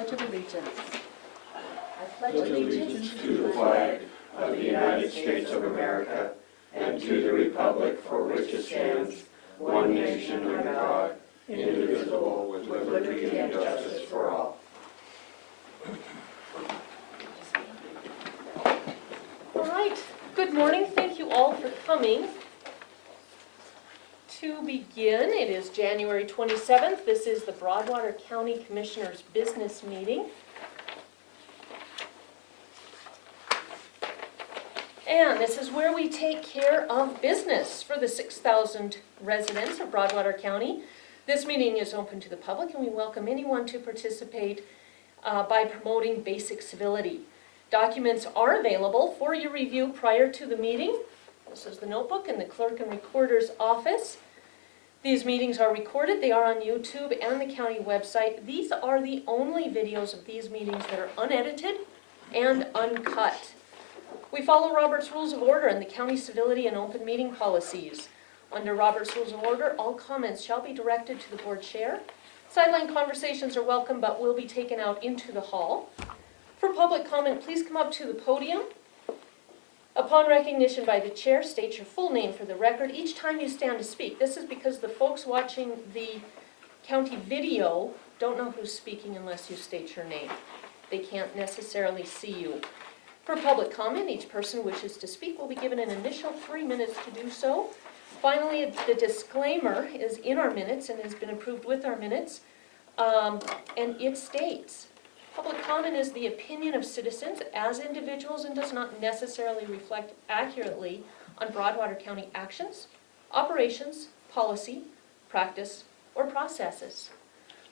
Pledge of Allegiance. I pledge allegiance to the flag of the United States of America and to the republic for which it stands, one nation under God, indivisible, with liberty and justice for all. All right, good morning. Thank you all for coming. To begin, it is January 27th. This is the Broadwater County Commissioners' Business Meeting. And this is where we take care of business for the 6,000 residents of Broadwater County. This meeting is open to the public and we welcome anyone to participate by promoting basic civility. Documents are available for your review prior to the meeting. This is the notebook in the clerk and recorder's office. These meetings are recorded. They are on YouTube and the county website. These are the only videos of these meetings that are unedited and uncut. We follow Robert's Rules of Order and the county civility and open meeting policies. Under Robert's Rules of Order, all comments shall be directed to the board chair. Sideline conversations are welcome but will be taken out into the hall. For public comment, please come up to the podium. Upon recognition by the chair, state your full name for the record each time you stand to speak. This is because the folks watching the county video don't know who's speaking unless you state your name. They can't necessarily see you. For public comment, each person who wishes to speak will be given an initial 3 minutes to do so. Finally, the disclaimer is in our minutes and has been approved with our minutes, and it states, public comment is the opinion of citizens as individuals and does not necessarily reflect accurately on Broadwater County actions, operations, policy, practice, or processes.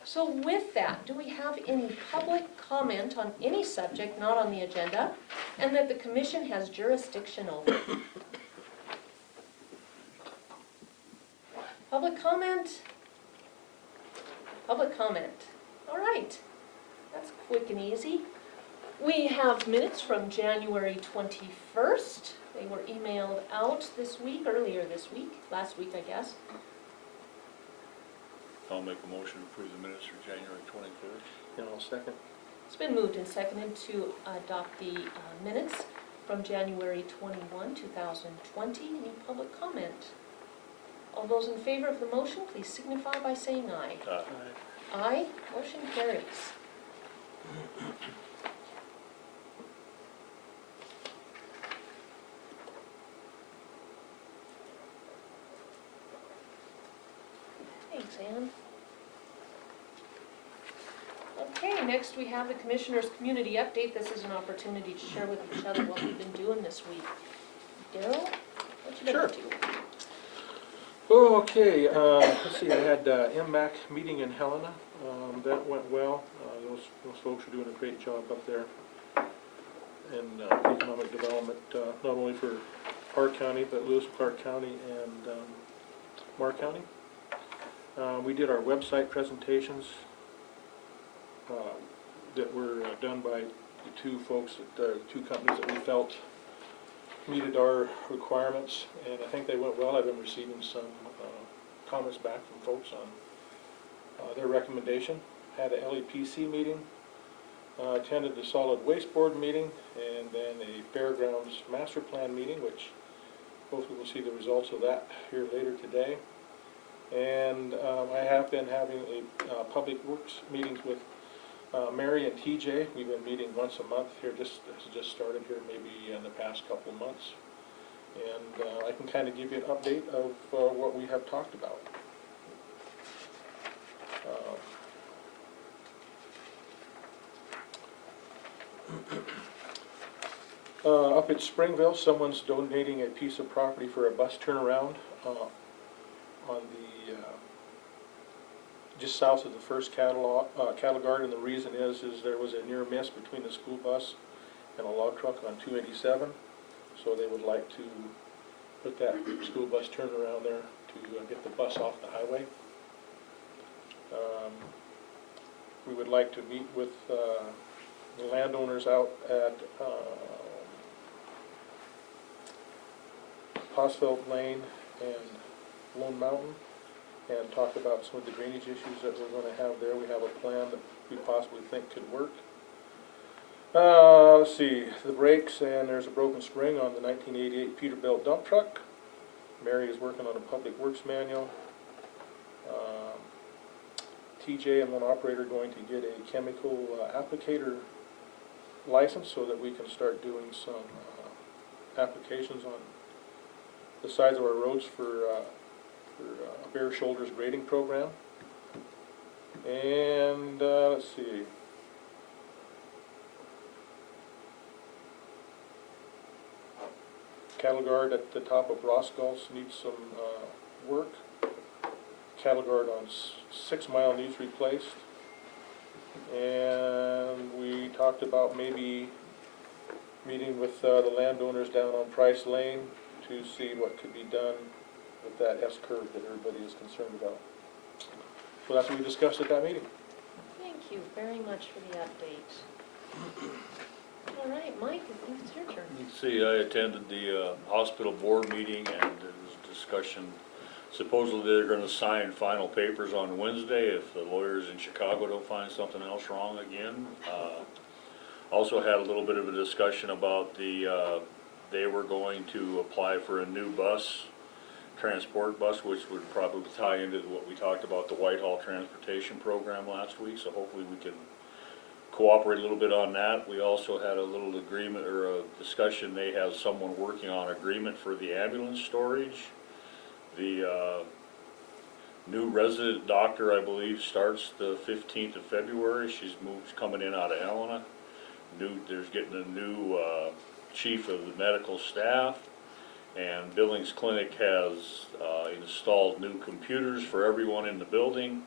So with that, do we have any public comment on any subject not on the agenda and that the commission has jurisdiction over? Public comment? Public comment. All right. That's quick and easy. We have minutes from January 21st. They were emailed out earlier this week, last week I guess. I'll make a motion to approve the minutes for January 21st. And I'll second. It's been moved and seconded to adopt the minutes from January 21, 2020. Any public comment? All those in favor of the motion, please signify by saying aye. Aye. Aye. Motion carries. Thanks, Ann. Okay, next we have the Commissioner's Community Update. This is an opportunity to share with each other what we've been doing this week. Daryl, what you been up to? Okay, let's see, I had MMAC meeting in Helena. That went well. Those folks are doing a great job up there in economic development, not only for our county, but Lewis and Clark County and Marr County. We did our website presentations that were done by the two folks, the two companies that we felt meted our requirements, and I think they went well. I've been receiving some comments back from folks on their recommendation. Had a LEPC meeting, attended the Solid Waste Board meeting, and then a Fairgrounds Master Plan meeting, which hopefully we'll see the results of that here later today. And I have been having a public works meetings with Mary and TJ. We've been meeting once a month here, has just started here maybe in the past couple of months. And I can kind of give you an update of what we have talked about. Up at Springville, someone's donating a piece of property for a bus turnaround on the just south of the first cattle guard, and the reason is there was a near miss between the school bus and a log truck on 287, so they would like to put that school bus turnaround there to get the bus off the highway. We would like to meet with the landowners out at Posfeld Lane and Lone Mountain and talk about some of the drainage issues that we're going to have there. We have a plan that we possibly think could work. Let's see, the brakes, and there's a broken spring on the 1988 Peterbilt dump truck. Mary is working on a public works manual. TJ and one operator going to get a chemical applicator license so that we can start doing some applications on the sides of our roads for bare shoulders grading program. And let's see. Cattle guard at the top of Rosgulls needs some work. Cattle guard on 6 Mile needs replaced. And we talked about maybe meeting with the landowners down on Price Lane to see what could be done with that S-curve that everybody is concerned about. So that's what we discussed at that meeting. Thank you very much for the update. All right, Mike, I think it's your turn. Let's see, I attended the hospital board meeting, and there was a discussion. Supposedly they're gonna sign final papers on Wednesday if the lawyers in Chicago don't find something else wrong again. Also had a little bit of a discussion about they were going to apply for a new transport bus, which would probably tie into what we talked about, the Whitehall Transportation Program last week, so hopefully we can cooperate a little bit on that. We also had a little agreement or a discussion, they have someone working on agreement for the ambulance storage. The new resident doctor, I believe, starts the 15th of February. She's coming in out of Helena. There's getting a new chief of the medical staff, and Billings Clinic has installed new computers for everyone in the building,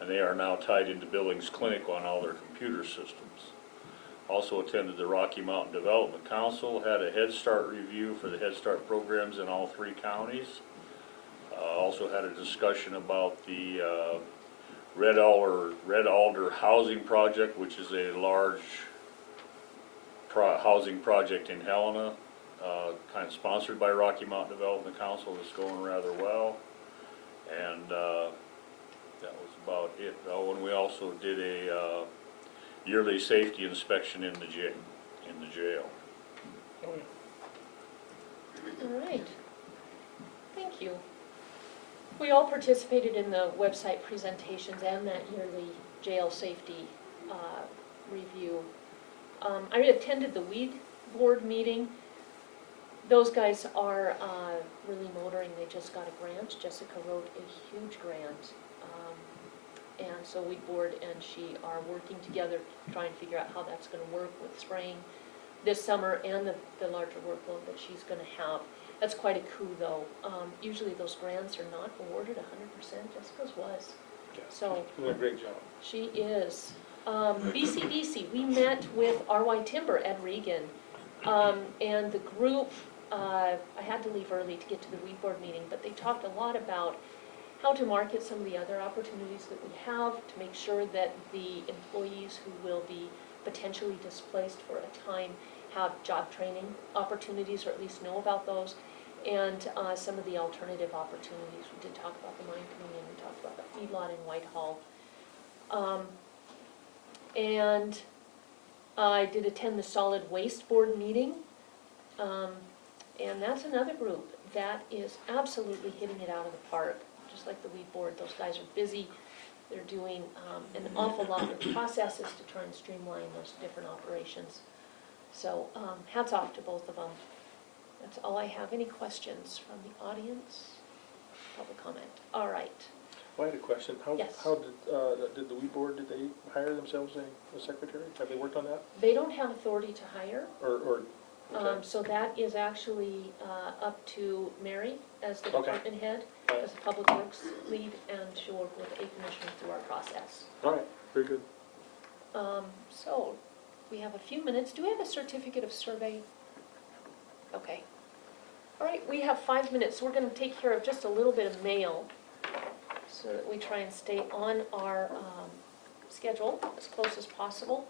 and they are now tied into Billings Clinic on all their computer systems. Also attended the Rocky Mountain Development Council, had a Head Start review for the Head Start programs in all 3 counties. Also had a discussion about the Red Alder Housing Project, which is a large housing project in Helena, kind of sponsored by Rocky Mountain Development Council. That's going rather well, and that was about it. Oh, and we also did a yearly safety inspection in the jail. Oh, yeah. All right, thank you. We all participated in the website presentations and that yearly jail safety review. I attended the weed board meeting. Those guys are really motoring. They just got a grant. Jessica wrote a huge grant. And so weed board and she are working together to try and figure out how that's going to work with spraying this summer and the larger workload that she's going to have. That's quite a coup, though. Usually those grants are not awarded 100%. Jessica's was. Yeah. So Doing a great job. she is. BCDC, we met with RY Timber at Regan. And the group, I had to leave early to get to the weed board meeting, but they talked a lot about how to market some of the other opportunities that we have to make sure that the employees who will be potentially displaced for a time have job training opportunities, or at least know about those, and some of the alternative opportunities. We did talk about the mine coming in, we talked about the feedlot in Whitehall. And I did attend the solid waste board meeting, and that's another group that is absolutely hitting it out of the park, just like the weed board. Those guys are busy. They're doing an awful lot of processes to try and streamline those different operations. So hats off to both of them. That's all I have. Any questions from the audience? Public comment. All right. Well, I had a question. Yes. How did the weed board, did they hire themselves a secretary? Have they worked on that? They don't have authority to hire. Or okay. So that is actually up to Mary as the Okay. department head, All right. as a public works lead, and she'll work with a commissioner through our process. All right, very good. So we have a few minutes. Do we have a certificate of survey? Okay. All right, we have 5 minutes. So we're going to take care of just a little bit of mail so that we try and stay on our schedule as close as possible.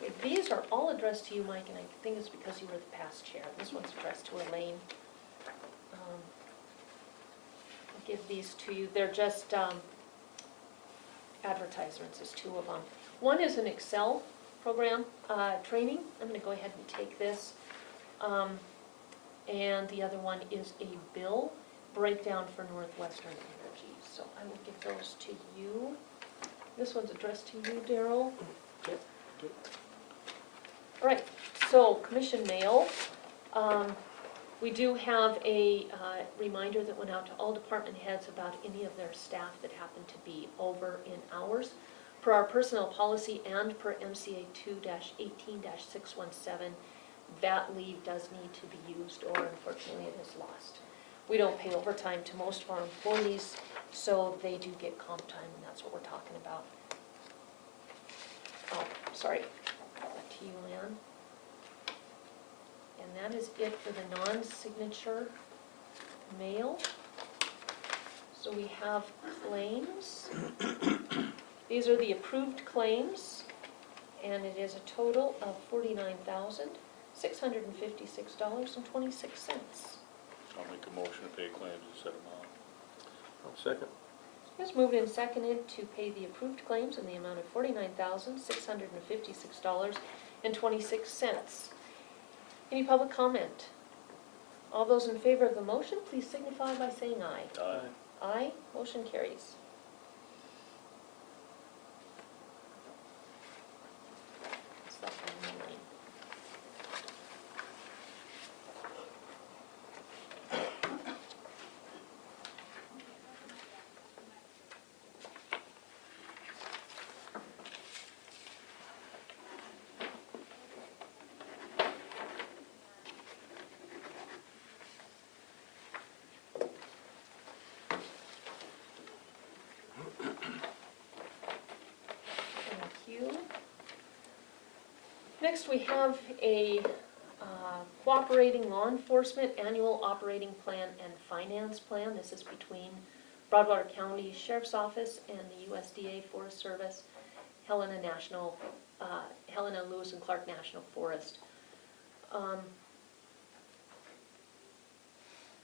Okay, these are all addressed to you, Mike, and I think it's because you were the past chair. This one's addressed to Elaine. I'll give these to you. They're just advertisements is two of them. One is an Excel program training. I'm going to go ahead and take this. And the other one is a bill breakdown for Northwestern Energy. So I will give those to you. This one's addressed to you, Daryl. Yep. All right, so commission mail. We do have a reminder that went out to all department heads about any of their staff that happen to be over in hours. Per our personnel policy and per MCA 2-18-617, that leave does need to be used, or unfortunately it is lost. We don't pay overtime to most of our employees, so they do get comp time, and that's what we're talking about. Oh, sorry, back to you, Ann. And that is it for the non-signature mail. So we have claims. These are the approved claims, and it is a total of $49,656.26. I'll make a motion to pay claims and set them out. I'll second. It's moved and seconded to pay the approved claims in the amount of $49,656.26. Any public comment? All those in favor of the motion, please signify by saying aye. Aye. Aye, motion carries. That's that one, 9. Thank you. Next, we have a cooperating law enforcement annual operating plan and finance plan. This is between Broadwater County Sheriff's Office and the USDA Forest Service, Helena Lewis and Clark National Forest.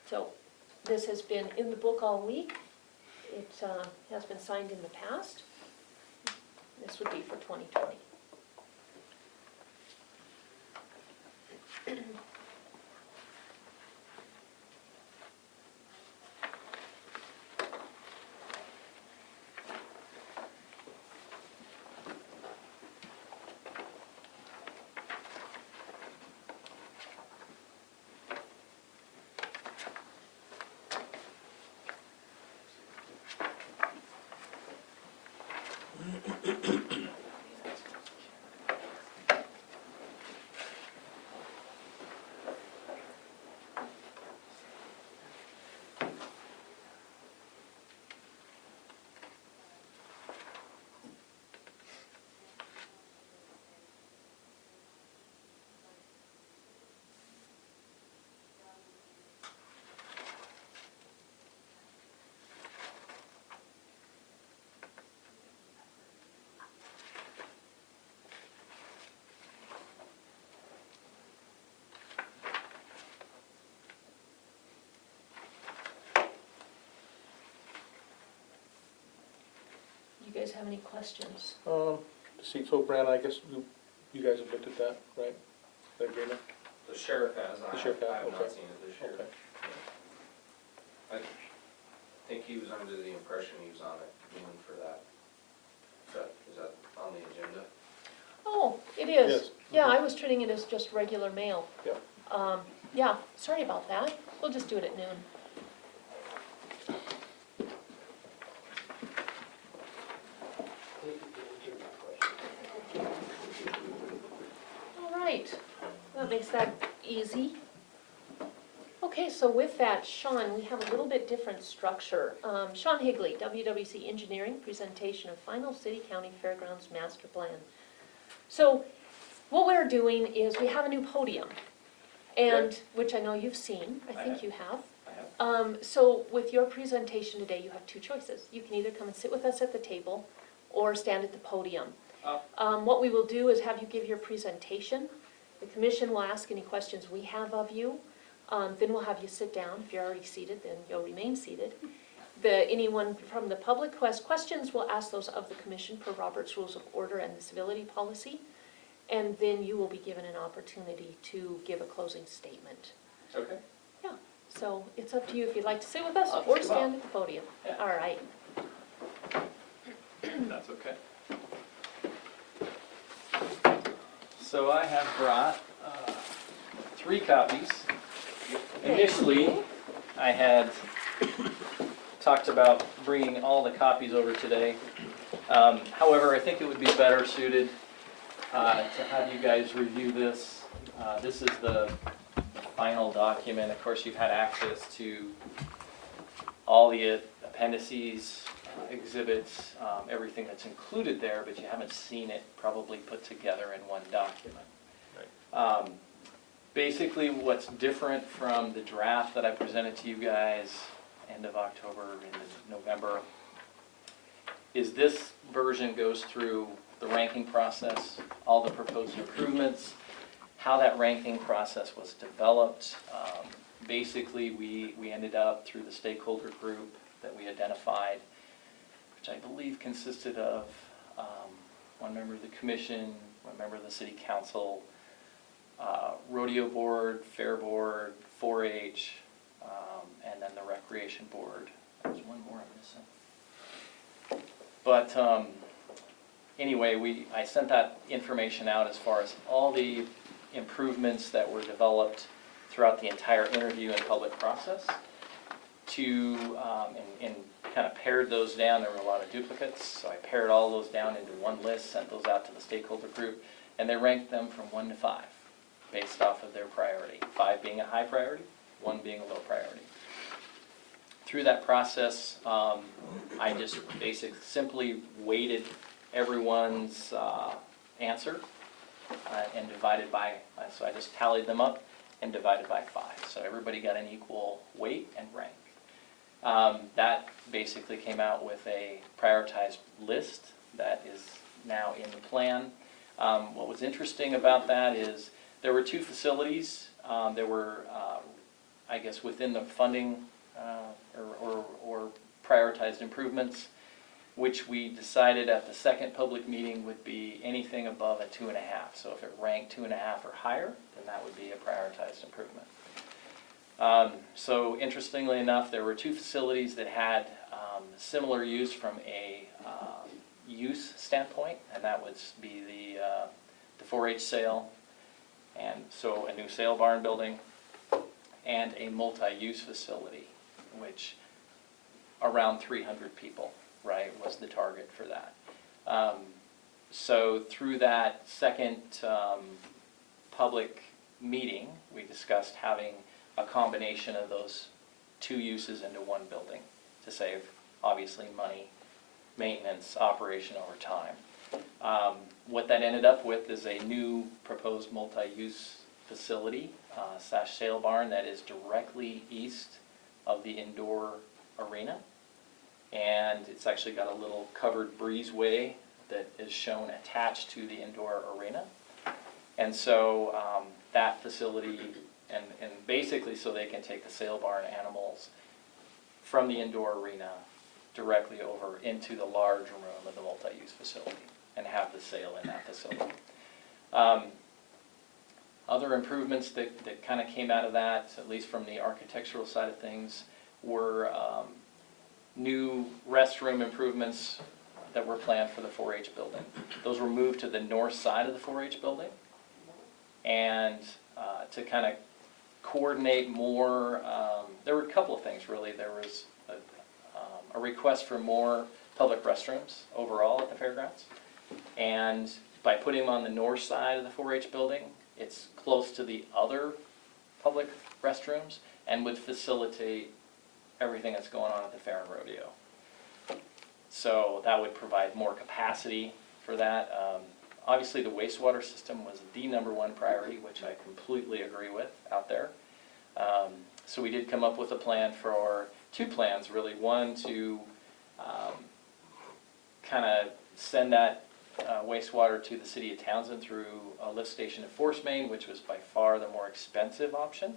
So this has been in the book all week. It has been signed in the past. This would be for 2020. You guys have any questions? See, so Brad, I guess you guys have looked at that, right? The agreement? The sheriff has, The sheriff has, I have okay. not seen it this year. Okay. I think he was under the impression he was on it, even for that. Is that on the agenda? Oh, it is. Yes. Yeah, I was treating it as just regular mail. Yeah. Yeah, sorry about that. We'll just do it at noon. All right, that makes that easy. Okay, so with that, Sean, we have a little bit different structure. Sean Higley, WWC Engineering, presentation of final City-County Fairgrounds Master Plan. So what we're doing is we have a new podium, and, which I know you've seen, I think you have. I have. So with your presentation today, you have two choices. You can either come and sit with us at the table or stand at the podium. What we will do is have you give your presentation. The commission will ask any questions we have of you. Then we'll have you sit down. If you're already seated, then you'll remain seated. Anyone from the public who has questions will ask those of the commission per Robert's Rules of Order and the civility policy. And then you will be given an opportunity to give a closing statement. Okay. So it's up to you if you'd like to sit with us I'll or just come stand at the podium. Yeah. All right. That's okay. So I have brought 3 copies. Initially, I had talked about bringing all the copies over today. However, I think it would be better suited to have you guys review this. This is the final document. Of course, you've had access to all the appendices, exhibits, everything that's included there, but you haven't seen it probably put together in one document. Basically, what's different from the draft that I presented to you guys end of October into November is this version goes through the ranking process, all the proposed improvements, how that ranking process was developed. Basically, we ended up through the stakeholder group that we identified, which I believe consisted of one member of the commission, one member of the city council, rodeo board, fair board, 4-H, and then the recreation board. There's one more I'm missing. But anyway, I sent that information out as far as all the improvements that were developed throughout the entire interview and public process to, and kind of pared those down. There were a lot of duplicates, so I pared all those down into one list, sent those out to the stakeholder group, and they ranked them from 1 to 5 based off of their priority. 5 being a high priority, 1 being a low priority. Through that process, I just simply weighted everyone's answer and divided by, so I just tallied them up and divided by 5. So everybody got an equal weight and rank. That basically came out with a prioritized list that is now in the plan. What was interesting about that is there were 2 facilities. There were, I guess, within the funding or prioritized improvements, which we decided at the second public meeting would be anything above a 2.5. So if it ranked 2.5 or higher, then that would be a prioritized improvement. So interestingly enough, there were 2 facilities that had similar use from a use standpoint, and that would be the 4-H sale, and so a new sale barn building, and a multi-use facility, which around 300 people, right, was the target for that. So through that second public meeting, we discussed having a combination of those 2 uses into one building to save, obviously, money, maintenance, operation over time. What that ended up with is a new proposed multi-use facility / sale barn that is directly east of the indoor arena. And it's actually got a little covered breezeway that is shown attached to the indoor arena. And so that facility, and basically so they can take the sale barn animals from the indoor arena directly over into the large room of the multi-use facility and have the sale in that facility. Other improvements that kind of came out of that, at least from the architectural side of things, were new restroom improvements that were planned for the 4-H building. Those were moved to the north side of the 4-H building, and to kind of coordinate more, there were a couple of things really. There was a request for more public restrooms overall at the fairgrounds, and by putting them on the north side of the 4-H building, it's close to the other public restrooms and would facilitate everything that's going on at the fair and rodeo. So that would provide more capacity for that. Obviously, the wastewater system was the #1 priority, which I completely agree with out there. So we did come up with a plan for 2 plans, really. One, to kind of send that wastewater to the city of Townsend through a lift station and force main, which was by far the more expensive option,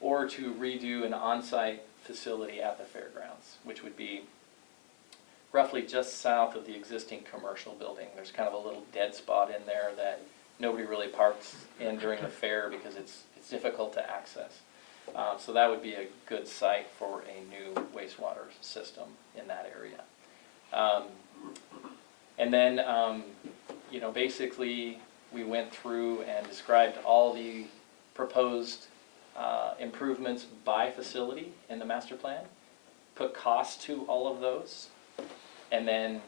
or to redo an on-site facility at the fairgrounds, which would be roughly just south of the existing commercial building. There's kind of a little dead spot in there that nobody really parks in during the fair because it's difficult to access. So that would be a good site for a new wastewater system in that area. And then, you know, basically we went through and described all the proposed improvements by facility in the master plan, put costs to all of those, and then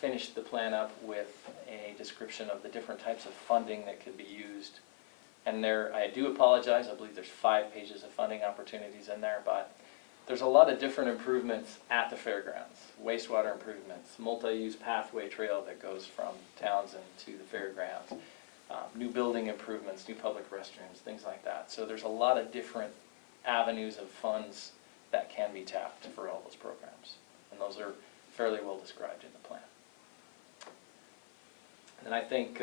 finished the plan up with a description of the different types of funding that could be used. And there, I do apologize, I believe there's 5 pages of funding opportunities in there, but there's a lot of different improvements at the fairgrounds. Wastewater improvements, multi-use pathway trail that goes from Townsend to the fairgrounds, new building improvements, new public restrooms, things like that. So there's a lot of different avenues of funds that can be tapped for all those programs. And those are fairly well described in the plan. And I think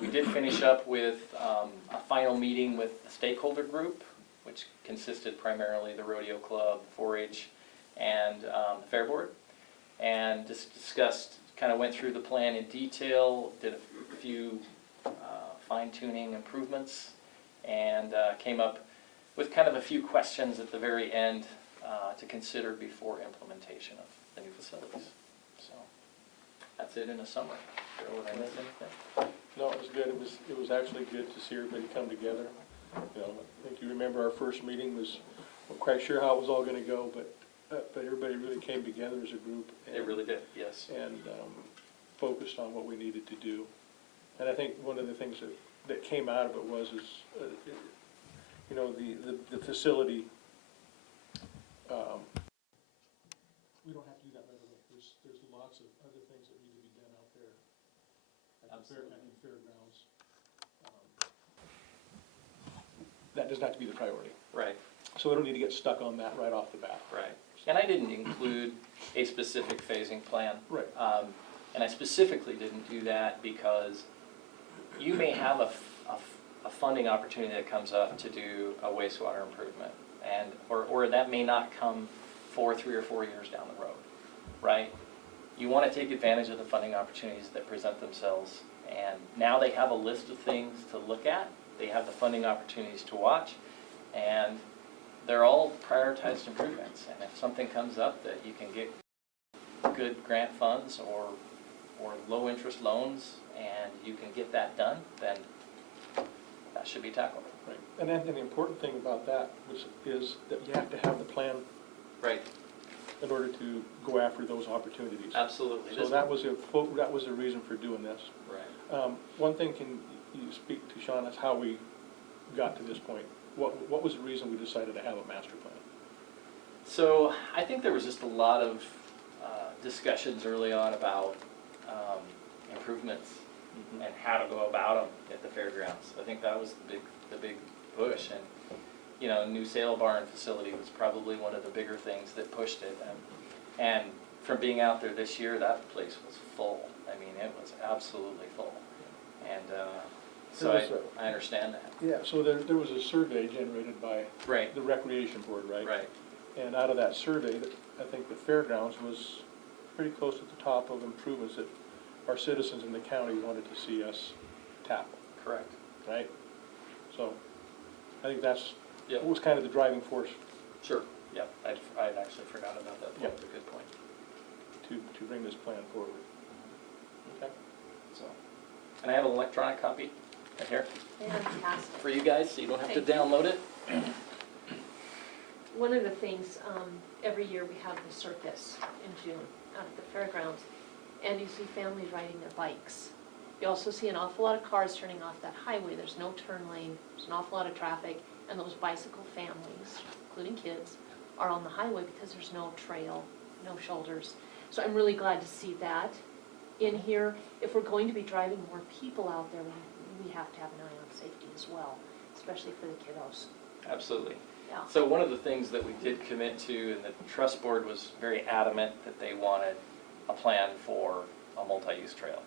we did finish up with a final meeting with the stakeholder group, which consisted primarily the rodeo club, 4-H, and the fair board, and just discussed, kind of went through the plan in detail, did a few fine-tuning improvements, and came up with kind of a few questions at the very end to consider before implementation of the new facilities. So that's it in a summary. Would I miss anything? No, it was good. It was actually good to see everybody come together. You know, I think you remember our first meeting was, we're quite sure how it was all gonna go, but everybody really came together as a group. It really did, yes. And focused on what we needed to do. And I think one of the things that came out of it was, you know, the facility, we don't have to do that right away. There's lots of other things that need to be done out there at the fairgrounds. That doesn't have to be the priority. Right. So we don't need to get stuck on that right off the bat. Right. And I didn't include a specific phasing plan. Right. And I specifically didn't do that because you may have a funding opportunity that comes up to do a wastewater improvement, and or that may not come for 3 or 4 years down the road, right? You want to take advantage of the funding opportunities that present themselves, and now they have a list of things to look at. They have the funding opportunities to watch, and they're all prioritized improvements. And if something comes up that you can get good grant funds or low interest loans, and you can get that done, then that should be tackled. Right. And then the important thing about that is that you have to have the plan Right. in order to go after those opportunities. Absolutely. So that was the reason for doing this. Right. One thing, can you speak to, Sean, is how we got to this point? What was the reason we decided to have a master plan? So I think there was just a lot of discussions early on about improvements and how to go about them at the fairgrounds. I think that was the big push, and you know, new sale barn facility was probably one of the bigger things that pushed it. And from being out there this year, that place was full. I mean, it was absolutely full. And so I understand that. Yeah, so there was a survey generated by Right. the Recreation Board, right? Right. And out of that survey, I think the fairgrounds was pretty close at the top of improvements that our citizens in the county wanted to see us tackle, Correct. right? So I think that's, Yep. was kind of the driving force Sure. Yep. I'd actually forgotten about that point. Yep. That's a good point. to bring this plan forward. Okay. So, and I have an electronic copy right here Fantastic. for you guys, so you don't have to Thank you. download it. One of the things, every year we have the circus in June out at the fairgrounds, and you see families riding their bikes. You also see an awful lot of cars turning off that highway. There's no turn lane, there's an awful lot of traffic, and those bicycle families, including kids, are on the highway because there's no trail, no shoulders. So I'm really glad to see that in here. If we're going to be driving more people out there, we have to have an eye on safety as well, especially for the kiddos. Absolutely. Yeah. So one of the things that we did commit to, and the trust board was very adamant that they wanted a plan for a multi-use trail.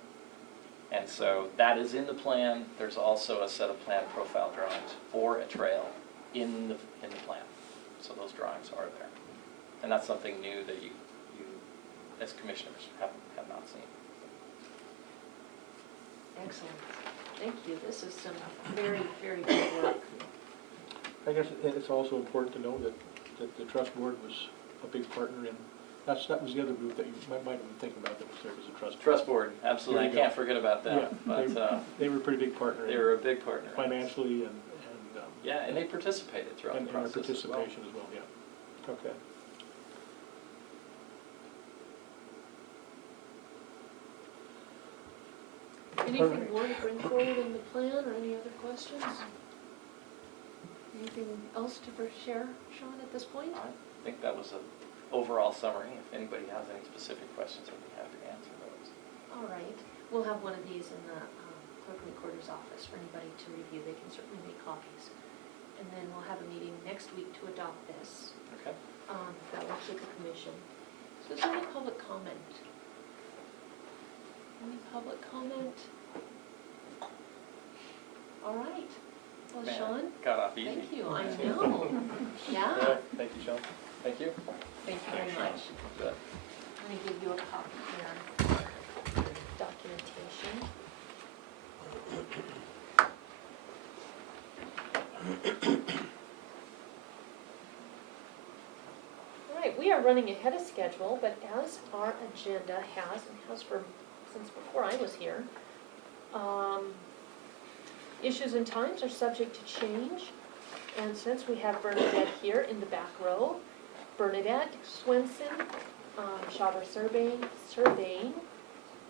And so that is in the plan. There's also a set of plan profile drawings for a trail in the plan. So those drawings are there. And that's something new that you as commissioners have not seen. Excellent. Thank you. This is some very, very good work. I guess it's also important to know that the trust board was a big partner in, that was the other group that you might have been thinking about that was there as a trust. Trust board, absolutely, I There you go. can't forget about them, Yeah, but They were a pretty big partner. they were a big partner. Financially and Yeah, and they participated throughout and the their process as well. participation as well, yeah. Okay. Anything more to bring forward in the plan or any other questions? Anything else to share, Sean, at this point? I think that was an overall summary. If anybody has any specific questions, I'd be happy to answer those. All right. We'll have one of these in the clerk recorder's office for anybody to review. They can certainly make copies. And then we'll have a meeting next week to adopt this. Okay. That works with the commission. So is there any public comment? Any public comment? All right. Well, Man, Sean, got off easy. thank you. I know. Yeah. Thank you, Sean. Thank you. Thank you very much. Good. I'm going to give you a copy here. Documentation. All right, we are running ahead of schedule, but as our agenda has, and has for, since before I was here, issues and times are subject to change. And since we have Bernadette here in the back row, Bernadette Swenson, Schauber Surveying,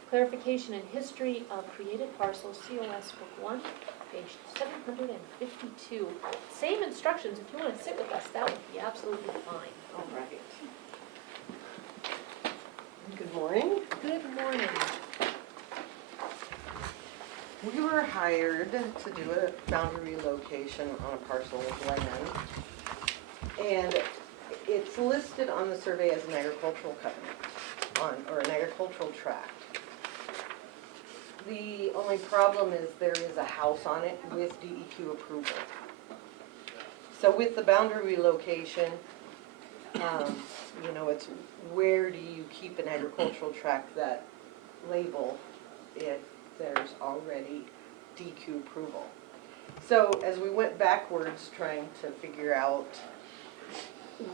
Clarification and History of Created Parcels, COS Book 1, page 752. Same instructions, if you want to sit with us, that would be absolutely fine. All right. Good morning. Good morning. We were hired to do a boundary relocation on a parcel of land. And it's listed on the survey as an agricultural covenant, or an agricultural tract. The only problem is there is a house on it with DEQ approval. So with the boundary relocation, you know, it's where do you keep an agricultural tract that label if there's already DEQ approval? So as we went backwards trying to figure out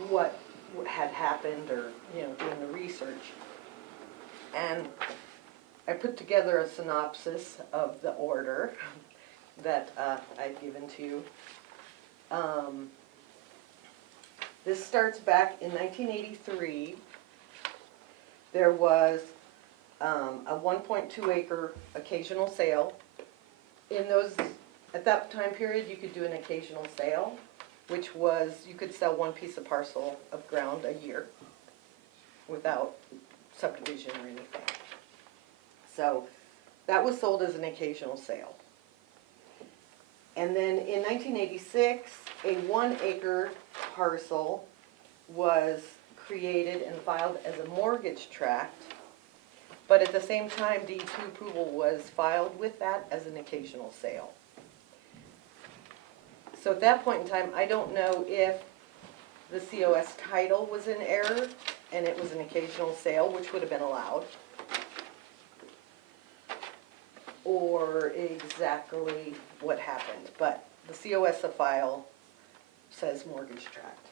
what had happened, or, you know, doing the research, and I put together a synopsis of the order that I've given to you. This starts back in 1983. There was a 1.2 acre occasional sale. In those, at that time period, you could do an occasional sale, which was, you could sell one piece of parcel of ground a year without subdivision or anything. So that was sold as an occasional sale. And then in 1986, a 1 acre parcel was created and filed as a mortgage tract. But at the same time, DEQ approval was filed with that as an occasional sale. So at that point in time, I don't know if the COS title was in error and it was an occasional sale, which would have been allowed, or exactly what happened. But the COS file says mortgage tract.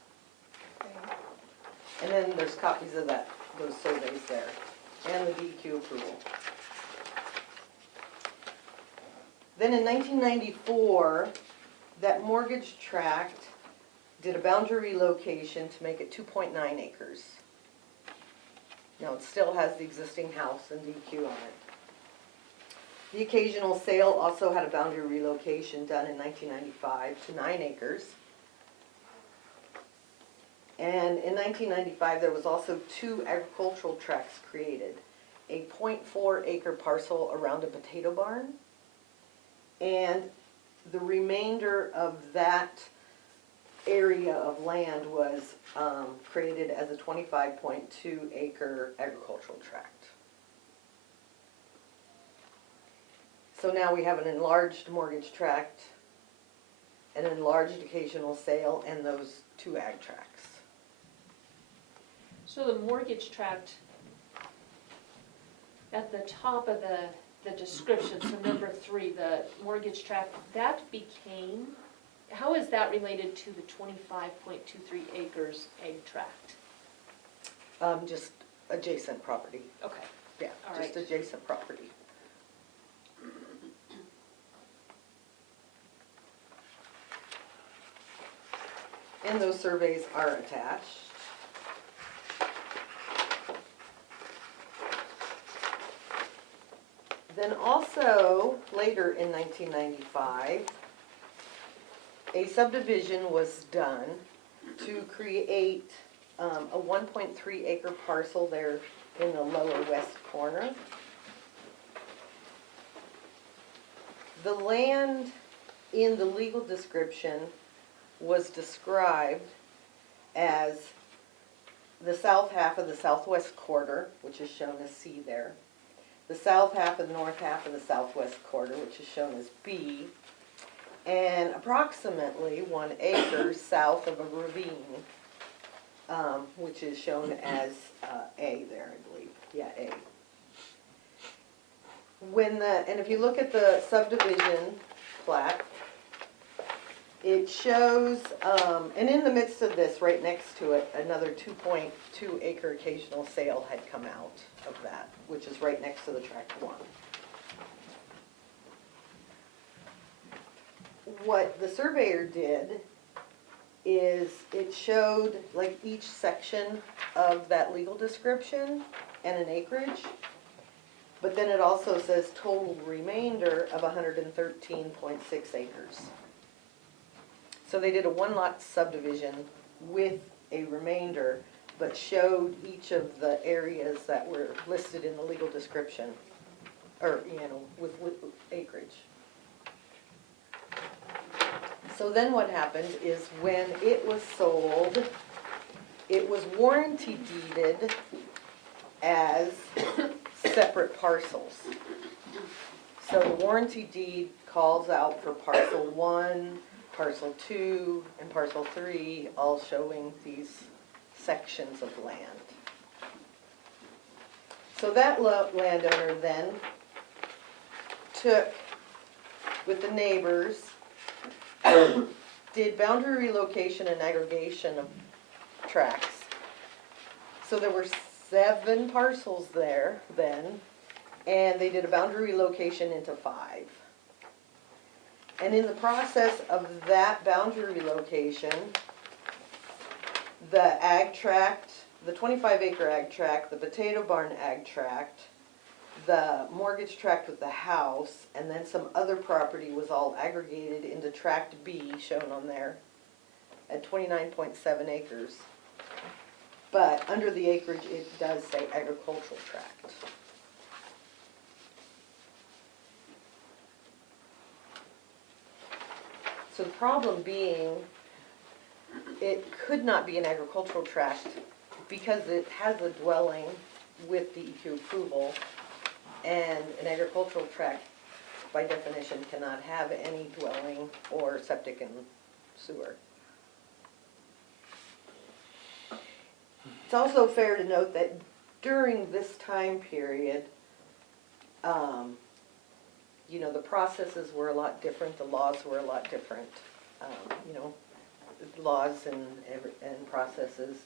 And then there's copies of that, those surveys there, and the DEQ approval. Then in 1994, that mortgage tract did a boundary relocation to make it 2.9 acres. Now it still has the existing house and DEQ on it. The occasional sale also had a boundary relocation done in 1995 to 9 acres. And in 1995, there was also 2 agricultural tracts created. A 0.4 acre parcel around a potato barn, and the remainder of that area of land was created as a 25.2 acre agricultural tract. So now we have an enlarged mortgage tract, an enlarged occasional sale, and those 2 ag tracts. So the mortgage tract, at the top of the description, so number 3, the mortgage tract, that became, how is that related to the 25.23 acres egg tract? Just adjacent property, Okay. yeah, All just right. adjacent property. And those surveys are attached. Then also, later in 1995, a subdivision was done to create a 1.3 acre parcel there in the lower west corner. The land in the legal description was described as the south half of the southwest quarter, which is shown as C there, the south half of the north half of the southwest quarter, which is shown as B, and approximately 1 acre south of a ravine, which is shown as A there, I believe. Yeah, A. And if you look at the subdivision plat, it shows, and in the midst of this, right next to it, another 2.2 acre occasional sale had come out of that, which is right next to the tract 1. What the surveyor did is it showed like each section of that legal description and an acreage, but then it also says total remainder of 113.6 acres. So they did a 1-lot subdivision with a remainder, but showed each of the areas that were listed in the legal description, or, with acreage. So then what happened is when it was sold, it was warranty deeded as separate parcels. So the warranty deed calls out for parcel 1, parcel 2, and parcel 3, all showing these sections of land. So that landowner then took, with the neighbors, did boundary relocation and aggregation of tracts. So there were 7 parcels there then, and they did a boundary relocation into 5. And in the process of that boundary relocation, the ag tract, the 25 acre ag tract, the potato barn ag tract, the mortgage tract with the house, and then some other property was all aggregated into tract B, shown on there, at 29.7 acres. But under the acreage, it does say agricultural tract. So the problem being, it could not be an agricultural tract because it has a dwelling with DEQ approval, and an agricultural tract, by definition, cannot have any dwelling or septic and sewer. It's also fair to note that during this time period, the processes were a lot different, the laws were a lot different. Laws and processes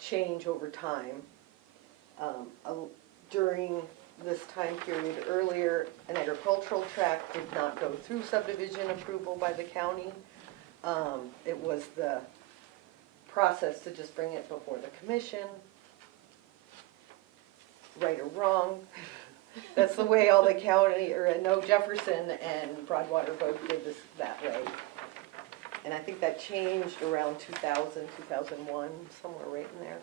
change over time. During this time period earlier, an agricultural tract did not go through subdivision approval by the county. It was the process to just bring it before the commission, right or wrong. That's the way all the county, Jefferson and Broadwater both did this that way. And I think that changed around 2000, 2001, somewhere right in there.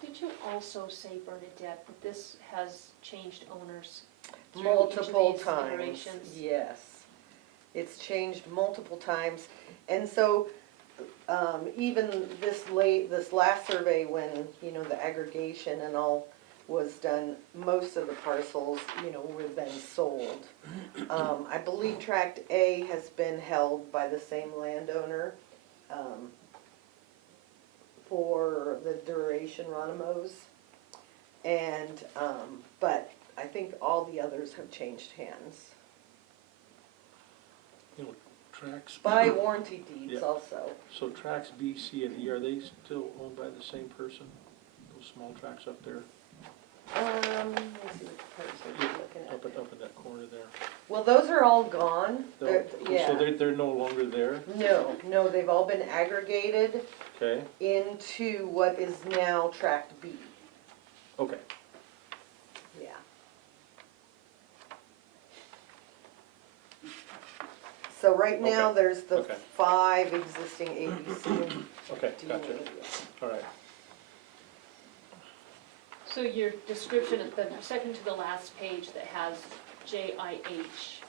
Did you also say, Bernadette, that this has changed owners through Multiple each of these times, iterations? yes. It's changed multiple times. And so, even this last survey, when, the aggregation and all was done, most of the parcels, were then sold. I believe tract A has been held by the same landowner. for the duration Ronimos. And, but I think all the others have changed hands. You know, tracks. By warranty deeds Yeah. also. So tracks B, C, and E, are they still owned by the same person? Those small tracks up there, Let me see what parcel you're looking up at. in that corner there? Well, those are all gone. They're- Yeah. So they're no longer there? No, they've all been aggregated Okay, into what is now tract B. okay. Yeah. So right now, Okay. there's the Okay. 5 existing ABC and Okay, D. gotcha. All right. So your description at the second to the last page that has J, I, H,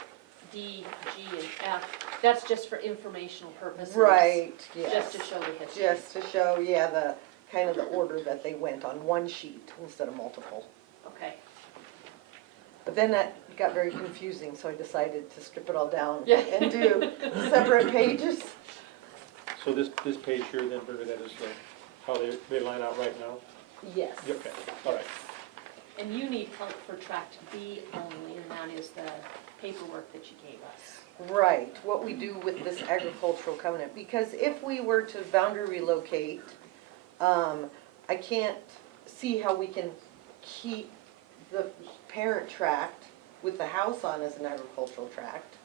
D, G, and F, that's just for informational purposes? Right, yes. Just to show the history? Just to show, yeah, the, kind of the order that they went on one sheet instead of multiple. Okay. But then that got very confusing, so I decided to strip it all down Yeah. and do separate pages. So this page here then, Bernadette, is how they line out right now? Yes. Okay, all right. And you need help for tract B only, and that is the paperwork that you gave us. Right, what we do with this agricultural covenant, because if we were to boundary relocate, I can't see how we can keep the parent tract with the house on as an agricultural tract.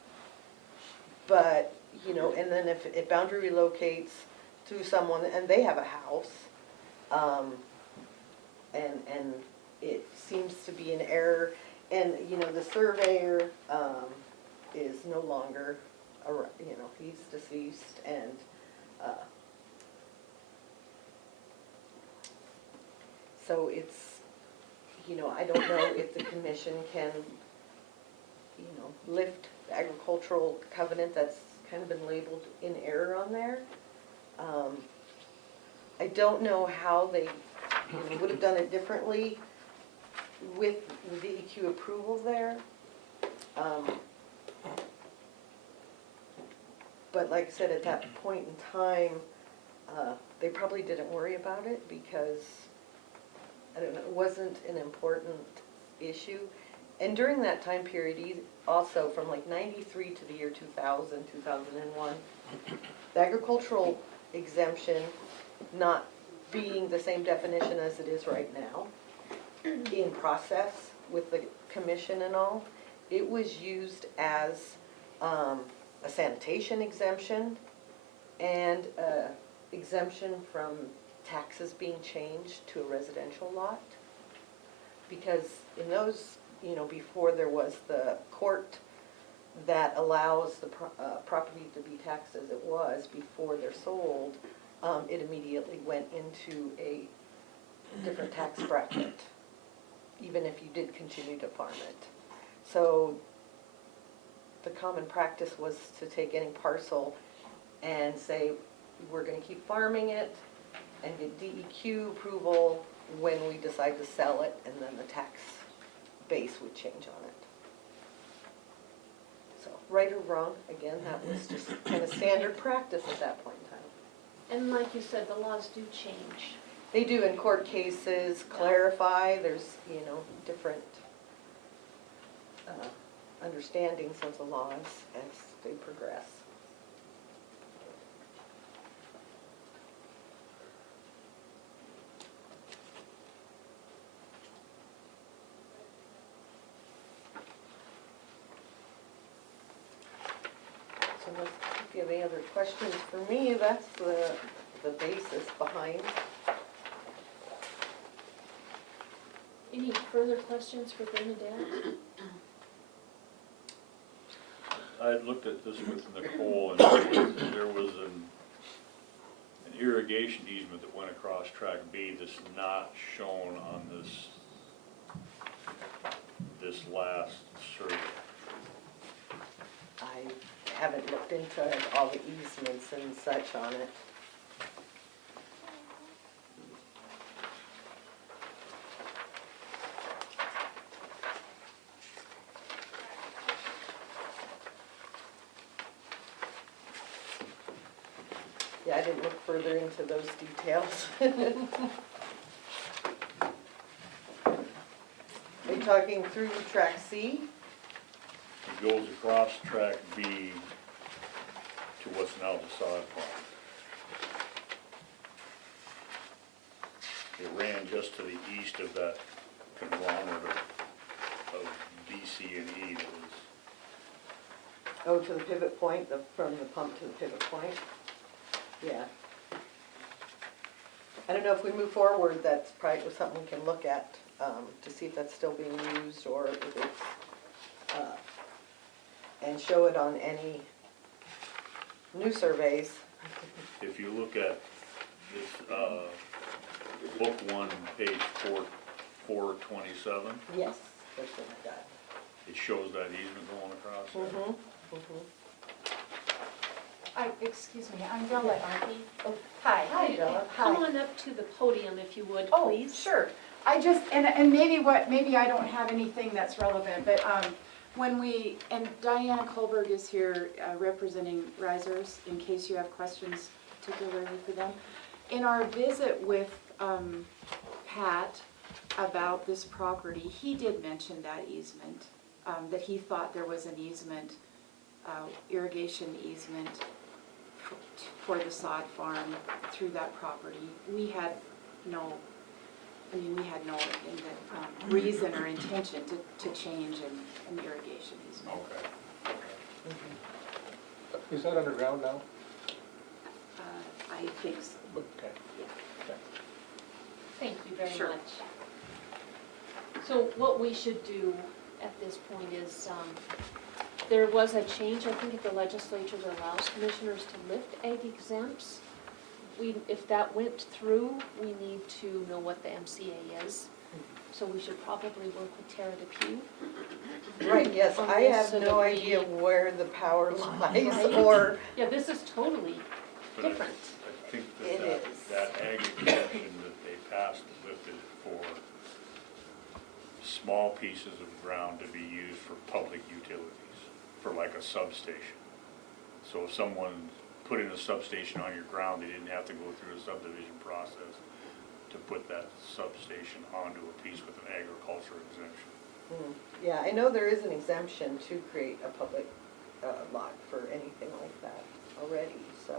But, you know, and then if it boundary relocates to someone and they have a house, and it seems to be an error, and, you know, the surveyor, is no longer, you know, he's deceased, and, so it's, you know, I don't know if the commission can, you know, lift the agricultural covenant that's kind of been labeled in error on there. I don't know how they, you know, would have done it differently with the DEQ approval there. But like I said, at that point in time, they probably didn't worry about it because, I don't know, it wasn't an important issue. And during that time period, also from like 93 to the year 2000, 2001, the agricultural exemption not being the same definition as it is right now, in process with the commission and all, it was used as a sanitation exemption and exemption from taxes being changed to a residential lot. Because in those, you know, before there was the court that allows the property to be taxed as it was before they're sold, it immediately went into a different tax bracket, even if you did continue to farm it. So the common practice was to take any parcel and say, we're gonna keep farming it and get DEQ approval when we decide to sell it, and then the tax base would change on it. So, right or wrong, again, that was just kind of standard practice at that point in time. And like you said, the laws do change. They do in court cases clarify, there's, you know, different understandings of the laws as they progress. So if you have any other questions for me, that's the basis behind. Any further questions for Bernadette? I had looked at this with Nicole, and there was an irrigation easement that went across track B that's not shown on this last survey. I haven't looked into all the easements and such on it. Yeah, I didn't look further into those details. Are you talking through track C? It goes across track B to what's now the sod farm. It ran just to the east of that conglomerate of B, C, and E that was, Oh, to the pivot point, from the pump to the pivot point? Yeah. I don't know if we move forward, that's probably something we can look at, to see if that's still being used or if it's, and show it on any new surveys. if you look at this, book one, page 427, Yes, that's what I got. it shows that easement going across there. Mm-hmm. Excuse me, I'm Della Arby. Oh, Hi. Hi, Della. Come Hi. on up to the podium if you would, Oh, please. sure. I just, and maybe I don't have anything that's relevant, but and Diane Kohlberg is here representing risers, in case you have questions particularly for them. In our visit with Pat about this property, he did mention that easement, that he thought there was an easement, irrigation easement for the sod farm through that property. We had no reason or intention to change an irrigation easement. Okay. Is that underground now? I think so. Okay. Thank you very Sure. much. So what we should do at this point is, there was a change, I think, at the legislature that allows commissioners to lift ag exempts. If that went through, we need to know what the MCA is. So we should probably work with Tara DePew. Right, yes, On I this have so no that we- idea where the power lies Right. or, Yeah, this is totally But I- different. I think It that is. that ag exemption that they passed lifted it for small pieces of ground to be used for public utilities, for like a substation. So if someone put in a substation on your ground, they didn't have to go through a subdivision process to put that substation onto a piece with an agriculture exemption. yeah, I know there is an exemption to create a public lot for anything like that already, so.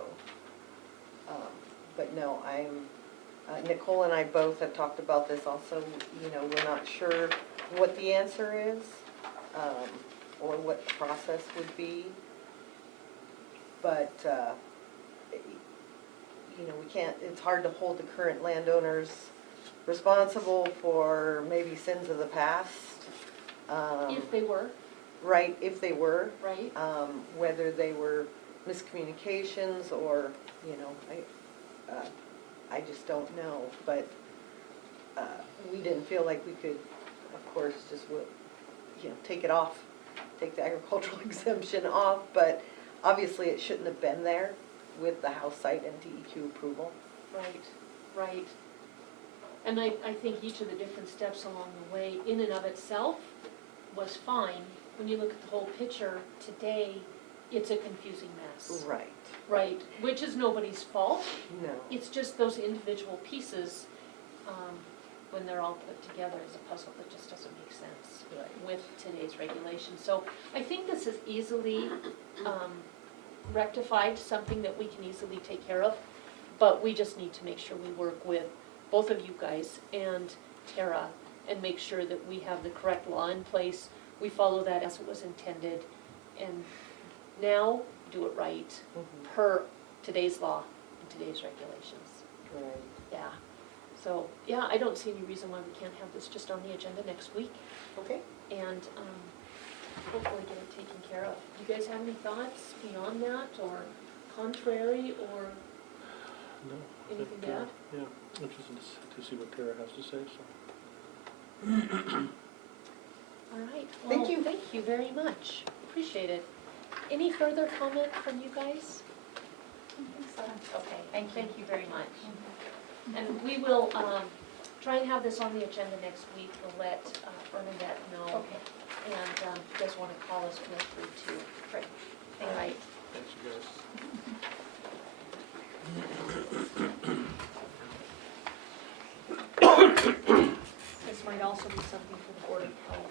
But no, Nicole and I both have talked about this also, we're not sure what the answer is, or what the process would be. But, we can't, it's hard to hold the current landowners responsible for maybe sins of the past. If they were, Right, if they were, right? whether they were miscommunications or, I just don't know, but, we didn't feel like we could, of course, just, take it off, take the agricultural exemption off, but obviously it shouldn't have been there with the house site and DEQ approval. Right, right. And I think each of the different steps along the way, in and of itself, was fine. When you look at the whole picture today, it's a confusing mess. Right. Right, which is nobody's fault. No. It's just those individual pieces, when they're all put together as a puzzle, that just doesn't make sense with today's regulations. So I think this is easily rectified, something that we can easily take care of, but we just need to make sure we work with both of you guys and Tara and make sure that we have the correct law in place, we follow that as it was intended, and now do it right per today's law and today's regulations. Right. Yeah, so, yeah, I don't see any reason why we can't have this just on the agenda next week Okay. and hopefully get it taken care of. Do you guys have any thoughts beyond that, or contrary, or No. anything but, to add? Yeah, interested to see what Tara has to say, so. All right, Thank well, you. thank you very much, appreciate it. Any further comment from you guys? Okay, thank you very much. And we will try and have this on the agenda next week. We'll let Bernadette know. Okay. And if you guys want to call us, feel free to. Great. All right. Thanks, you guys. for the Board of Health,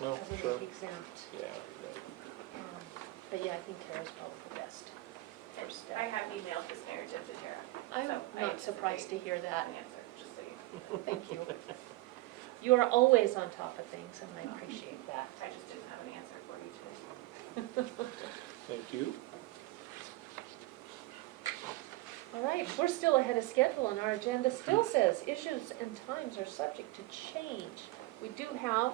No, as an sure. exempt. Yeah. But yeah, I think Tara's probably the best first step. I have emailed this narrative to Tara. I'm so I not surprised to hear that. An answer, just so you, Thank you. You are always on top of things, and I appreciate that. I just didn't have an answer for you today. Thank you. All right, we're still ahead of schedule, and our agenda still says issues and times are subject to change. We do have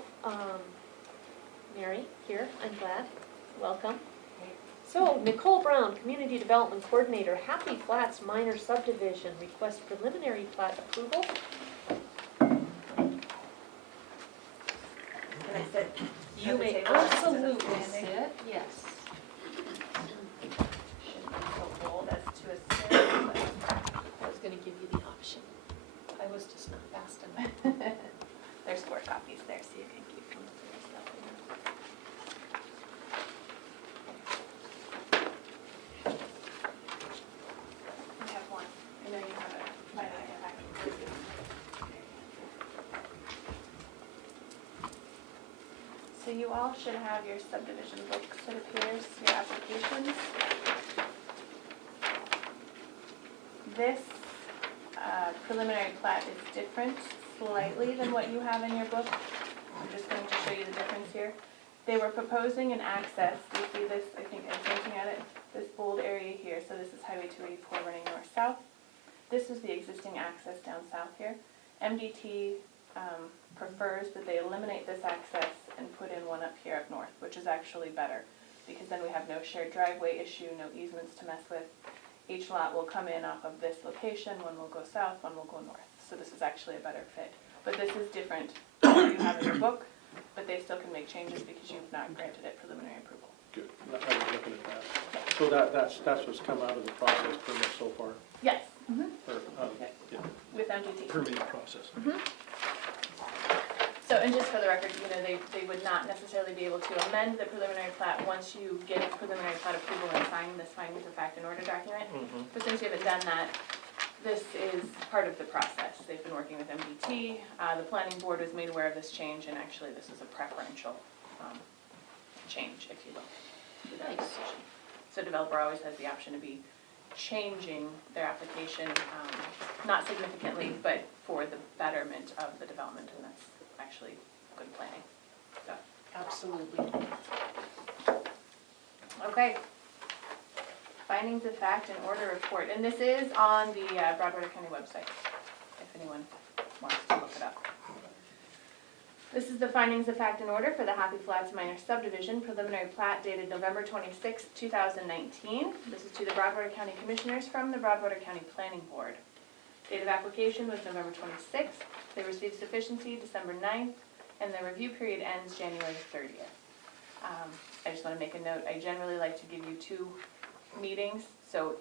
Mary here, I'm glad. Welcome. So, Nicole Brown, Community Development Coordinator, Happy Flats Minor Subdivision, request preliminary plat approval. Can I sit? You At the may table instead of absolutely standing? sit, yes. Shouldn't be so bold as to assume, but I was gonna give you the option. I was just not fast enough. there's 4 copies there, so you can keep them for yourself. I have one. I know you have it. Why don't I get back? So you all should have your subdivision books, it appears, your applications. This preliminary plat is different slightly than what you have in your book. I'm just going to show you the difference here. They were proposing an access, you see this, I think I'm pointing at it, this bold area here, so this is Highway 284 running north-south. This is the existing access down south here. MDT prefers that they eliminate this access and put in one up here up north, which is actually better, because then we have no shared driveway issue, no easements to mess with. Each lot will come in off of this location, one will go south, one will go north. So this is actually a better fit. But this is different than what you have in your book, but they still can make changes because you've not granted it preliminary approval. Good. I was looking at that. So that's what's come out of the process permit so far, Yes, or, yeah, with MDT. permitting process. So, and just for the record, you know, they would not necessarily be able to amend the preliminary plat once you get preliminary plat approval and sign this findings of fact and order document. But since you haven't done that, this is part of the process. They've been working with MDT. The planning board was made aware of this change, and actually this is a preferential change, if you will, to that decision. So developer always has the option to be changing their application, not significantly, but for the betterment of the development, and that's actually good planning. So, Absolutely. okay. Findings of fact and order report, and this is on the Broadwater County website, if anyone wants to look it up. This is the findings of fact and order for the Happy Flats Minor Subdivision preliminary plat dated November 26, 2019. This is to the Broadwater County Commissioners from the Broadwater County Planning Board. Date of application was November 26th. They received sufficiency December 9th, and the review period ends January 30th. I just want to make a note, I generally like to give you 2 meetings, so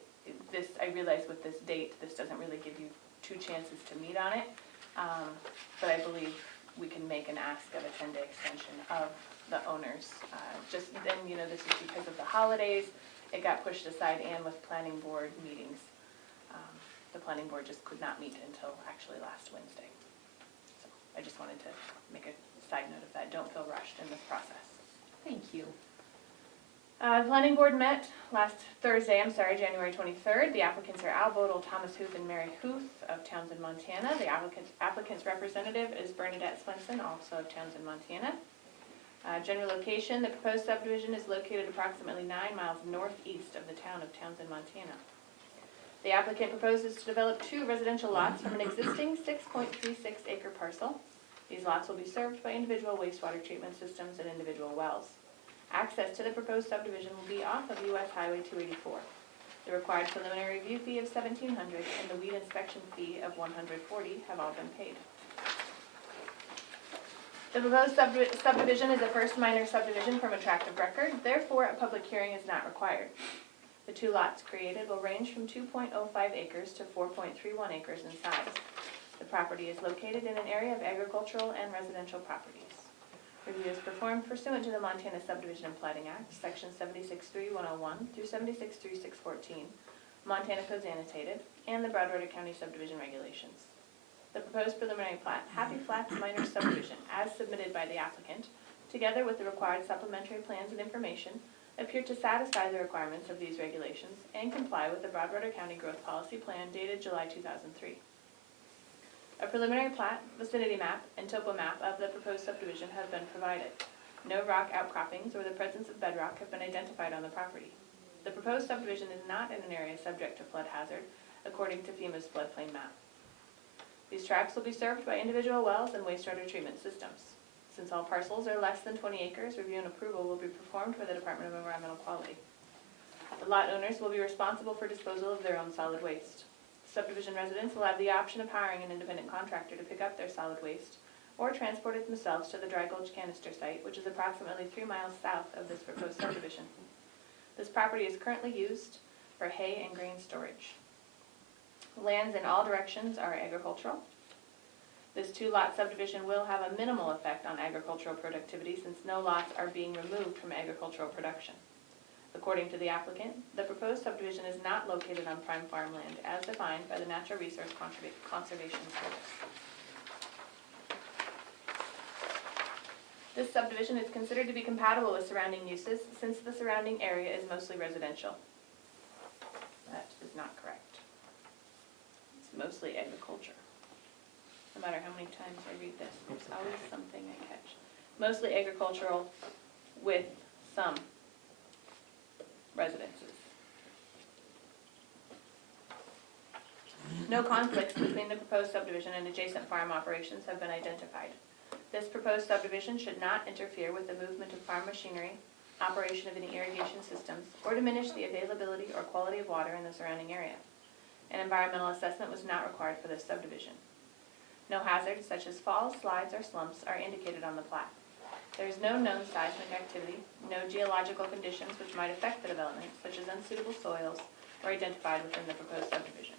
this, I realize with this date, this doesn't really give you 2 chances to meet on it, but I believe we can make an ask of a 10-day extension of the owners. Just then, you know, this is because of the holidays, it got pushed aside, and with planning board meetings. The planning board just could not meet until actually last Wednesday. So I just wanted to make a side note of that. Don't feel rushed in this process. Thank you. The planning board met last Thursday, January 23rd. The applicants are Al Bodel, Thomas Huth, and Mary Huth of Townsend, Montana. The applicant's representative is Bernadette Swenson, also of Townsend, Montana. General location, the proposed subdivision is located approximately 9 miles northeast of the town of Townsend, Montana. The applicant proposes to develop 2 residential lots from an existing 6.36 acre parcel. These lots will be served by individual wastewater treatment systems and individual wells. Access to the proposed subdivision will be off of US Highway 284. The required preliminary review fee of $1,700 and the weed inspection fee of $140 have all been paid. The proposed subdivision is a first minor subdivision from a tract of record, therefore a public hearing is not required. The 2 lots created will range from 2.05 acres to 4.31 acres in size. The property is located in an area of agricultural and residential properties. Review is performed pursuant to the Montana Subdivision and Platting Act, Section 76.3.101 through 76.3.614, Montana Codes Annotated, and the Broadwater County Subdivision Regulations. the proposed preliminary plat, Happy Flats Minor Subdivision, as submitted by the applicant, together with the required supplementary plans and information, appear to satisfy the requirements of these regulations and comply with the Broadwater County Growth Policy Plan dated July 2003. A preliminary plat, vicinity map, and topo map of the proposed subdivision have been provided. No rock outcroppings or the presence of bedrock have been identified on the property. The proposed subdivision is not in an area subject to flood hazard, according to FEMA's floodplain map. These tracts will be served by individual wells and wastewater treatment systems. Since all parcels are less than 20 acres, review and approval will be performed by the Department of Environmental Quality. The lot owners will be responsible for disposal of their own solid waste. Subdivision residents will have the option of hiring an independent contractor to pick up their solid waste or transport it themselves to the Dry Gulch Canister site, which is approximately 3 miles south of this proposed subdivision. This property is currently used for hay and grain storage. Lands in all directions are agricultural. This 2-lot subdivision will have a minimal effect on agricultural productivity since no lots are being removed from agricultural production. According to the applicant, the proposed subdivision is not located on prime farmland as defined by the Natural Resource Conservation Service. This subdivision is considered to be compatible with surrounding uses since the surrounding area is mostly residential. That is not correct. It's mostly agriculture. No matter how many times I read this, there's always something I catch. Mostly agricultural with some residences. No conflicts between the proposed subdivision and adjacent farm operations have been identified. This proposed subdivision should not interfere with the movement of farm machinery, operation of any irrigation systems, or diminish the availability or quality of water in the surrounding area. An environmental assessment was not required for this subdivision. No hazards such as falls, slides, or slumps are indicated on the plat. There is no known seismic activity, no geological conditions which might affect the development, such as unsuitable soils, were identified within the proposed subdivision.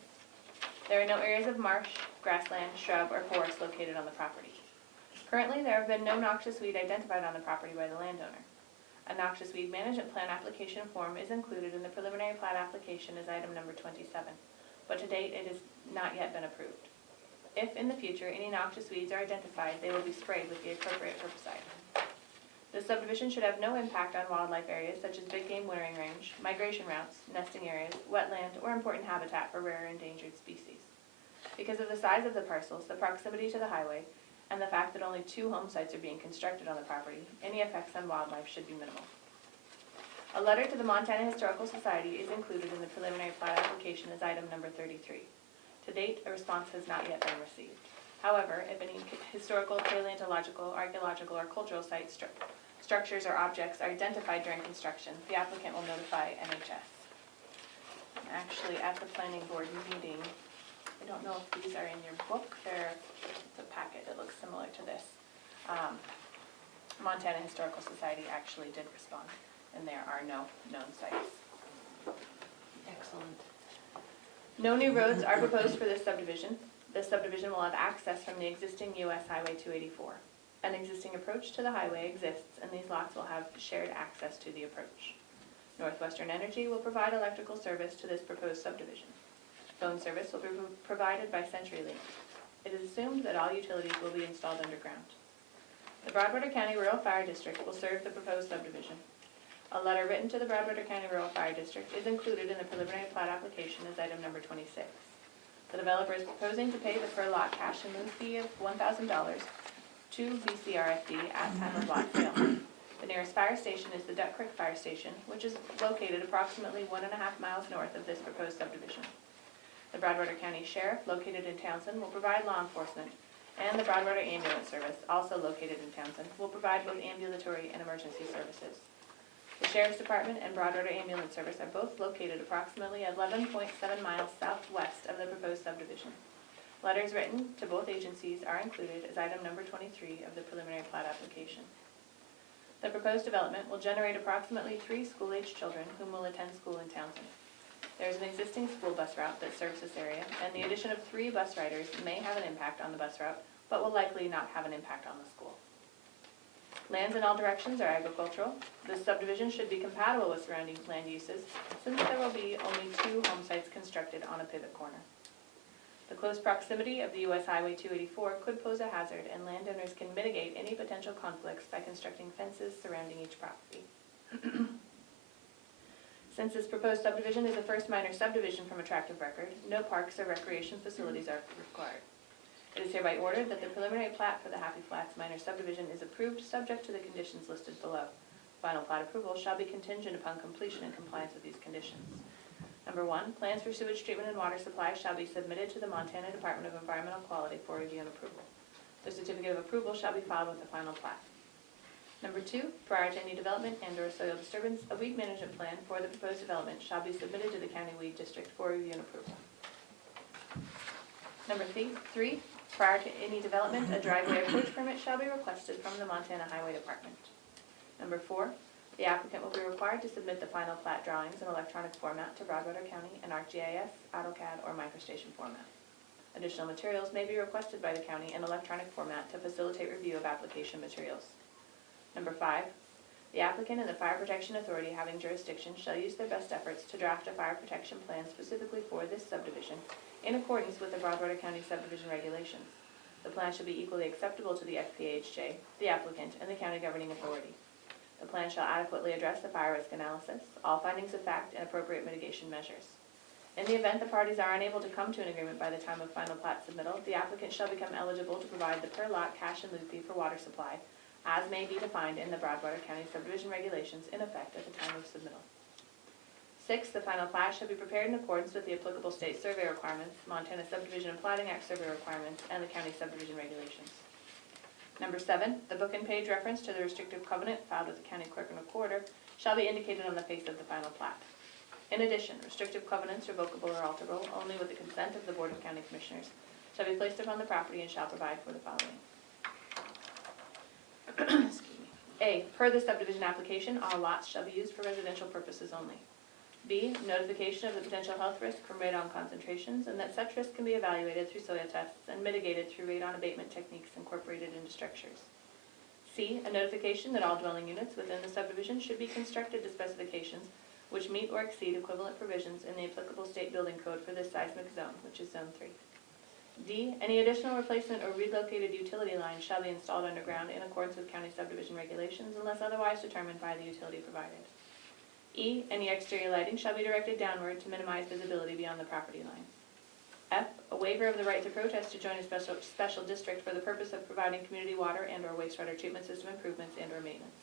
There are no areas of marsh, grassland, shrub, or forest located on the property. Currently, there have been no noxious weed identified on the property by the landowner. A noxious weed management plan application form is included in the preliminary plat application as item number 27, but to date it has not yet been approved. If in the future any noxious weeds are identified, they will be sprayed with the appropriate herbicide. The subdivision should have no impact on wildlife areas such as big game wintering range, migration routes, nesting areas, wetland, or important habitat for rare or endangered species. Because of the size of the parcels, the proximity to the highway, and the fact that only 2 home sites are being constructed on the property, any effects on wildlife should be minimal. A letter to the Montana Historical Society is included in the preliminary plat application as item number 33. To date, a response has not yet been received. However, if any historical, paleontological, archaeological, or cultural site structures or objects are identified during construction, the applicant will notify NHS. Actually, at the planning board meeting, I don't know if these are in your book, they're the packet that looks similar to this. Montana Historical Society actually did respond, and there are no known sites. Excellent. No new roads are proposed for this subdivision. This subdivision will have access from the existing US Highway 284. An existing approach to the highway exists, and these lots will have shared access to the approach. Northwestern Energy will provide electrical service to this proposed subdivision. Phone service will be provided by CenturyLink. It is assumed that all utilities will be installed underground. The Broadwater County Rural Fire District will serve the proposed subdivision. A letter written to the Broadwater County Rural Fire District is included in the preliminary plat application as item number 26. The developer is proposing to pay the per lot cash and lieu fee of $1,000 to VCRFD at time of lot sale. The nearest fire station is the Duck Creek Fire Station, which is located approximately 1.5 miles north of this proposed subdivision. The Broadwater County Sheriff, located in Townsend, will provide law enforcement, and the Broadwater Ambulance Service, also located in Townsend, will provide both ambulatory and emergency services. The Sheriff's Department and Broadwater Ambulance Service are both located approximately 11.7 miles southwest of the proposed subdivision. Letters written to both agencies are included as item number 23 of the preliminary plat application. The proposed development will generate approximately 3 school-aged children whom will attend school in Townsend. There is an existing school bus route that serves this area, and the addition of 3 bus riders may have an impact on the bus route, but will likely not have an impact on the school. Lands in all directions are agricultural. This subdivision should be compatible with surrounding land uses, since there will be only 2 home sites constructed on a pivot corner. The close proximity of the US Highway 284 could pose a hazard, and landowners can mitigate any potential conflicts by constructing fences surrounding each property. Since this proposed subdivision is a first minor subdivision from a tract of record, no parks or recreation facilities are required. It is hereby ordered that the preliminary plat for the Happy Flats Minor Subdivision is approved subject to the conditions listed below. Final plat approval shall be contingent upon completion and compliance with these conditions. Number 1, plans for sewage treatment and water supply shall be submitted to the Montana Department of Environmental Quality for review and approval. The certificate of approval shall be filed with the final plat. Number 2, prior to any development and/or soil disturbance, a weed management plan for the proposed development shall be submitted to the County Weed District for review and approval. Number 3, prior to any development, a driveway approach permit shall be requested from the Montana Highway Department. Number 4, the applicant will be required to submit the final plat drawings in electronic format to Broadwater County in ArcGIS, AutoCAD, or MicroStation format. Additional materials may be requested by the county in electronic format to facilitate review of application materials. Number 5, the applicant and the Fire Protection Authority having jurisdiction shall use their best efforts to draft a fire protection plan specifically for this subdivision in accordance with the Broadwater County subdivision regulations. The plan should be equally acceptable to the FPHJ, the applicant, and the county governing authority. The plan shall adequately address the fire risk analysis, all findings of fact, and appropriate mitigation measures. In the event the parties are unable to come to an agreement by the time of final plat submittal, the applicant shall become eligible to provide the per lot cash in lieu fee for water supply, as may be defined in the Broadwater County subdivision regulations in effect at the time of submittal. 6, the final plat shall be prepared in accordance with the applicable state survey requirements, Montana Subdivision and Plating Act survey requirements, and the county subdivision regulations. Number 7, the book and page reference to the restrictive covenant filed with the county clerk and recorder shall be indicated on the face of the final plat. In addition, restrictive covenants, revocable or alterable, only with the consent of the Board of County Commissioners, shall be placed upon the property and shall provide for the following. Excuse me. A, per the subdivision application, all lots shall be used for residential purposes only. B, notification of the potential health risk from radon concentrations, and that such risk can be evaluated through soil tests and mitigated through radon abatement techniques incorporated into structures. C, a notification that all dwelling units within the subdivision should be constructed to specifications which meet or exceed equivalent provisions in the applicable state building code for this seismic zone, which is Zone 3. D, any additional replacement or relocated utility lines shall be installed underground in accordance with county subdivision regulations unless otherwise determined by the utility provided. E, any exterior lighting shall be directed downward to minimize visibility beyond the property lines. F, a waiver of the right to protest to join a special district for the purpose of providing community water and/or wastewater treatment system improvements and/or maintenance.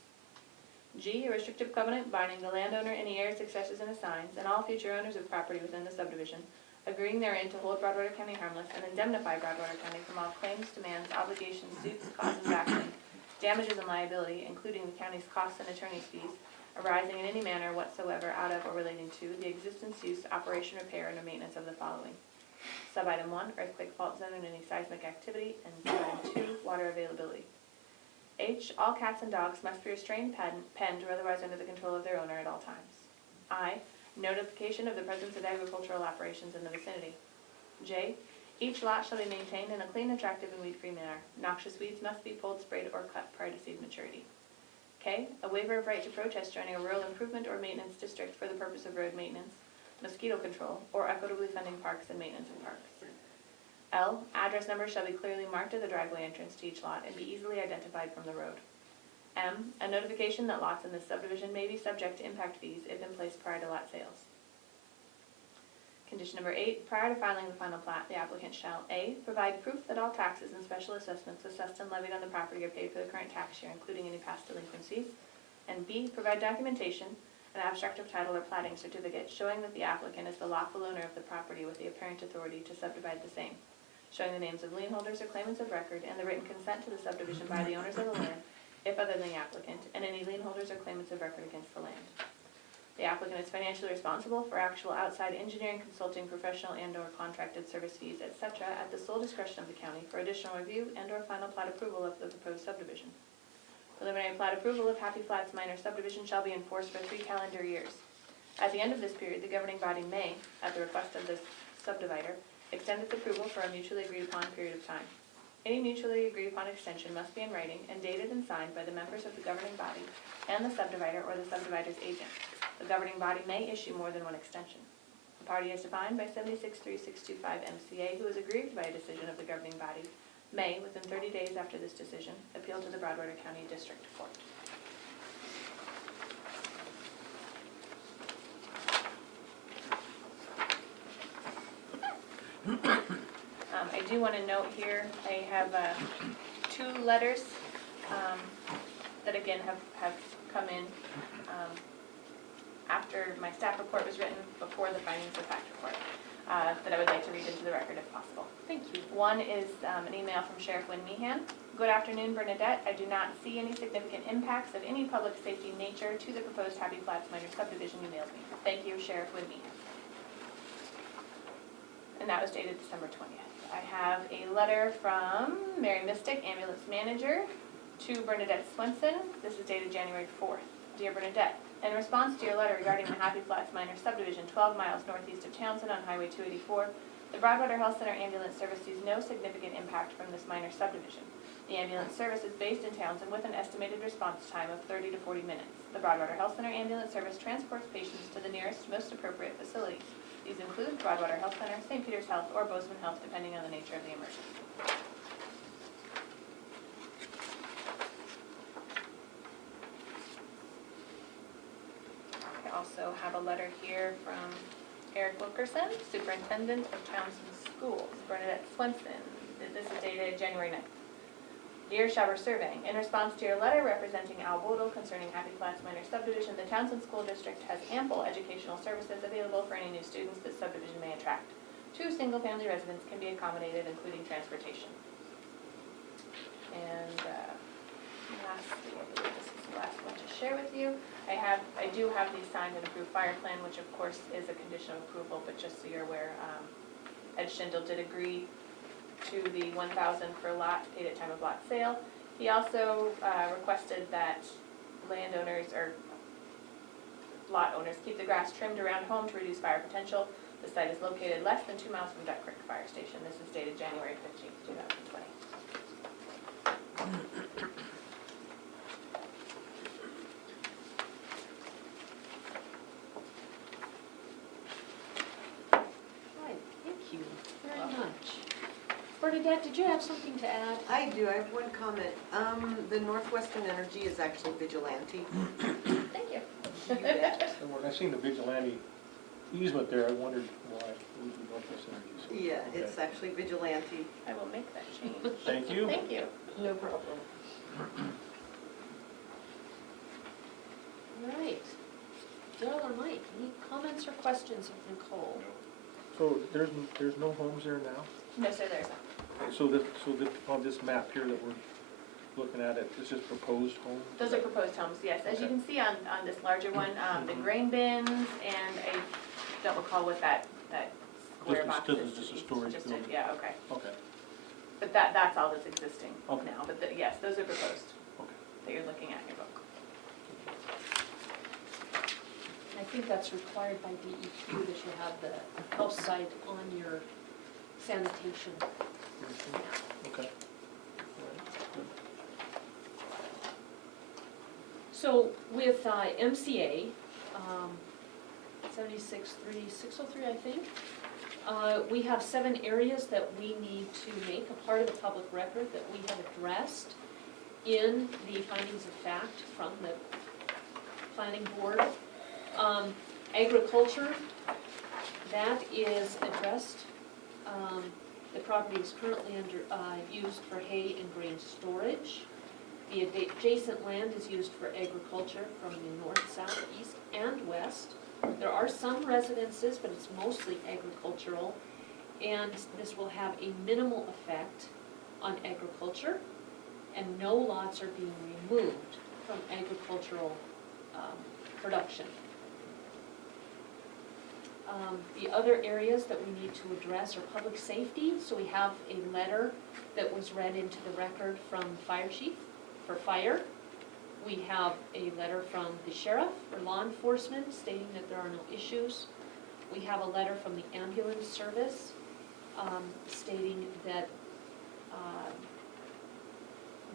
G, a restrictive covenant binding the landowner, any heirs, successors, and assigns, and all future owners of property within the subdivision, agreeing therein to hold Broadwater County harmless and indemnify Broadwater County from all claims, demands, obligations, suits, causes of action, damages, and liability, including the county's costs and attorney's fees, arising in any manner whatsoever out of or relating to the existence, use, operation, repair, and maintenance of the following. Subitem 1, earthquake fault zone and any seismic activity, and subitem 2, water availability. H, all cats and dogs must be restrained, penned, or otherwise under the control of their owner at all times. I, notification of the presence of agricultural operations in the vicinity. J, each lot shall be maintained in a clean, attractive, and weed-free manner. Noxious weeds must be pulled, sprayed, or cut prior to seed maturity. K, a waiver of right to protest joining a rural improvement or maintenance district for the purpose of road maintenance, mosquito control, or equitably funding parks and maintenance of parks. L, address numbers shall be clearly marked at the driveway entrance to each lot and be easily identified from the road. M, a notification that lots in this subdivision may be subject to impact fees if in place prior to lot sales. Condition number 8, prior to filing the final plat, the applicant shall A, provide proof that all taxes and special assessments assessed and levied on the property are paid for the current tax year, including any past delinquencies, and B, provide documentation, an abstract of title or platting certificate showing that the applicant is the lawful owner of the property with the apparent authority to subdivide the same, showing the names of lien holders or claimants of record and the written consent to the subdivision by the owners of the land, if other than the applicant, and any lien holders or claimants of record against the land. The applicant is financially responsible for actual outside engineering, consulting, professional and/or contracted service fees, etc., at the sole discretion of the county for additional review and/or final plat approval of the proposed subdivision. Preliminary plat approval of Happy Flats Minor Subdivision shall be enforced for 3 calendar years. At the end of this period, the governing body may, at the request of the subdivider, extend its approval for a mutually agreed upon period of time. Any mutually agreed upon extension must be in writing and dated and signed by the members of the governing body and the subdivider or the subdivider's agent. The governing body may issue more than one extension. The party is defined by 763625 MCA, who is aggrieved by a decision of the governing body, may, within 30 days after this decision, appeal to the Broadwater County District Court. I do want to note here, I have 2 letters that again have come in after my staff report was written, before the findings of fact report, that I would like to read into the record if possible. Thank you. One is an email from Sheriff Wynn Meehan. Good afternoon, Bernadette. I do not see any significant impacts of any public safety nature to the proposed Happy Flats Minor Subdivision you mailed me. Thank you, Sheriff Wynn Meehan. And that was dated December 20th. I have a letter from Mary Mystic, ambulance manager, to Bernadette Swenson. This is dated January 4th. Dear Bernadette, in response to your letter regarding the Happy Flats Minor Subdivision 12 miles northeast of Townsend on Highway 284, the Broadwater Health Center ambulance service sees no significant impact from this minor subdivision. The ambulance service is based in Townsend with an estimated response time of 30 to 40 minutes. The Broadwater Health Center ambulance service transports patients to the nearest, most appropriate facilities. These include Broadwater Health Center, St. Peter's Health, or Bozeman Health, depending on the nature of the emergency. I also have a letter here from Eric Wilkerson, Superintendent of Townsend Schools, Bernadette Swenson. This is dated January 9th. Dear Shower Surveying, in response to your letter representing Al Bodel concerning Happy Flats Minor Subdivision, the Townsend School District has ample educational services available for any new students this subdivision may attract. 2 single-family residents can be accommodated, including transportation. And lastly, I believe this is the last one to share with you. I do have the signed and approved fire plan, which of course is a condition of approval, but just so you're aware, Ed Schindel did agree to the $1,000 per lot paid at time of lot sale. He also requested that landowners or lot owners keep the grass trimmed around home to reduce fire potential. The site is located less than 2 miles from Duck Creek Fire Station. This is dated January 15th, 2020. Right, thank you very much. Bernadette, did you have something to add? I do, I have one comment. The Northwestern Energy is actually Vigilante. Thank you. You bet. And when I seen the vigilante easement there, I wondered why it would be Northwest Energy. So, Yeah, okay. it's actually Vigilante. I will make that change. Thank you. Thank you. No problem. All right. Jill or Mike, any comments or questions of Nicole? So there's no homes there now? No, sir, there's not. So on this map here that we're looking at, this is proposed homes? Those are proposed homes, yes. As you can see on this larger one, the grain bins, and I don't recall what that square box is. It's just a storage building. Yeah, okay. Okay, But that's all that's existing Okay. now. But yes, those are proposed okay. that you're looking at in your book. I think that's required by DEQ that you have the house site on your sanitation. Okay. So with MCA, 763-603, I think, we have 7 areas that we need to make a part of the public record that we have addressed in the findings of fact from the planning board. Agriculture, that is addressed. The property is currently used for hay and grain storage. The adjacent land is used for agriculture from the north, south, east, and west. There are some residences, but it's mostly agricultural, and this will have a minimal effect on agriculture, and no lots are being removed from agricultural production. The other areas that we need to address are public safety. So we have a letter that was read into the record from fire chief for fire. We have a letter from the sheriff for law enforcement stating that there are no issues. We have a letter from the ambulance service stating that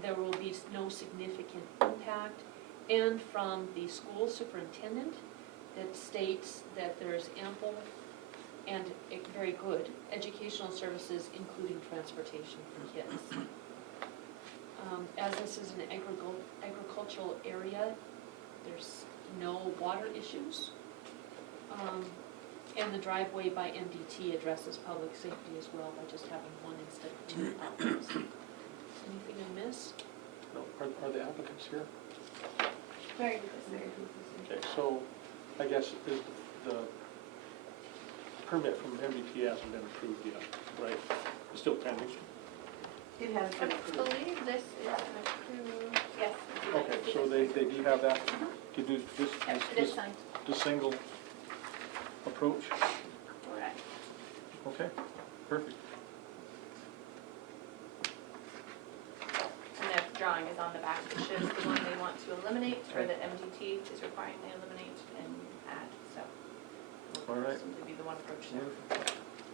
there will be no significant impact. And from the school superintendent that states that there is ample and very good educational services, including transportation for kids. As this is an agricultural area, there's no water issues. And the driveway by MDT addresses public safety as well by just having one instead of two outlets. Anything I missed? No, are the applicants here? Very good. Okay, so I guess is the permit from MDT hasn't been approved yet, right? It's still pending? It has I been approved. believe this is an approved, yes. Okay, so they do have that to do this, Yep, it is signed. the single approach? Correct. Okay, perfect. And their drawing is on the back. It shows the one they want to eliminate, or that MDT is requiring they eliminate and add, so. All right. Simply be the one approach there.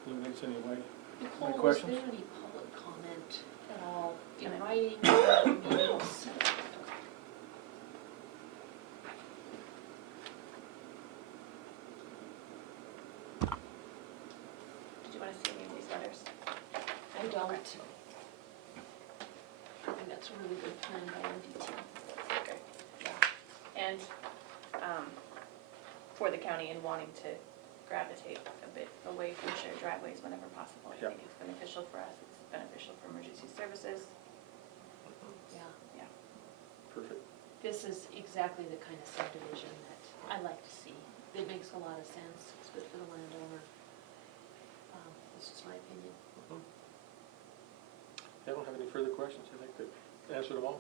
Eliminates anyway. Nicole, was questions? there any public comment at all in No. writing or meetings? Did you want to see any of these letters? I don't. I think that's a really good plan by MDT. Okay. And for the county in wanting to gravitate a bit away from shared driveways whenever possible. I Yep. think it's beneficial for us, it's beneficial for emergency services. Yeah, Perfect. this is exactly the kind of subdivision that I like to see. It makes a lot of sense, it's good for the landowner. This is my opinion. I don't have any further questions. I think that answered them all.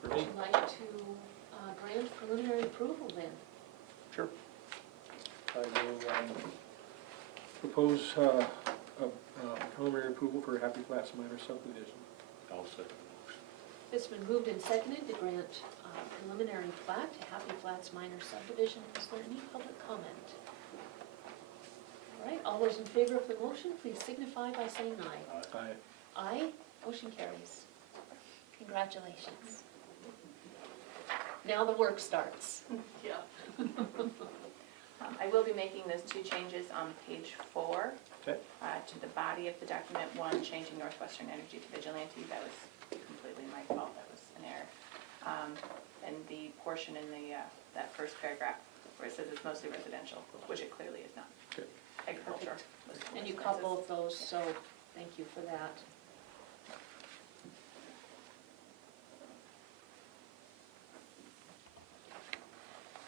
For Would me? you like to grant preliminary approval then? Sure. I will propose preliminary approval for Happy Flats Minor Subdivision. I'll second the motion. It's been moved and seconded to grant preliminary plat to Happy Flats Minor Subdivision. Is there any public comment? All right, all those in favor of the motion, please signify by saying aye. Aye. Aye, motion carries. Congratulations. Now the work starts. Yeah. I will be making those two changes on page 4. Okay. To the body of the document, one, changing Northwestern Energy to Vigilante, that was completely my fault, that was an error. And the portion in the, that first paragraph, where it says it's mostly residential, which it clearly is not. Okay. Agriculture. And you caught both those, so thank you for that.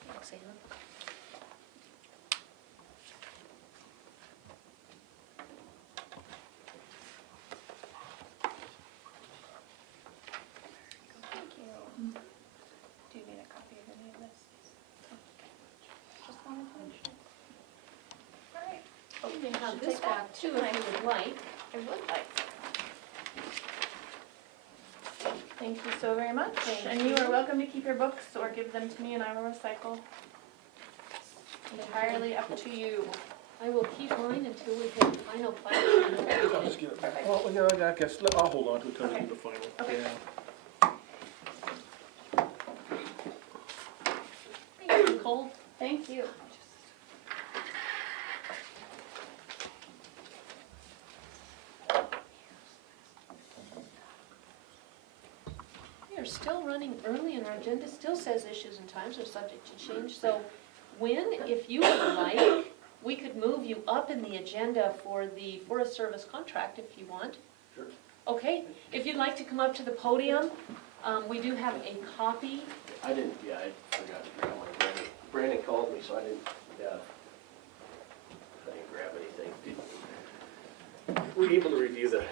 Thanks, Anna. Thank you. Do you need a copy of any of this? Just wanted to make sure. All right. Oh, you can have Should this take that, back too shouldn't if you would like. I would like. Thank you so very much. Thank And you are you. welcome to keep your books or give them to me and I will recycle. Entirely up to you. I will keep mine until we hit final plat. I'll just give it back. Well, yeah, I guess, I'll hold on to it until we do the final. Okay. Yeah. Thank you, Nicole. Thank you. We are still running early and our agenda still says issues and times are subject to change. So when, if you would like, we could move you up in the agenda for the Forest Service contract if you want. Sure. Okay, if you'd like to come up to the podium, we do have a copy. I didn't, yeah, I forgot to grab my Brandon called me, so I didn't, I didn't grab anything. Were you able to review the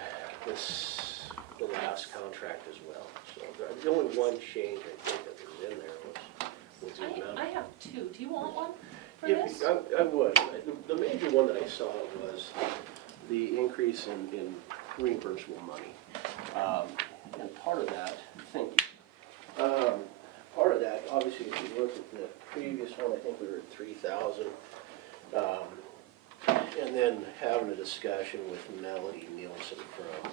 last contract as well? So the only one change I think that was in there was the amount. I have two. Do you want one for Yeah, this? I would. The major one that I saw was the increase in reimbursable money. And part of that, thank you. Part of that, obviously, if you look at the previous one, I think we were at 3,000. And then having a discussion with Melody Nielsen from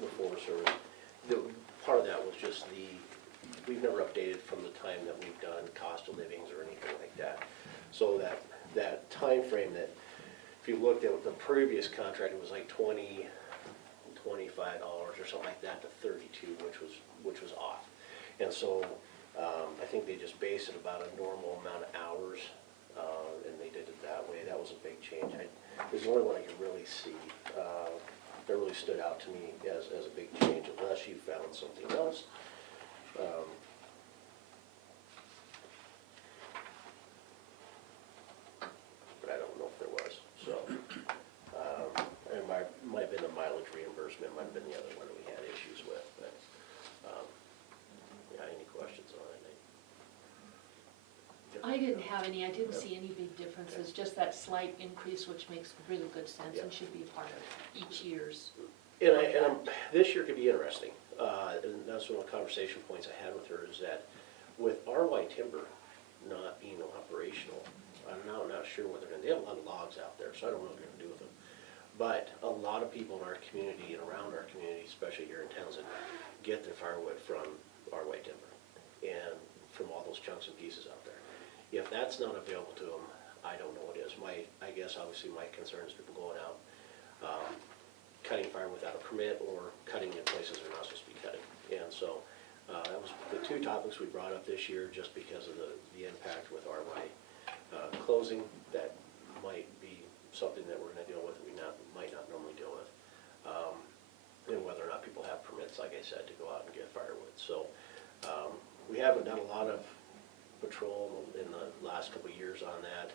the Forest Service. Part of that was just the we've never updated from the time that we've done cost of livings or anything like that. So that timeframe that, if you looked at the previous contract, it was like $25 or something like that to 32, which was off. And so, I think they just based it about a normal amount of hours, and they did it that way. That was a big change. It was the only one I could really see, that really stood out to me as a big change, unless you found something else. But I don't know if there was, so. And might have been the mileage reimbursement, might have been the other one that we had issues with, but, yeah, any questions on it? I didn't have any, I didn't see any big differences, just that slight increase, which makes really good sense and should be a part of each year's. This year could be interesting, and that's one of the conversation points I had with her, is that with RY Timber not being operational, I'm now not sure what they're gonna do. They have a lot of logs out there, so I don't know what they're gonna do with them. But a lot of people in our community and around our community, especially here in Townsend, get their firewood from RY Timber and from all those chunks and pieces out there. If that's not available to them, I don't know what is. I guess obviously my concern is people going out, cutting fire without a permit or cutting in places they're not supposed to be cutting. And so, that was the two topics we brought up this year, just because of the impact with RY closing. That might be something that we're gonna deal with that we might not normally deal with. And whether or not people have permits, like I said, to go out and get firewood. So, we haven't done a lot of patrol in the last couple of years on that.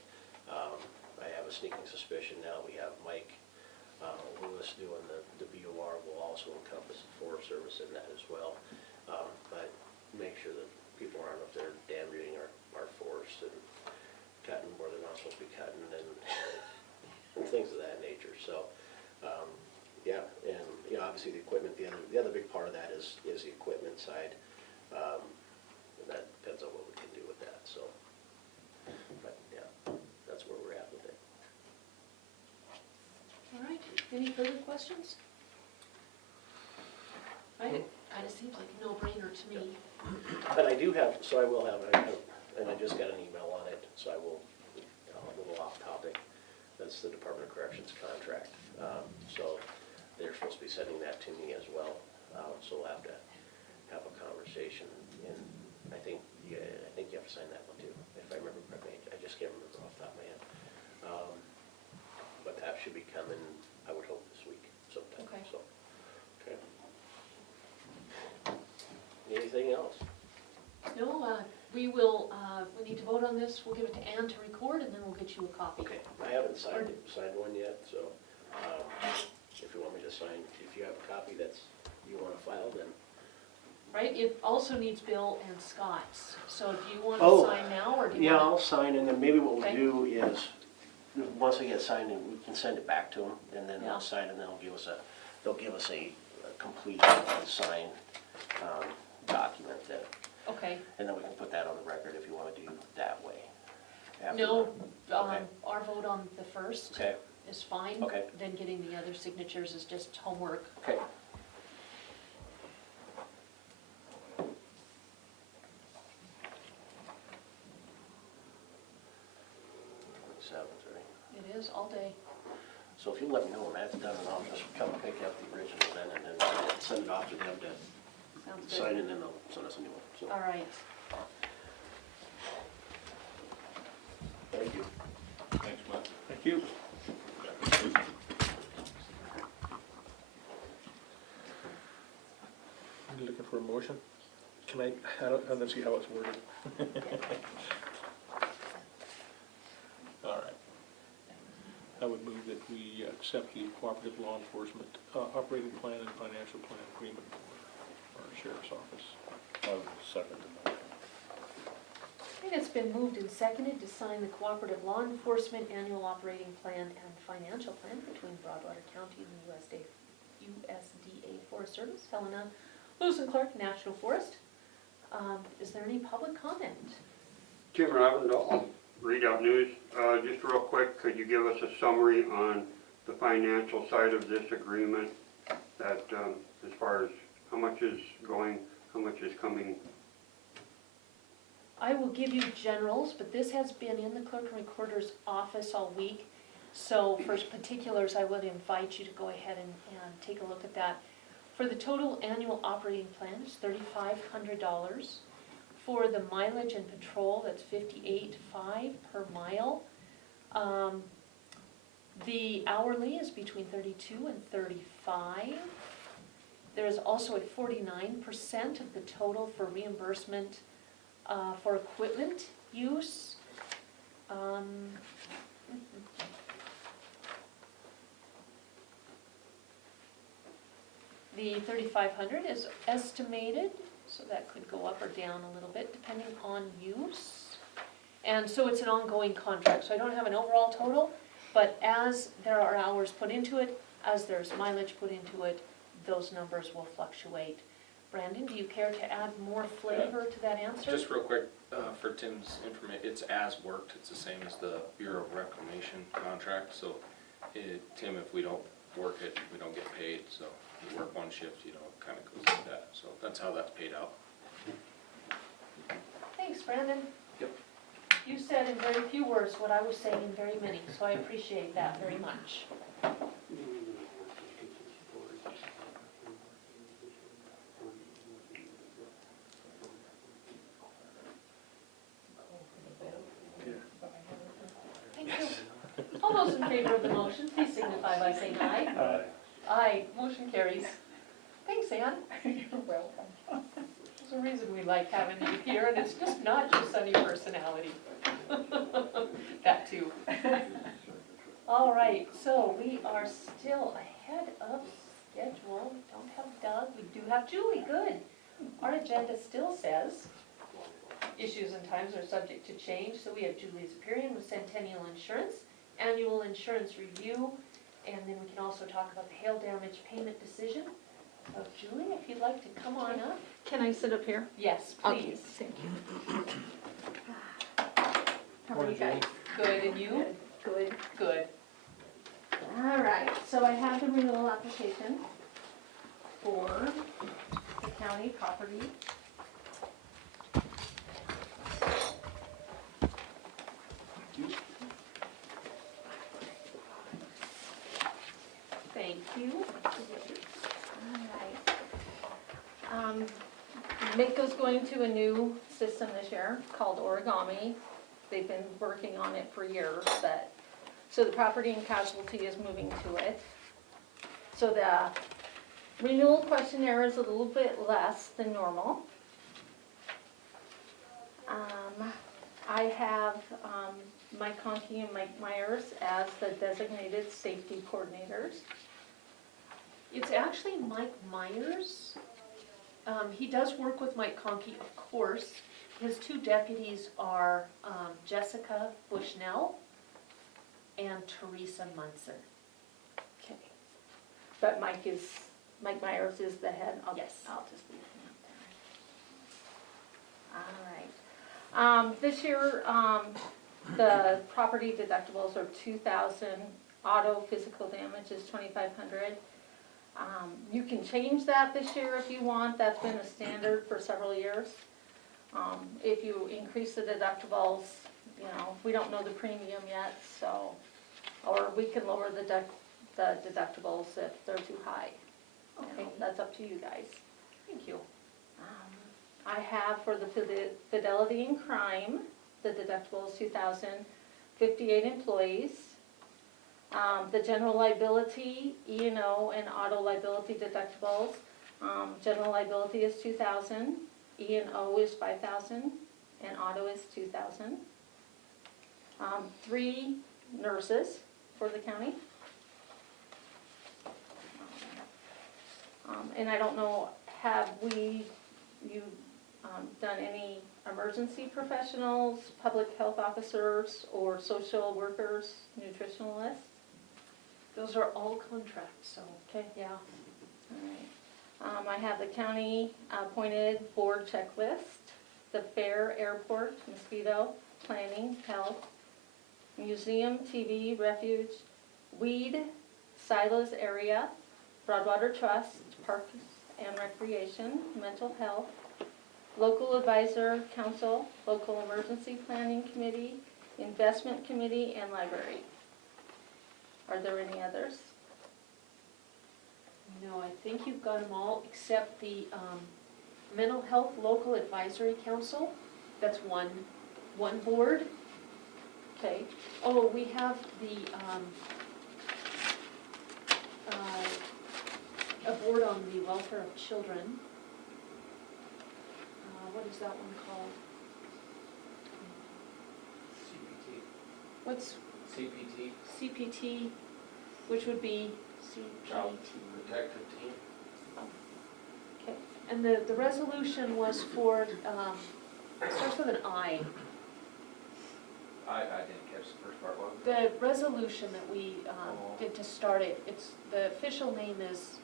I have a sneaking suspicion now we have Mike Lewis doing the BOR will also encompass the Forest Service in that as well. But make sure that people aren't up there damaging our forests and cutting where they're not supposed to be cutting and things of that nature. So, yeah, and you know, obviously the equipment, the other big part of that is the equipment side. And that depends on what we can do with that. So, but yeah, that's where we're at with it. All right, any further questions? Right, kinda seems like a no-brainer to me. And I do have, so I will have, and I just got an email on it, so I will, a little off topic. That's the Department of Corrections contract. So they're supposed to be sending that to me as well. So we'll have to have a conversation, and I think you have to sign that one too, if I remember correctly. I just can't remember off the top of my head. But that should be coming, I would hope, this week sometime. Okay. So, okay. Anything else? No, we need to vote on this, we'll give it to Ann to record, and then we'll get you a copy. Okay, I haven't signed one yet, so, if you want me to sign, if you have a copy you want to file, then. Right, it also needs Bill and Scott's, so do you want Oh, to sign now, or do you Yeah, want? I'll sign, and then maybe what we'll Okay. do is, once I get signed, we can send it back to them, and then Yeah. they'll sign, and they'll give us a complete and signed, document that, Okay, and then we can put that on the record if you want to do that way. after no, that. Okay. our vote on the first Okay, is fine. Okay. Then getting the other signatures is just homework. okay. Seventh, right? It is, all day. So if you let me know when that's done, and I'll just come pick up the original then, and then send it off to them to Sounds good. sign, and then they'll send us a new one, so. All right. Thank you. Thanks, Mike. Thank you. You looking for a motion? Can I don't see how it's worded. All right. I would move that we accept the cooperative law enforcement operating plan and financial plan agreement for our sheriff's office. I'll second the motion. And it's been moved and seconded to sign the cooperative law enforcement annual operating plan and financial plan between Broadwater County and the USDA Forest Service, Helena Lewis and Clark National Forest. Is there any public comment? Jim Ravendall, Readout News. Just real quick, could you give us a summary on the financial side of this agreement? That as far as how much is going, how much is coming I will give you generals, but this has been in the clerk and recorder's office all week. So for particulars, I would invite you to go ahead and take a look at that. For the total annual operating plan, it's $3,500. For the mileage and patrol, that's $58.5 per mile. The hourly is between 32 and 35. There is also a 49% of the total for reimbursement for equipment use. The 3,500 is estimated, so that could go up or down a little bit depending on use. And so it's an ongoing contract, so I don't have an overall total, but as there are hours put into it, as there's mileage put into it, those numbers will fluctuate. Brandon, do you care to add more flavor to that answer? Just real quick, for Tim's information, it's as worked, it's the same as the Bureau of Reclamation contract, so Tim, if we don't work it, we don't get paid, so you work one shift, you know, it kinda goes like that, so that's how that's paid out. Thanks, Brandon. Yep. You said in very few words what I was saying in very many, so I appreciate that very much. Thank you. All those in favor of the motion, please signify by saying aye. Aye. Aye, motion carries. Thanks, Ann. You're welcome. There's a reason we like having you here, and it's just not your sunny personality. That too. All right, so we are still ahead of schedule. We don't have Doug, we do have Julie, good. Our agenda still says, issues and times are subject to change, so we have Julie's appearing with Centennial Insurance, annual insurance review, and then we can also talk about the hail damage payment decision. So Julie, if you'd like to come on up. Can I sit up here? Yes, Okay, please. thank you. How are you guys? Good, and you? Good. Good. All right, so I have the renewal application for the county property. Thank you. All right. Mako's going to a new system this year called Origami. They've been working on it for years, but, so the property and casualty is moving to it. So the renewal questionnaire is a little bit less than normal. I have Mike Conkey and Mike Myers as the designated safety coordinators. It's actually Mike Myers. He does work with Mike Conkey, of course. His two deputies are Jessica Bushnell and Teresa Munson. Okay. But Mike Myers is the head. Yes. I'll just leave him up there. All right. This year, the property deductibles are $2,000. Auto physical damage is $2,500. You can change that this year if you want. That's been a standard for several years. If you increase the deductibles, you know, we don't know the premium yet, so, or we can lower the deductibles if they're too high. Okay. That's up to you guys. Thank you. I have for the fidelity and crime, the deductible is $2,000, 58 employees. The general liability, E&O, and auto liability deductibles. General liability is $2,000, E&O is $5,000, and auto is $2,000. 3 nurses for the county. And I don't know, have you done any emergency professionals, public health officers, or social workers, nutritionalists? Those are all contracts, so, Okay. yeah. All right. I have the county appointed board checklist, the fair, airport, mosquito, planning, health, museum, TV, refuge, weed, silos area, Broadwater Trust, parks and recreation, mental health, local advisor council, local emergency planning committee, investment committee, and library. Are there any others? No, I think you've got them all, except the Mental Health Local Advisory Council. That's one board. Okay, Oh, we have the, a board on the welfare of children. What is that one called? What's CPT, CPT, which would be Child CPT? Protective Team. Okay, and the resolution was for, it starts with an I. I didn't catch the first part, what? The resolution that we did to start it, the official name is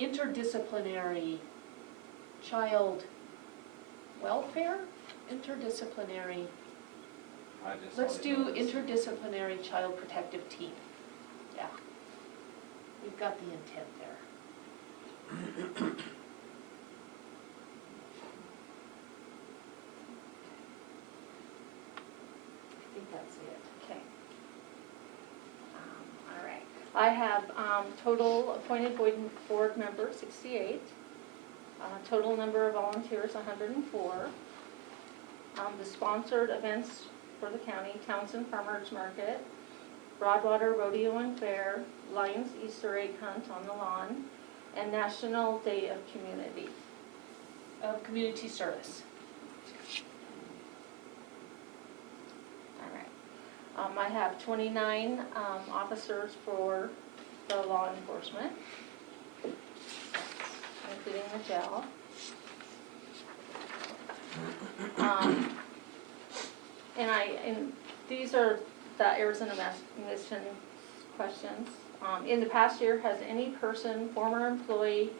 Interdisciplinary Child Welfare? Interdisciplinary, I just let's only do know it's- Interdisciplinary Child Protective Team. Yeah. We've got the intent there. I think that's it. okay. All right. I have total appointed board members, 68. Total number of volunteers, 104. The sponsored events for the county, Townsend Farmers Market, Broadwater Rodeo and Fair, Lions Easter Egg Hunt on the Lawn, and National Day of Community. Of community service. All right. I have 29 officers for the law enforcement, including the jail. And these are the errors and omissions questions. In the past year, has any person, former employee,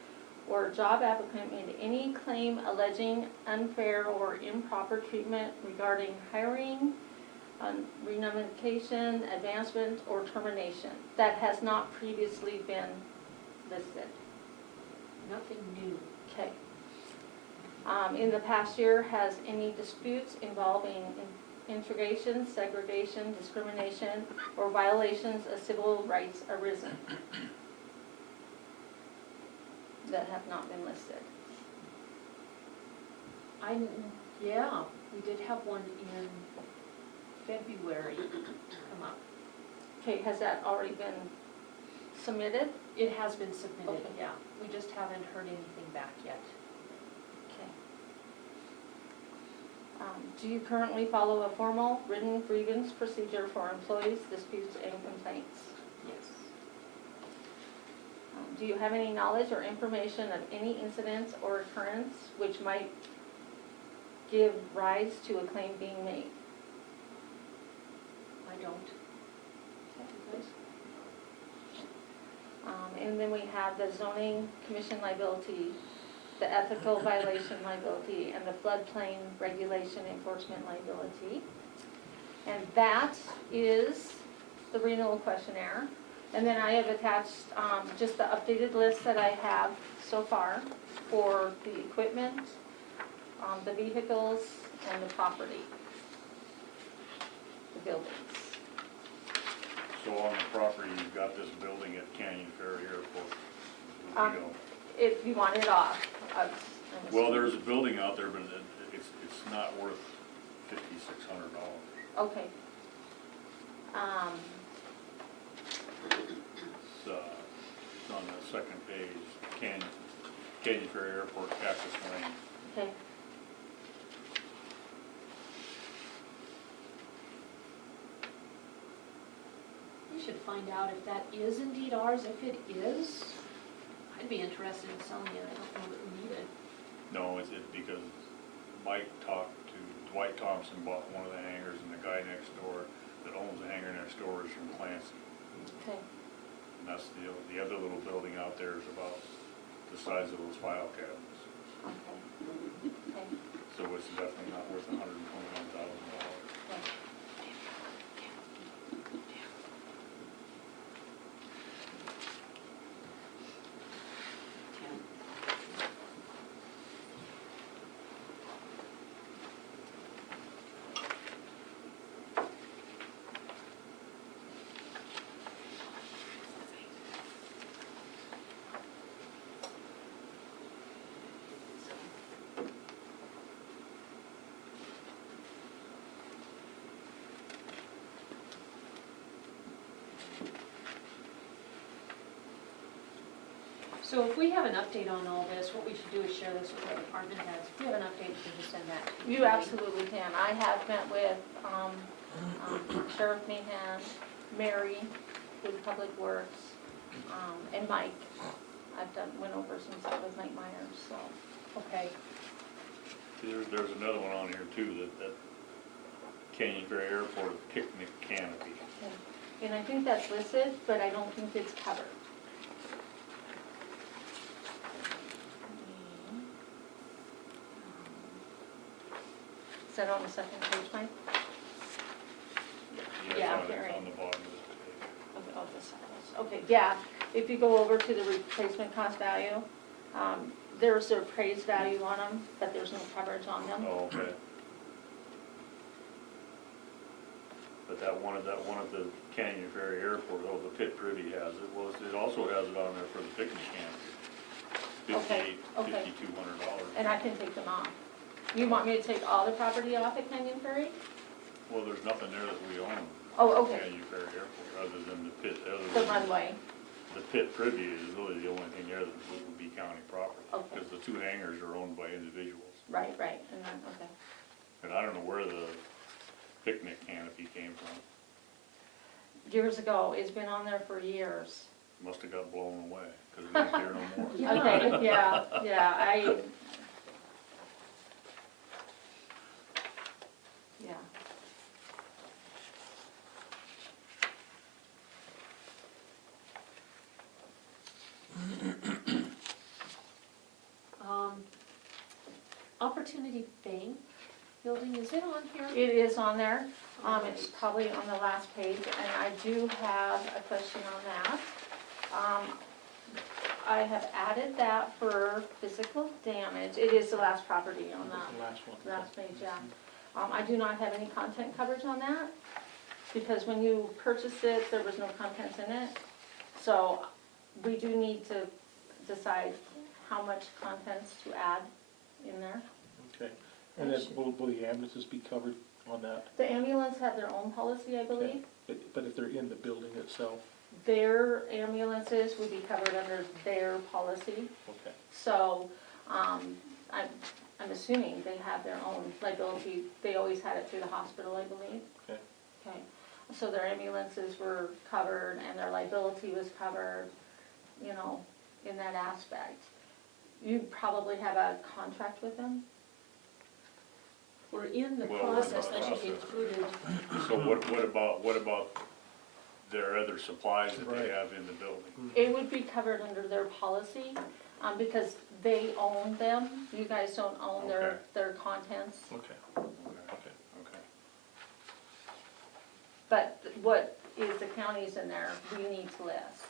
or job applicant made any claim alleging unfair or improper treatment regarding hiring, renomication, advancement, or termination that has not previously been listed? Nothing new. Okay. In the past year, has any disputes involving integration, segregation, discrimination, or violations of civil rights arisen that have not been listed? Yeah, we did have one in February come up. Okay, has that already been submitted? It has been submitted, Okay. yeah. We just haven't heard anything back yet. Okay. Do you currently follow a formal written grievance procedure for employees' disputes and complaints? Yes. Do you have any knowledge or information of any incidents or occurrence which might give rise to a claim being made? I don't. And then we have the zoning commission liability, the ethical violation liability, and the floodplain regulation enforcement liability. And that is the renewal questionnaire. And then I have attached just the updated list that I have so far for the equipment, the vehicles, and the property, the buildings. So on the property, you've got this building at Canyon Fair Airport. Um, If you want it off. I'm Well, assuming. there's a building out there, but it's not worth $5,600. Okay. It's on the second page, Canyon Fair Airport, Cactus Lane. Okay. We should find out if that is indeed ours. If it is, I'd be interested in selling it. I don't know that we need it. No, it's because Mike talked to Dwight Thompson, bought one of the hangars, and the guy next door that owns the hangar next door is from Clancy. Okay. And that's the other little building out there is about the size of those file cabinets. Okay. Okay. So it's definitely not worth $121,000. So if we have an update on all this, what we should do is share this with our department heads. If we have an update, we can just send that to you. You absolutely can. I have met with Sheriff Mahan, Mary with Public Works, and Mike. Went over some stuff with Mike Myers, so. Okay, There's another one on here too, that Canyon Ferry Airport picnic canopy. And I think that's listed, but I don't think it's covered. Is that on the second page, Mike? Yeah, It's Ferry. on the bottom of this page. Of the size. Okay, yeah, if you go over to the replacement cost value, there's their appraised value on them, but there's no coverage on them. Oh, okay. But that one at the Canyon Ferry Airport, oh, the Pit Privy has it, well, it also has it on there for the picnic canopy. Okay, okay. $5,200. And I can take them off. You want me to take all the property off at Canyon Ferry? Well, there's nothing there that we own. Oh, okay, Canyon Ferry Airport, other than the pit, the runway. the Pit Privy is really the only thing there that would be county property. Okay. Because the two hangars are owned by individuals. Right, and then, okay. And I don't know where the picnic canopy came from. Years ago, it's been on there for years. Must have got blown away, because it ain't there no more. Okay, yeah, yeah. Opportunity Bank building, is it on here? It is on there. It's probably on the last page, and I do have a question on that. I have added that for physical damage. It is the last property on that. The last one. Last page, yeah. I do not have any content coverage on that, because when you purchased it, there was no contents in it. So we do need to decide how much contents to add in there. Okay, and then will the ambulances be covered on that? The ambulance have their own policy, I believe. But if they're in the building itself? Their ambulances would be covered under their policy. Okay. So, I'm assuming they have their own liability. They always had it through the hospital, I believe. Okay. Okay, so their ambulances were covered and their liability was covered, you know, in that aspect. You probably have a contract with them? We're in the Well, we're in the process, that should be process. included. So what about their other supplies that they Right. have in the building? It would be covered under their policy, because they own them. You guys don't own Okay. their contents. Okay. Okay. But what is the counties in there, we need to list.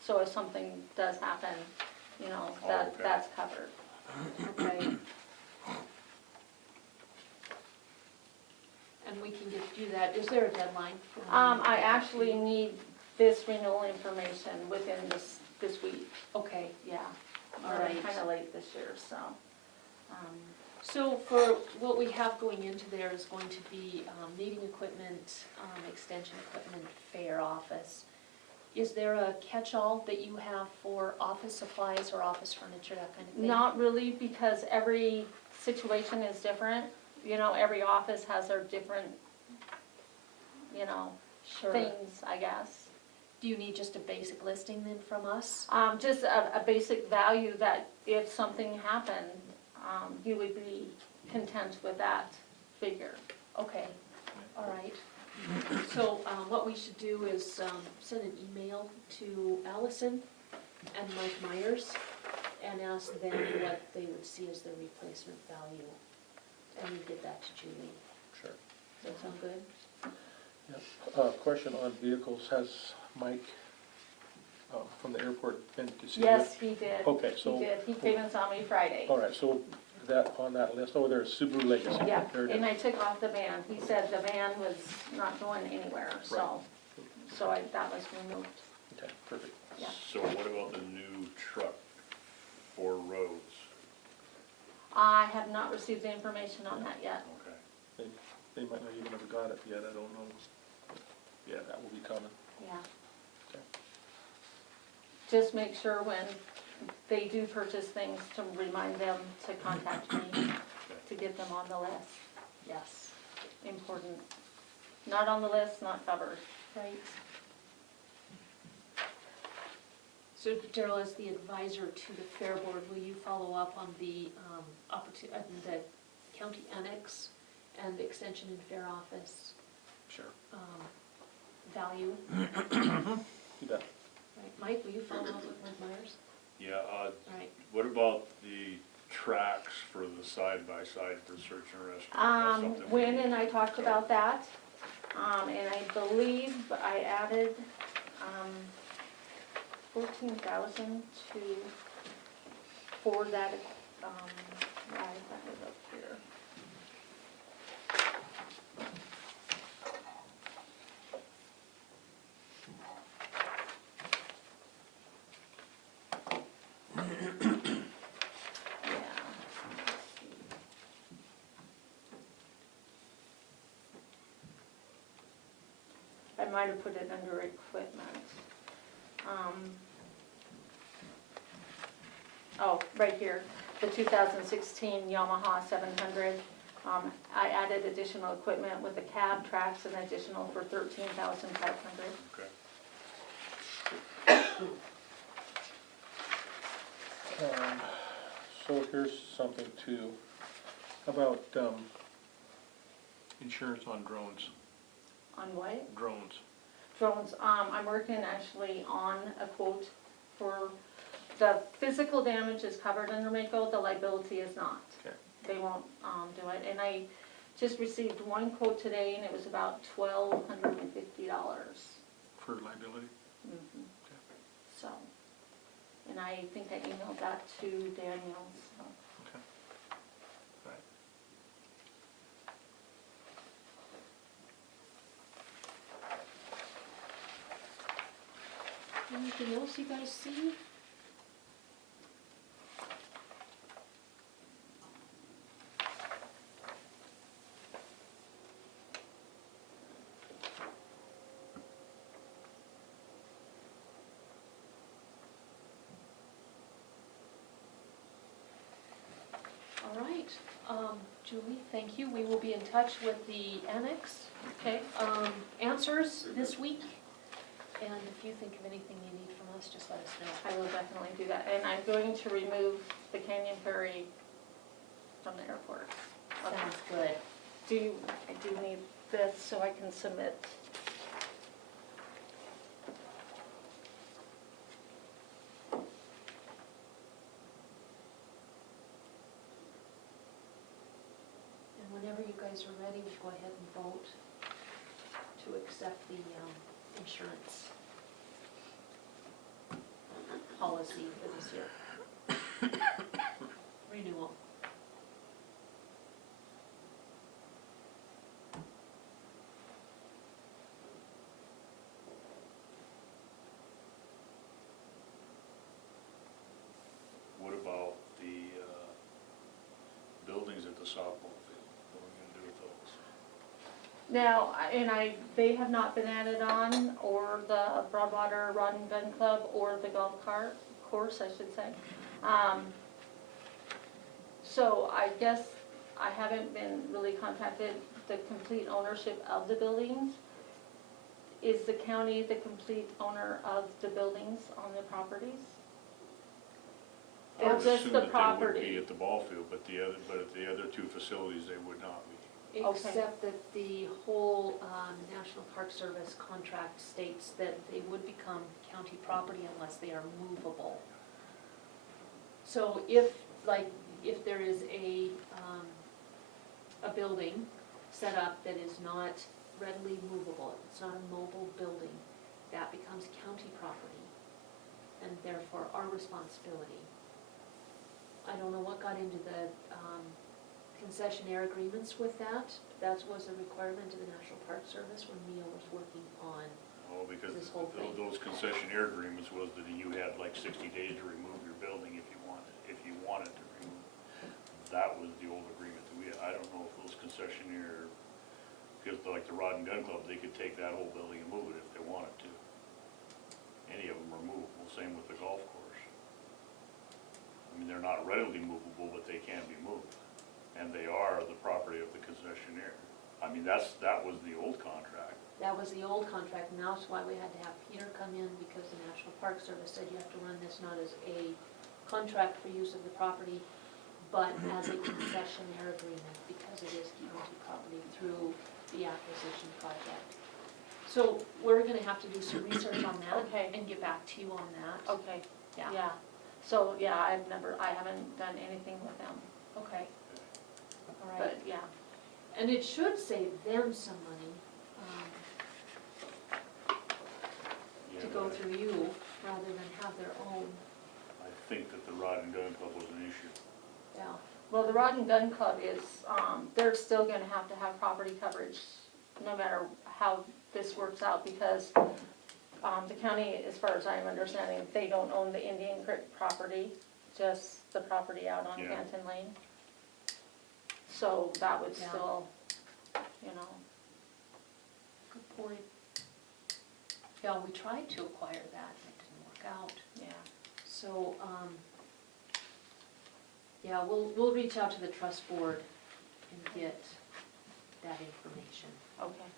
So if something does happen, you know, Oh, okay. that's covered. Okay, And we can do that. Is there a deadline for? I actually need this renewal information within this week, Okay, yeah. All We're right. kinda late this year, so. so for what we have going into there is going to be meeting equipment, extension equipment, fair office. Is there a catch-all that you have for office supplies or office furniture, that kind of thing? Not really, because every situation is different. You know, every office has their different, you know, Sure. things, I guess. Do you need just a basic listing then from us? Just a basic value that if something happened, you would be content with that figure. Okay, all right. So what we should do is send an email to Allison and Mike Myers and ask them what they would see as their replacement value. And we get that to Julie. Sure. Does that sound good? Question on vehicles, has Mike from the airport been to see you? Yes, he did. Okay, so- He did. He came and saw me Friday. All right, so that, on that list, oh, there's Subaru Legacy. Yeah, There it and is. I took off the van. He said the van was not going anywhere, so that was removed. Okay, perfect. Yeah. So what about the new truck for roads? I have not received the information on that yet. Okay. They might not even have got it yet, I don't know. Yeah, that will be coming. Yeah. Okay. Just make sure when they do purchase things to remind them to contact me to get them on the list. Yes, important. Not on the list, not covered. Right. So Daryl, as the advisor to the Fair Board, will you follow up on the the county annex and the extension and fair office Sure. value? You bet. Right, Mike, will you follow up with Mike Myers? Yeah, All right. what about the tracks for the side-by-side for search and rescue? That's something we Wynn need and to I talked cover. about that, and I believe I added, 14,000 for that, yeah, that was up here. Yeah, let's see. I might have put it under equipment. Oh, right here, the 2016 Yamaha 700. I added additional equipment with the cab, tracks, and additional for 13,500. Okay. So here's something too, about, insurance on drones, On what? drones. Drones, I'm working actually on a quote for, the physical damage is covered under Mako, the liability is not. Okay. They won't, do it, and I just received one quote today, and it was about $1,250. For liability? So, and I think I emailed that to Daniel, so. Okay. Right. Anything else you guys see? All right, Julie, thank you. We will be in touch with the annex, okay, answers this week. And if you think of anything you need from us, just let us know. I will definitely do that, and I'm going to remove the Canyon Ferry from the airport. Okay. Sounds good. I do need this so I can submit. And whenever you guys are ready, we'll go ahead and vote to accept the insurance policy for this year. Renewal. What about the buildings at the softball field? What are we gonna do with those? Now, they have not been added on, or the Broadwater Rod and Gun Club, or the golf cart course, I should say. So I guess I haven't been really contacted, the complete ownership of the buildings. Is the county the complete owner of the buildings on the properties? I Or would just assume the that they would property? be at the ball field, but at the other two facilities, they would not be. Okay. Except that the whole National Park Service contract states that they would become county property unless they are movable. So if there is a building set up that is not readily movable, it's not a mobile building, that becomes county property and therefore our responsibility. I don't know what got into the concessionaire agreements with that. That was a requirement of the National Park Service when Neil was working on. Oh, because This whole thing. those concessionaire agreements was that you had like 60 days to remove your building if you wanted to remove. That was the old agreement that we had. I don't know if those concessionaire, because like the Rod and Gun Club, they could take that whole building and move it if they wanted to. Any of them are movable, same with the golf course. I mean, they're not readily movable, but they can be moved. And they are the property of the concessionaire. I mean, that was the old contract. That was the old contract, and that's why we had to have Peter come in, because the National Park Service said you have to run this not as a contract for use of the property, but as a concessionaire agreement, because it is county property through the acquisition project. So we're gonna have to do some research on that Okay. and get back to you on that. Okay, Yeah. yeah. So, yeah, I haven't done anything with them, Okay, all right. but, yeah. And it should save them some money, Yeah, to go but through you, rather than have their own, I think that the Rod and Gun Club was an issue. yeah. Well, the Rod and Gun Club is, they're still gonna have to have property coverage, no matter how this works out, because, the county, as far as I'm understanding, they don't own the Indian Creek property, just the property out on Yeah. Canton Lane. So that would Yeah. still, you know, Good point. Yeah, we tried to acquire that, and it didn't work out. yeah. So, yeah, we'll reach out to the trust board and get that information. Okay.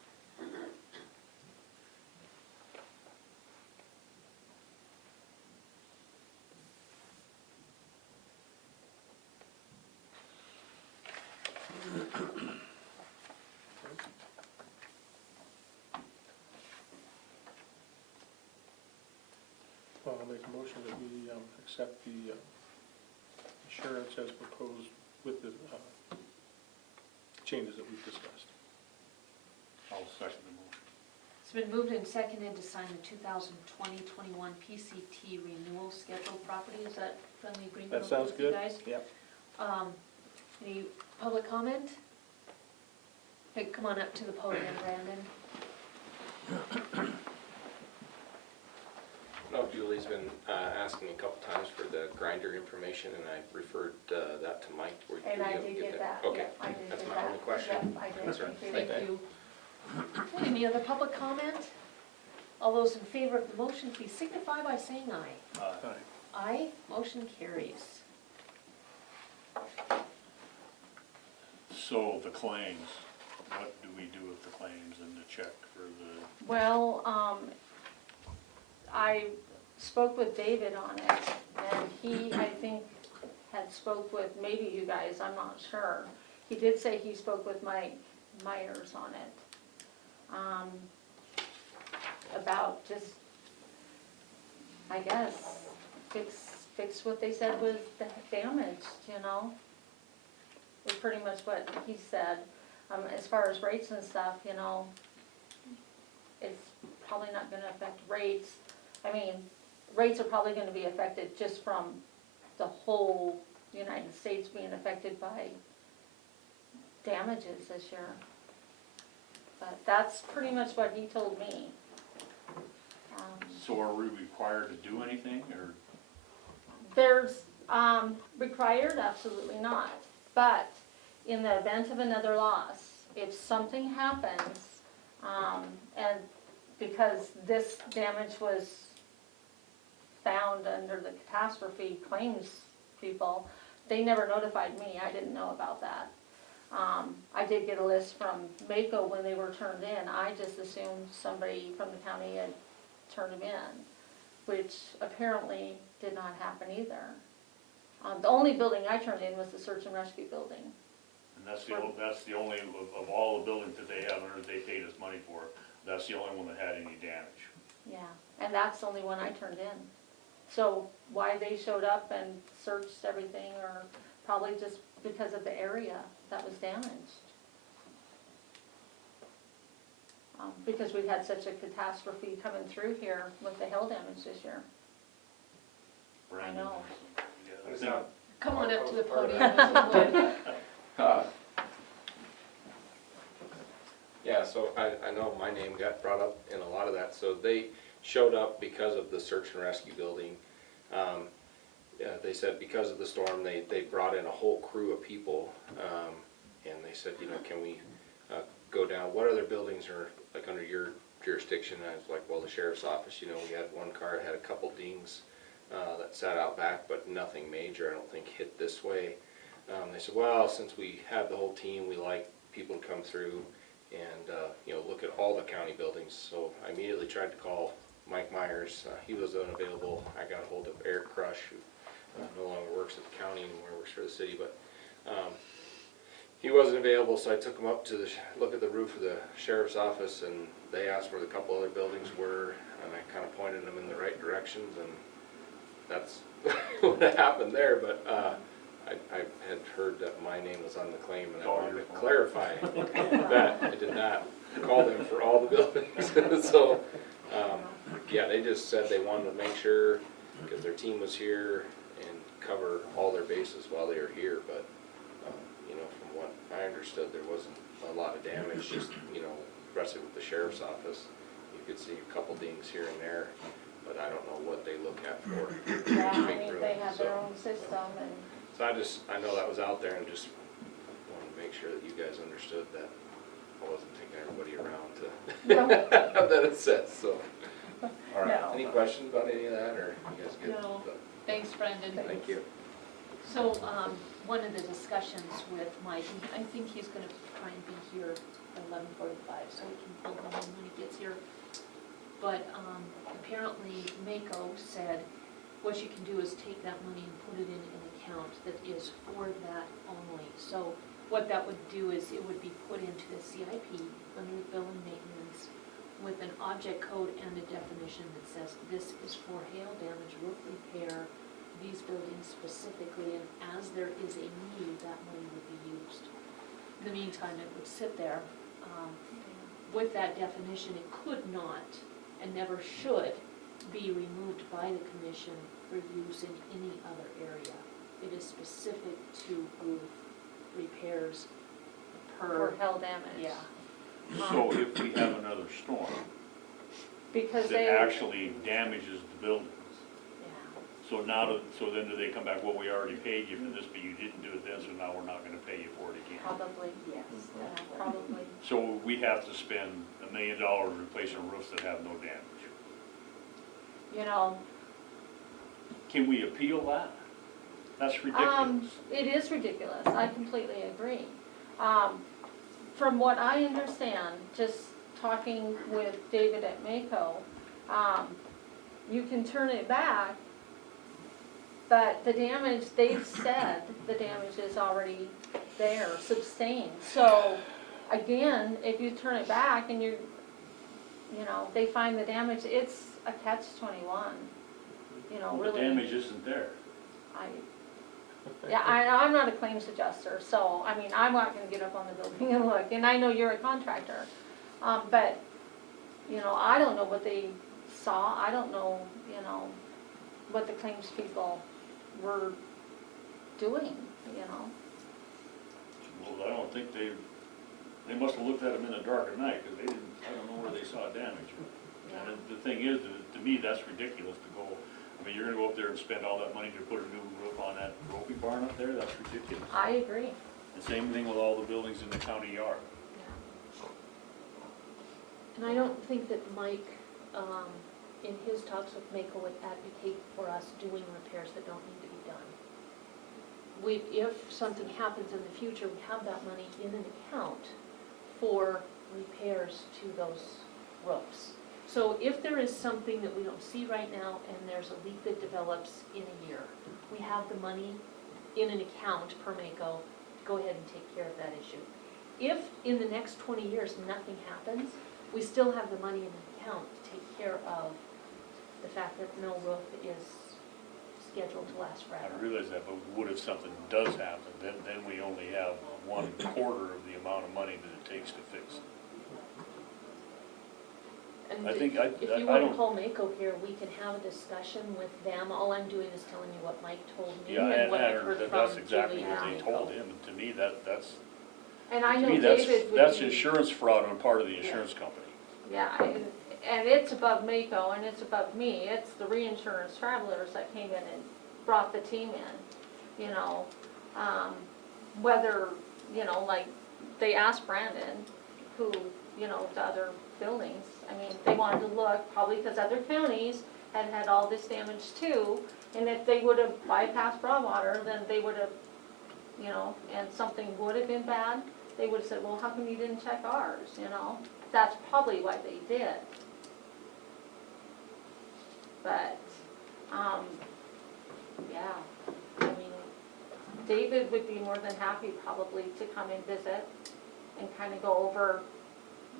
Well, I'll make a motion that we accept the insurance as proposed with the changes that we've discussed. I'll second the motion. It's been moved and seconded to sign the 2020-21 PCT renewal schedule property. Is that friendly agreement That with sounds you good. guys? Yep. Any public comment? Hey, come on up to the podium, Brandon. No, Julie's been asking me a couple times for the grinder information, and I referred that to Mike. Were And you I able to did get that, Okay, yeah, I did that's get my that. only question. Yep, I did, That's right. thank you. Thank you. Any other public comment? All those in favor of the motion, please signify by saying aye. Aye. Aye, motion carries. So the claims, what do we do with the claims and the check for the, Well, I spoke with David on it, and he, I think, had spoke with maybe you guys, I'm not sure. He did say he spoke with Mike Myers on it. About just, I guess, fix what they said was damaged, you know? Was pretty much what he said. As far as rates and stuff, you know, it's probably not gonna affect rates. I mean, rates are probably gonna be affected just from the whole United States being affected by damages this year. But that's pretty much what he told me. so are we required to do anything, or? There's, required, absolutely not. But in the event of another loss, if something happens, and because this damage was found under the catastrophe claims people, they never notified me, I didn't know about that. I did get a list from Mako when they were turned in, I just assumed somebody from the county had turned them in, which apparently did not happen either. The only building I turned in was the search and rescue building. And that's the only, of all the buildings that they have, or they paid us money for, that's the only one that had any damage. Yeah, and that's the only one I turned in. So why they showed up and searched everything, or probably just because of the area that was damaged. Because we had such a catastrophe coming through here with the hail damage this year. Brandon, know. yeah, I think- Come on up to the podium if you would. Yeah, so I know my name got brought up in a lot of that, so they showed up because of the search and rescue building. They said because of the storm, they brought in a whole crew of people, and they said, you know, can we go down, what other buildings are like under your jurisdiction? And I was like, well, the sheriff's office, you know, we had one car that had a couple dings, that sat out back, but nothing major, I don't think, hit this way. They said, well, since we have the whole team, we like people to come through and, you know, look at all the county buildings. So I immediately tried to call Mike Myers. He was unavailable. I got a hold of Eric Crush, who no longer works at the county anymore, works for the city, but he wasn't available, so I took him up to look at the roof of the sheriff's office, and they asked where the couple other buildings were, and I kind of pointed them in the right directions, and that's what happened there, but I had heard that my name was on the claim, and I wanted to clarify that I did not call them for all the buildings. So, yeah, they just said they wanted to make sure, because their team was here, and cover all their bases while they were here, but, you know, from what I understood, there wasn't a lot of damage, just, you know, especially with the sheriff's office, you could see a couple dings here and there, but I don't know what they look at for. Yeah, I big mean, room, they have so. their own system and. So I know that was out there, and just wanted to make sure that you guys understood that I wasn't taking everybody around to have that assessed, so. All right, No. any questions about any of that, or you guys good? No. Thanks, Brendan. Thank you. So, one of the discussions with Mike, and I think he's gonna try and be here at 11:45, so we can pull him in when he gets here. But, apparently Mako said, what you can do is take that money and put it in an account that is for that only. So, what that would do is it would be put into the CIP under the bill and maintenance with an object code and a definition that says this is for hail damage, roof repair, these buildings specifically, and as there is a need, that money would be used. In the meantime, it would sit there. With that definition, it could not and never should be removed by the commission for use in any other area. It is specific to roof repairs per. For hail damage. Yeah. So if we have another storm Because that they, actually damages the buildings, Yeah. so so then do they come back, well, we already paid you for this, but you didn't do it then, so now we're not gonna pay you for it again? probably, yes, probably. So we have to spend $1 million replacing roofs that have no damage. You know, Can we appeal that? That's ridiculous. it is ridiculous, I completely agree. From what I understand, just talking with David at Mako, you can turn it back, but the damage, they've said the damage is already there, sustained. So, again, if you turn it back and you know, they find the damage, it's a catch-21, you know, The really. damage isn't there. I'm not a claims adjuster, so, I mean, I'm not gonna get up on the building and look, and I know you're a contractor. But, you know, I don't know what they saw, I don't know, you know, what the claims people were doing, you know? Well, I don't think they must have looked at them in the dark at night, because I don't know where they saw damage. And the thing is, to me, that's ridiculous to go, I mean, you're gonna go up there and spend all that money to put a new roof on that roping barn up there, that's ridiculous. I agree. The same thing with all the buildings in the county yard. And I don't think that Mike, in his talks with Mako, would advocate for us doing repairs that don't need to be done. If something happens in the future, we have that money in an account for repairs to those roofs. So if there is something that we don't see right now and there's a leak that develops in a year, we have the money in an account per Mako, go ahead and take care of that issue. If in the next 20 years nothing happens, we still have the money in an account to take care of the fact that no roof is scheduled to last I forever. realize that, but what if something does happen, then we only have 1/4 of the amount of money that it takes to fix it. And I think if you I want to don't- call Mako here, we can have a discussion with them. All I'm doing is telling you what Mike told me Yeah, and what I've and heard that's from exactly Julie what and they Mako. told him, to me, that's, And I to know me, David would that's be, insurance fraud on part of the insurance company. yeah, and it's above Mako and it's above me, it's the reinsurance travelers that came in and brought the team in, you know. Whether, you know, like, they asked Brandon, who, you know, the other buildings, I mean, they wanted to look, probably because other counties had had all this damage too, And if they would have bypassed Broadwater, then they would have, you know, and something would have been bad, they would have said, well, how come you didn't check ours, you know? That's probably why they did. But, yeah, I mean, David would be more than happy probably to come and visit and kind of go over,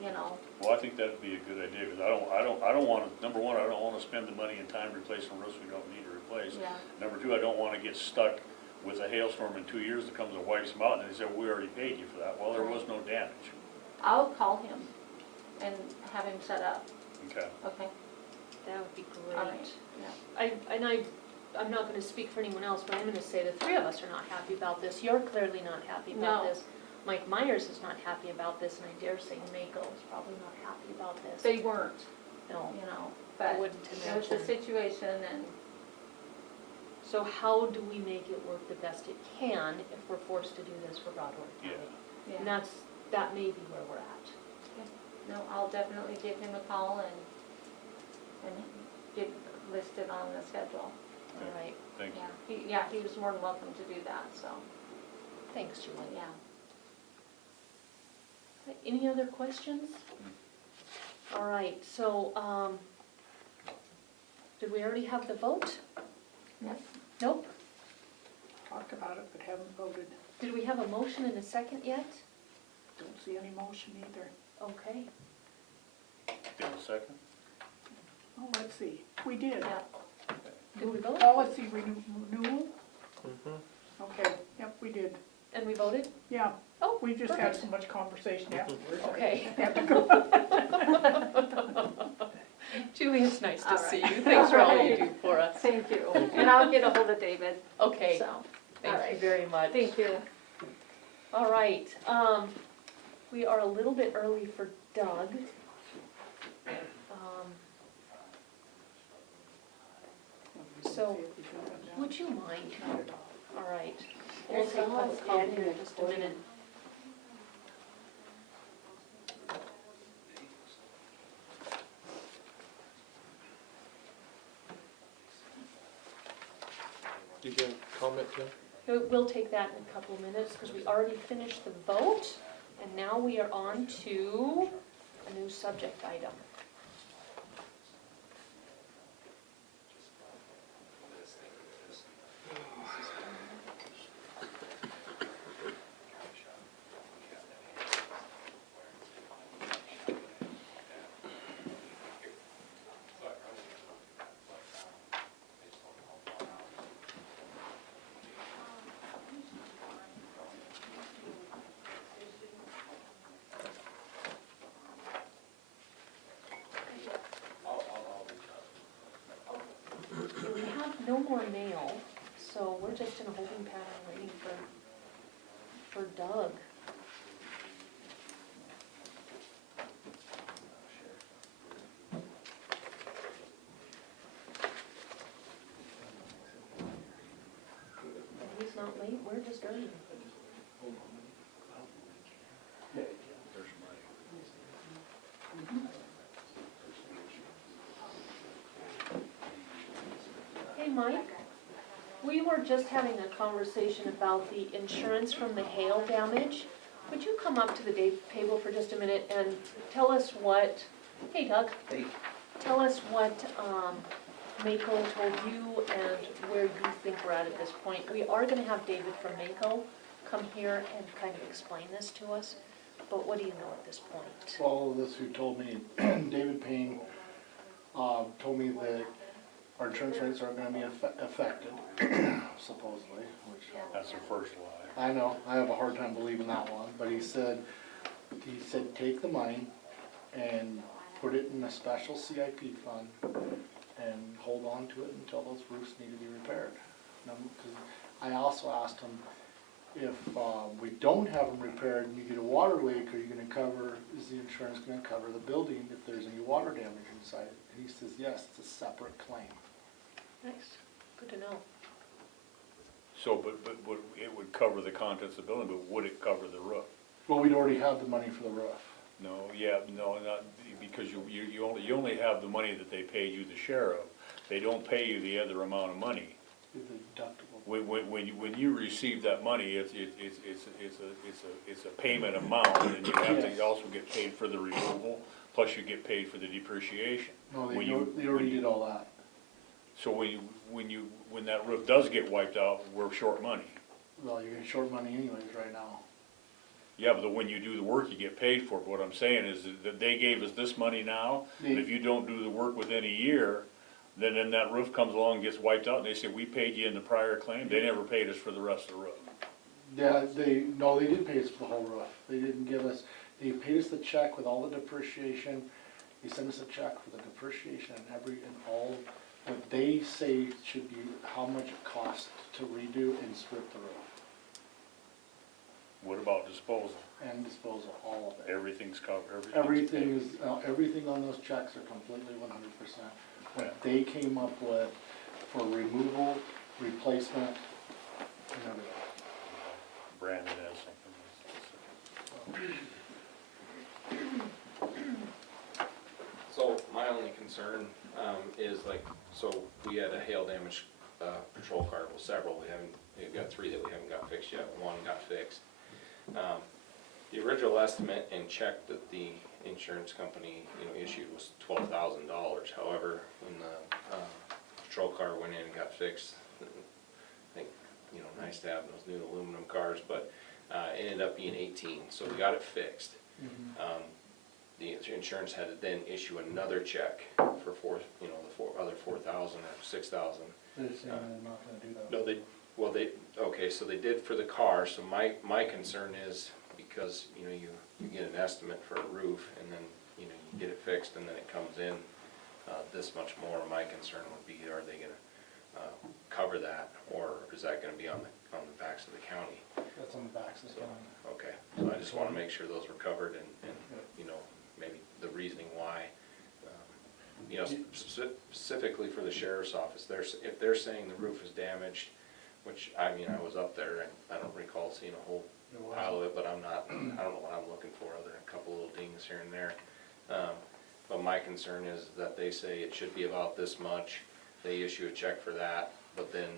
you know. Well, I think that'd be a good idea, because I don't wanna, number one, I don't wanna spend the money and time replacing roofs we don't need to replace. Yeah. Number two, I don't wanna get stuck with a hailstorm in 2 years that comes and wipes them out, and they say, we already paid you for that. Well, there was no damage. I'll call him and have him set up, Okay. okay? That would be All great. right, yeah. I'm not gonna speak for anyone else, but I'm gonna say the three of us are not happy about this. You're clearly not happy about No. this. Mike Myers is not happy about this, and I dare say Mako is probably not happy about this. They weren't, No, you know, I but wouldn't it was the imagine. situation and, So how do we make it work the best it can if we're forced to do this for Broadwater County? And yeah. that may be where we're at. No, I'll definitely give him a call and get listed on the schedule. All right, Thank you. Yeah, he was more than welcome to do that, so, thanks, Julie. yeah. Any other questions? All right, so, did we already have the vote? Yes. Nope. Talked about it, but haven't voted. Did we have a motion and a second yet? Don't see any motion either. Okay. Give a second. Oh, let's see, we did. Yeah. Did we vote? Policy renewal? Okay, yep, we did. And we voted? Yeah, Oh, we just had perfect. so much conversation afterwards. Okay. I had to go. Julie, it's nice to All see right. you. Thanks for all you do for us. Thank you. And I'll get a hold of David, Okay, so, thank all you right. very much. Thank you. All right, we are a little bit early for Doug. So, would you mind? All right, we'll take public comment here in just a minute. You can comment, Tim? We'll take that in a couple of minutes, because we already finished the vote, and now we are on to a new subject item. We have no more mail, so we're just in a holding pattern waiting for Doug. And he's not late, we're just early. Hey, Mike, we were just having a conversation about the insurance from the hail damage. Would you come up to the table for just a minute and tell us what, hey Doug. Hey. Tell us what Mako told you and where you think we're at this point. We are gonna have David from Mako come here and kind of explain this to us, but what do you know at this point? Well, this who told me, David Payne, told me that our insurance rates are gonna be affected, supposedly, which, That's the first lie. I know, I have a hard time believing that one, but he said, take the money and put it in a special CIP fund and hold on to it until those roofs need to be repaired. Because I also asked him, if we don't have them repaired and you get a water leak, are you gonna cover, is the insurance gonna cover the building if there's any water damage inside? And he says, yes, it's a separate claim. Nice, good to know. So, but it would cover the contents of the building, but would it cover the roof? Well, we'd already have the money for the roof. No, not, because you only have the money that they paid you the share of. They don't pay you the other amount of money. the deductible. When you receive that money, it's a payment amount, and you have Yes. to also get paid for the removal, plus you get paid for the depreciation. No, When you- they already did all that. So when that roof does get wiped out, we're short money. Well, you're getting short money anyways right now. Yeah, but when you do the work, you get paid for it. What I'm saying is that they gave us this money now, and if you don't do the work within a year, then that roof comes along and gets wiped out, and they say, we paid you in the prior claim, they never paid us for the rest of the roof. Yeah, they did pay us for the whole roof. They didn't give us, they paid us the check with all the depreciation. They sent us a check for the depreciation and all, what they say should be how much it costs to redo and strip the roof. What about disposal? And disposal, all of it. Everything's covered, Everything is, everything on those checks are completely 100%. What they came up with for removal, replacement, and everything. Brandon has something. So my only concern, is like, so we had a hail damage, patrol car, well, several, we've got 3 that we haven't got fixed yet, 1 got fixed. The original estimate and check that the insurance company, issued was $12,000. However, when the, patrol car went in and got fixed, I think, nice to have those new aluminum cars, but, it ended up being 18, so we got it fixed. The insurance had to then issue another check for the other 4,000 or 6,000. They're saying they're not gonna do that. No, okay, so they did for the car, so my concern is, because, you get an estimate for a roof, and then, you get it fixed, and then it comes in, this much more, my concern would be, are they gonna, cover that, or is that gonna be on the backs of the county? That's on the backs of the county. Okay, so I just wanna make sure those were covered, and maybe the reasoning why. Specifically for the sheriff's office, if they're saying the roof is damaged, which, I was up there, and I don't recall seeing a whole pile of it, but I don't know what I'm looking for, other than a couple little dings here and there. But my concern is that they say it should be about this much, they issue a check for that, but then,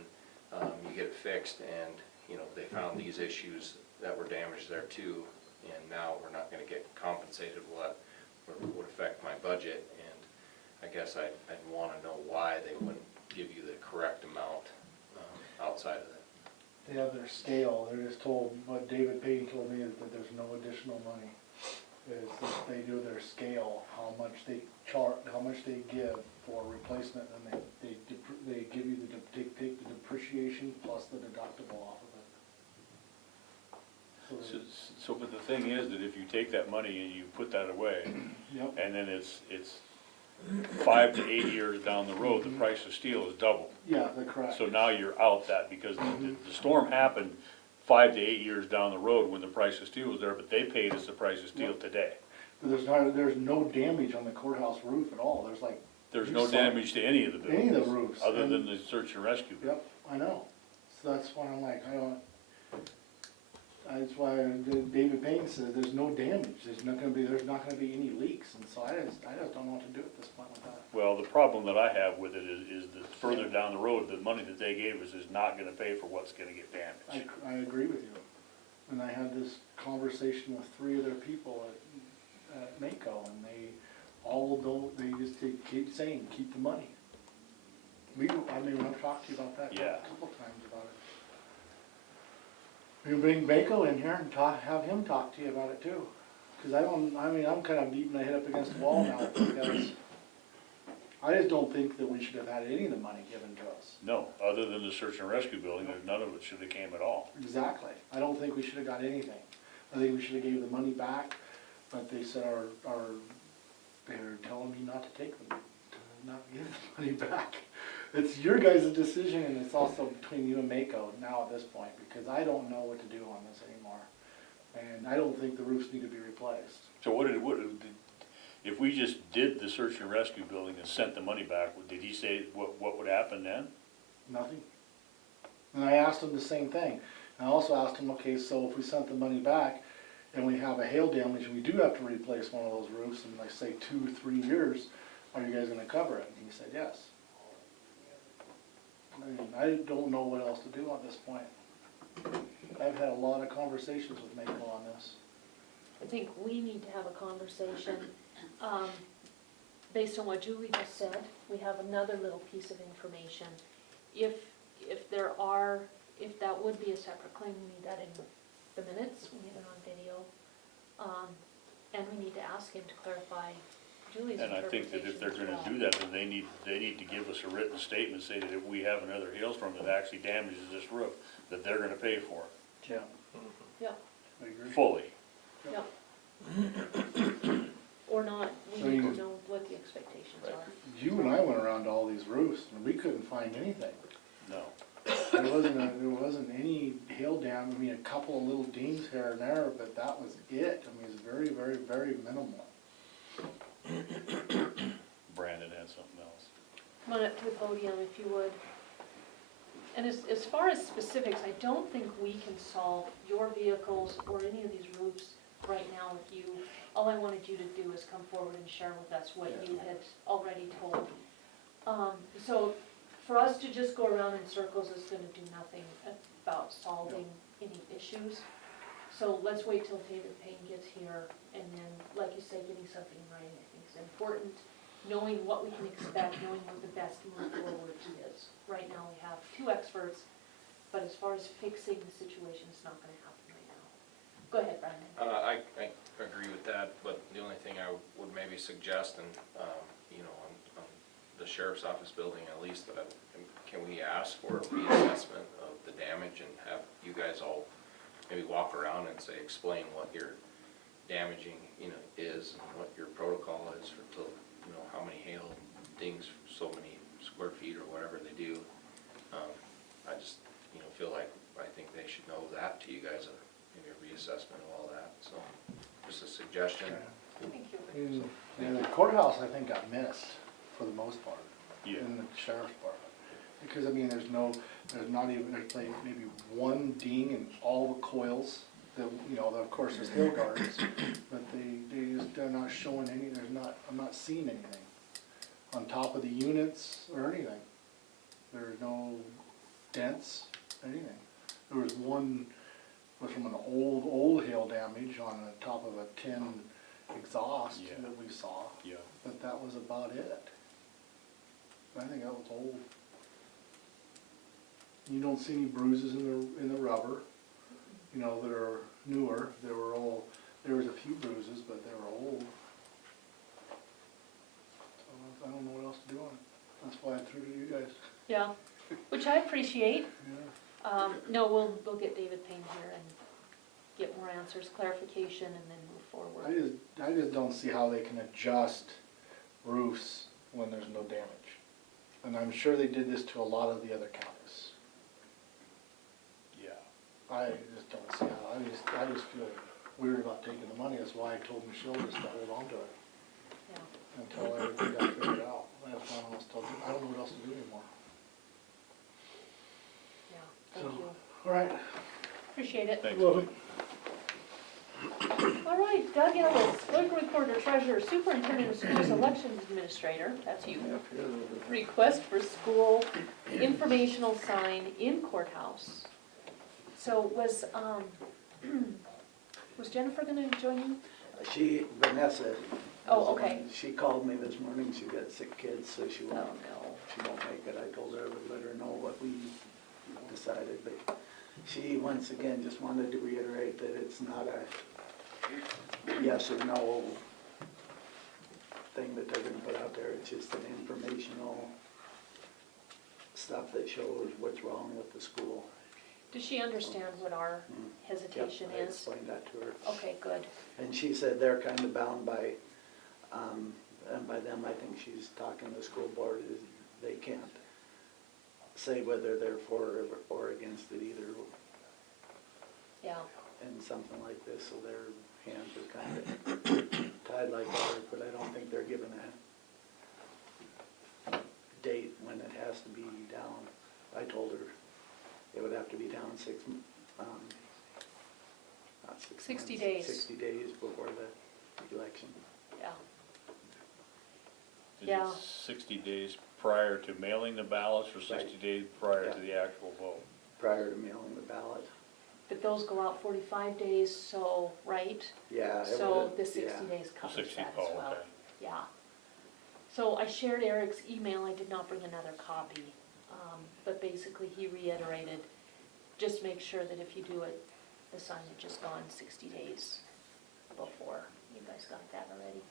you get it fixed, and, they found these issues that were damaged there too, and now we're not gonna get compensated what would affect my budget, and I guess I'd wanna know why they wouldn't give you the correct amount, outside of that. They have their scale, they're just told, what David Payne told me is that there's no additional money. It's just they do their scale, how much they how much they give for replacement, and they give you take the depreciation plus the deductible off of it. So, but the thing is that if you take that money and you put that away, Yep. and then it's 5 to 8 years down the road, the price of steel is doubled. Yeah, they're correct. So now you're out that, because the storm happened 5 to 8 years down the road when the price of steel was there, but they paid us the price of steel today. But there's no damage on the courthouse roof at all, There's no damage to any of the buildings. Any of the roofs. Other than the search and rescue. Yep, I know, so that's why I'm like, that's why David Payne says there's no damage, there's not gonna be any leaks, and so I just don't know what to do at this point with that. Well, the problem that I have with it is that further down the road, the money that they gave us is not gonna pay for what's gonna get damaged. I agree with you, and I had this conversation with 3 other people at Mako, and they just keep saying, keep the money. I've talked to you about that Yeah. a couple times about it. We can bring Mako in here and have him talk to you about it too, because I'm kinda beating my head up against the wall now, because I just don't think that we should have had any of the money given to us. No, other than the search and rescue building, none of it should have came at all. Exactly. I don't think we should have got anything. I think we should have gave the money back, but they said they're telling me not to take them, to not give the money back. It's your guys' decision, and it's also between you and Mako now at this point, because I don't know what to do on this anymore. And I don't think the roofs need to be replaced. So if we just did the search and rescue building and sent the money back, did he say what would happen then? Nothing. And I asked him the same thing. And I also asked him, okay, so if we sent the money back and we have a hail damage and we do have to replace one of those roofs in, like, say, 2 or 3 years, are you guys gonna cover it? And he said, yes. I mean, I don't know what else to do at this point. I've had a lot of conversations with Mako on this. I think we need to have a conversation, based on what Julie just said, we have another little piece of information. If that would be a separate claim, we need that in the minutes, we need it on video. And we need to ask him to clarify Julie's And I think that interpretation if they're as gonna well. do that, then they need to give us a written statement, say that if we have another hailstorm that actually damages this roof, that they're gonna pay for Yeah. Yep, I agree. it, fully. yep. Or not, we I need to mean- know what the expectations are. You and I went around to all these roofs and we couldn't find anything. No. There wasn't any hail dam, I mean, a couple of little dings here and there, but that was it. I mean, it was very, very, very minimal. Brandon had something else. Come on up to the podium if you would. And as far as specifics, I don't think we can solve your vehicles or any of these roofs right now with you. All I wanted you to do is come forward and share with us what you had already told. So for us to just go around in circles is gonna do nothing about solving any issues. So let's wait till David Payne gets here, and then, like you said, getting something in writing, I think is important. Knowing what we can expect, knowing what the best move forward is. Right now, we have 2 experts, but as far as fixing the situation, it's not gonna happen right now. Go ahead, Brandon. I agree with that, but the only thing I would maybe suggest, and, you know, on the sheriff's office building at least, can we ask for a reassessment of the damage and have you guys all maybe walk around and say, explain what your damaging, you know, is, and what your protocol is for, you know, how many hail dings, so many square feet or whatever they do. I just, you know, feel like, I think they should know that to you guys, maybe a reassessment of all that, so, just a suggestion. Thank you. And the courthouse, I think, got missed for the most part. Yeah. In the sheriff's department. Because, I mean, there's not even, there's like maybe one ding in all the coils. You know, of course, there's hill guards, but they're not showing any, I'm not seeing anything on top of the units or anything. There's no dents, anything. There was one, was from an old hail damage on the top of a tin exhaust Yeah. that we saw, Yeah. but that was about it. I think that was old. You don't see any bruises in the rubber, you know, that are newer. There was a few bruises, but they were old. So I don't know what else to do on it. That's why I threw it to you guys. Yeah, which I appreciate. Yeah. No, we'll get David Payne here and get more answers, clarification, and then move forward. I just don't see how they can adjust roofs when there's no damage. And I'm sure they did this to a lot of the other counties. Yeah. I just don't see how, I just feel weird about taking the money. That's why I told Michelle just to hold on to it Yeah. until everything got figured out. I don't know what else to do anymore. Yeah, thank So- you. All right. Appreciate it. Thanks. Welcome. All right, Doug Ellis, clerk recorder, treasurer, superintendent of schools, elections administrator, that's you. Request for school informational sign in courthouse. So was Jennifer gonna join you? Vanessa. Oh, okay. She called me this morning, she got sick kids, so she Oh, won't, no. she won't make it. I told her I would let her know what we decided, but she, once again, just wanted to reiterate that it's not a yes or no thing that they're gonna put out there. It's just an informational stuff that shows what's wrong with the school. Does she understand what our hesitation Yep, I is? explained that to her. Okay, good. And she said they're kind of bound by, and by them, I think she's talking to the school board, is they can't say whether they're for or against it either, Yeah, in something like this, so their hands are kind of tied like ours, but I don't think they're given a date when it has to be down. I told her it would have to be down not 6 60 months, days. 60 days before the election. yeah. Is Yeah. it 60 days prior to mailing the ballots or 60 Right. days prior Yeah. to the actual vote? Prior to mailing the ballot. But those go out 45 days, so, right? Yeah. it So would- the 60 yeah. days covers 60, that oh, as well. okay. Yeah. So I shared Eric's email, I did not bring another copy, but basically he reiterated, just make sure that if you do it, the signage is gone 60 days before. You guys got that already?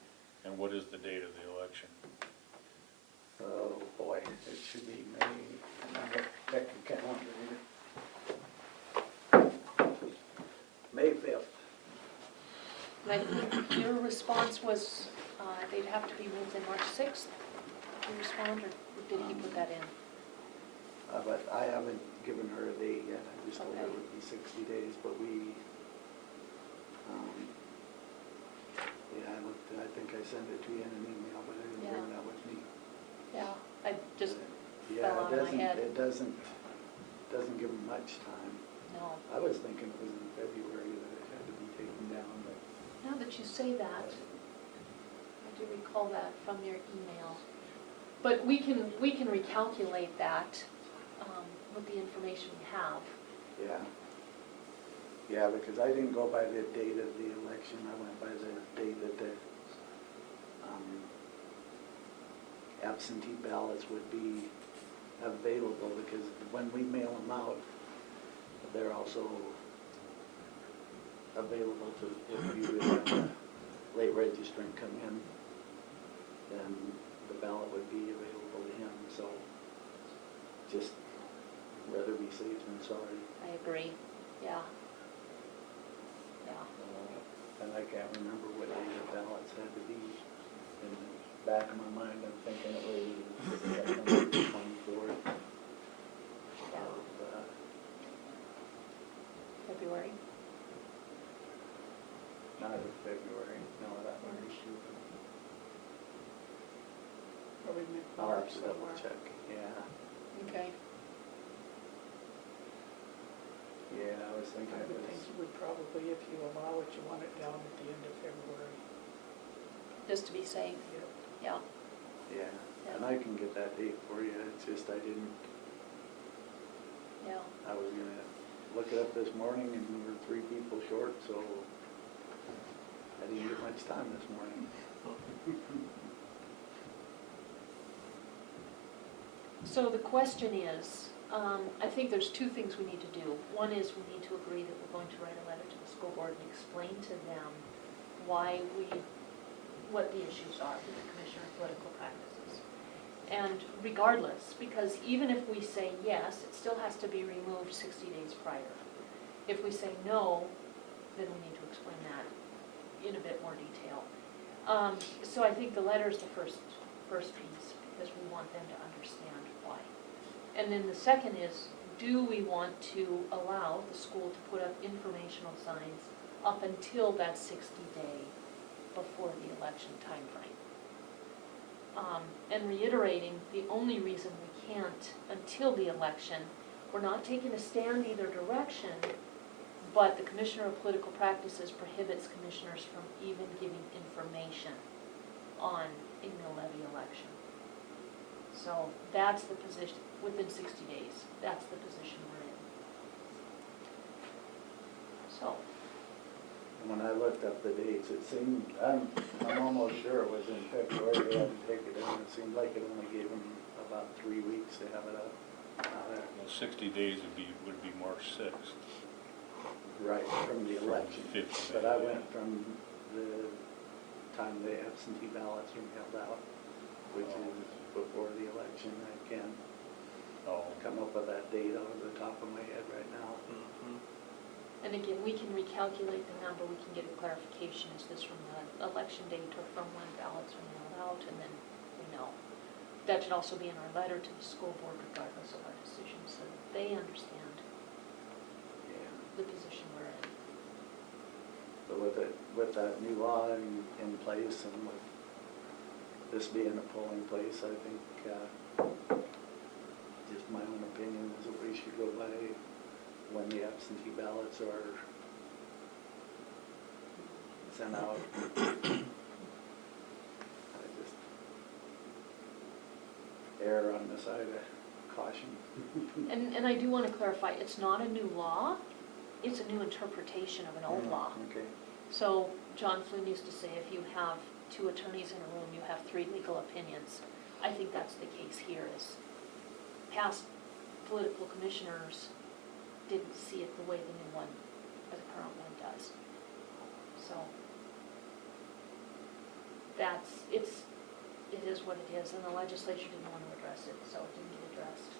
And what is the date of the election? Oh, boy, it should be May, and I look, check the calendar here. May 5th. And I think your response was, they'd have to be Wednesday, March 6th, to respond, or did he put that in? But I haven't given her a date yet, I just told her it Okay. would be 60 days, but we, yeah, I think I sent it to you in an email, but I didn't bring Yeah. that with me. Yeah, I just, Yeah, fell out of my head. It doesn't give them much time. no. I was thinking it was in February that it had to be taken down, but Now that you say that, I do recall that from your email. But we can recalculate that with the information we have. yeah. Yeah, because I didn't go by the date of the election, I went by the date that the absentee ballots would be available, because when we mail them out, they're also available to, if you have a late registrant come in, then the ballot would be available to him, so just rather be safe than sorry. I agree, yeah. Yeah, And I can't remember what day the ballots had to be. In the back of my mind, I'm thinking it was September 24th yeah, of, February. not of February, no, that would be stupid. Probably I'll have mid-March to double somewhere. check, yeah. Okay. Yeah, I was thinking I it would think was, you would probably, if you allow it, you want it down at the end of February. Just to be safe, yeah. yeah, and I can get that date for you, it's just I didn't, Yeah, I was gonna look it up this morning and we were 3 people short, so I didn't get much time this morning. so the question is, I think there's 2 things we need to do. One is we need to agree that we're going to write a letter to the school board and explain to them what the issues are with the Commissioner of Political Practices. And regardless, because even if we say yes, it still has to be removed 60 days prior. If we say no, then we need to explain that in a bit more detail. So I think the letter is the first piece, because we want them to understand why. And then the second is, do we want to allow the school to put up informational signs up until that 60-day before the election timeframe? And reiterating, the only reason we can't until the election, we're not taking a stand either direction, but the Commissioner of Political Practices prohibits commissioners from even giving information on a mill levy election. So that's the position, within 60 days, that's the position we're in. So, When I looked up the dates, it seemed, I'm almost sure it was in February, they had to take it down. It seemed like it only gave them about 3 weeks to have it up. Well, 60 days would be March 6th. Right, from the election. 50 But I days, went from the time the absentee ballots were mailed out, which is before the election. I can't Oh, come up with that date off the top of my head right now. and again, we can recalculate the number, we can get a clarification, is this from the election date or from when ballots were mailed out, and then we know. That should also be in our letter to the school board regardless of our decision, so that they understand Yeah. the position we're in. But with that new law in place and with this being a polling place, I think, just my own opinion is that we should go by when the absentee ballots are sent out. I just, err on the side of caution. And I do want to clarify, it's not a new law, it's a new interpretation of an old law. Okay. So John Flynn used to say, if you have two attorneys in a room, you have three legal opinions. I think that's the case here, is past political commissioners didn't see it the way the new one, or the current one does. So it is what it is, and the legislature didn't want to address it, so it didn't get addressed.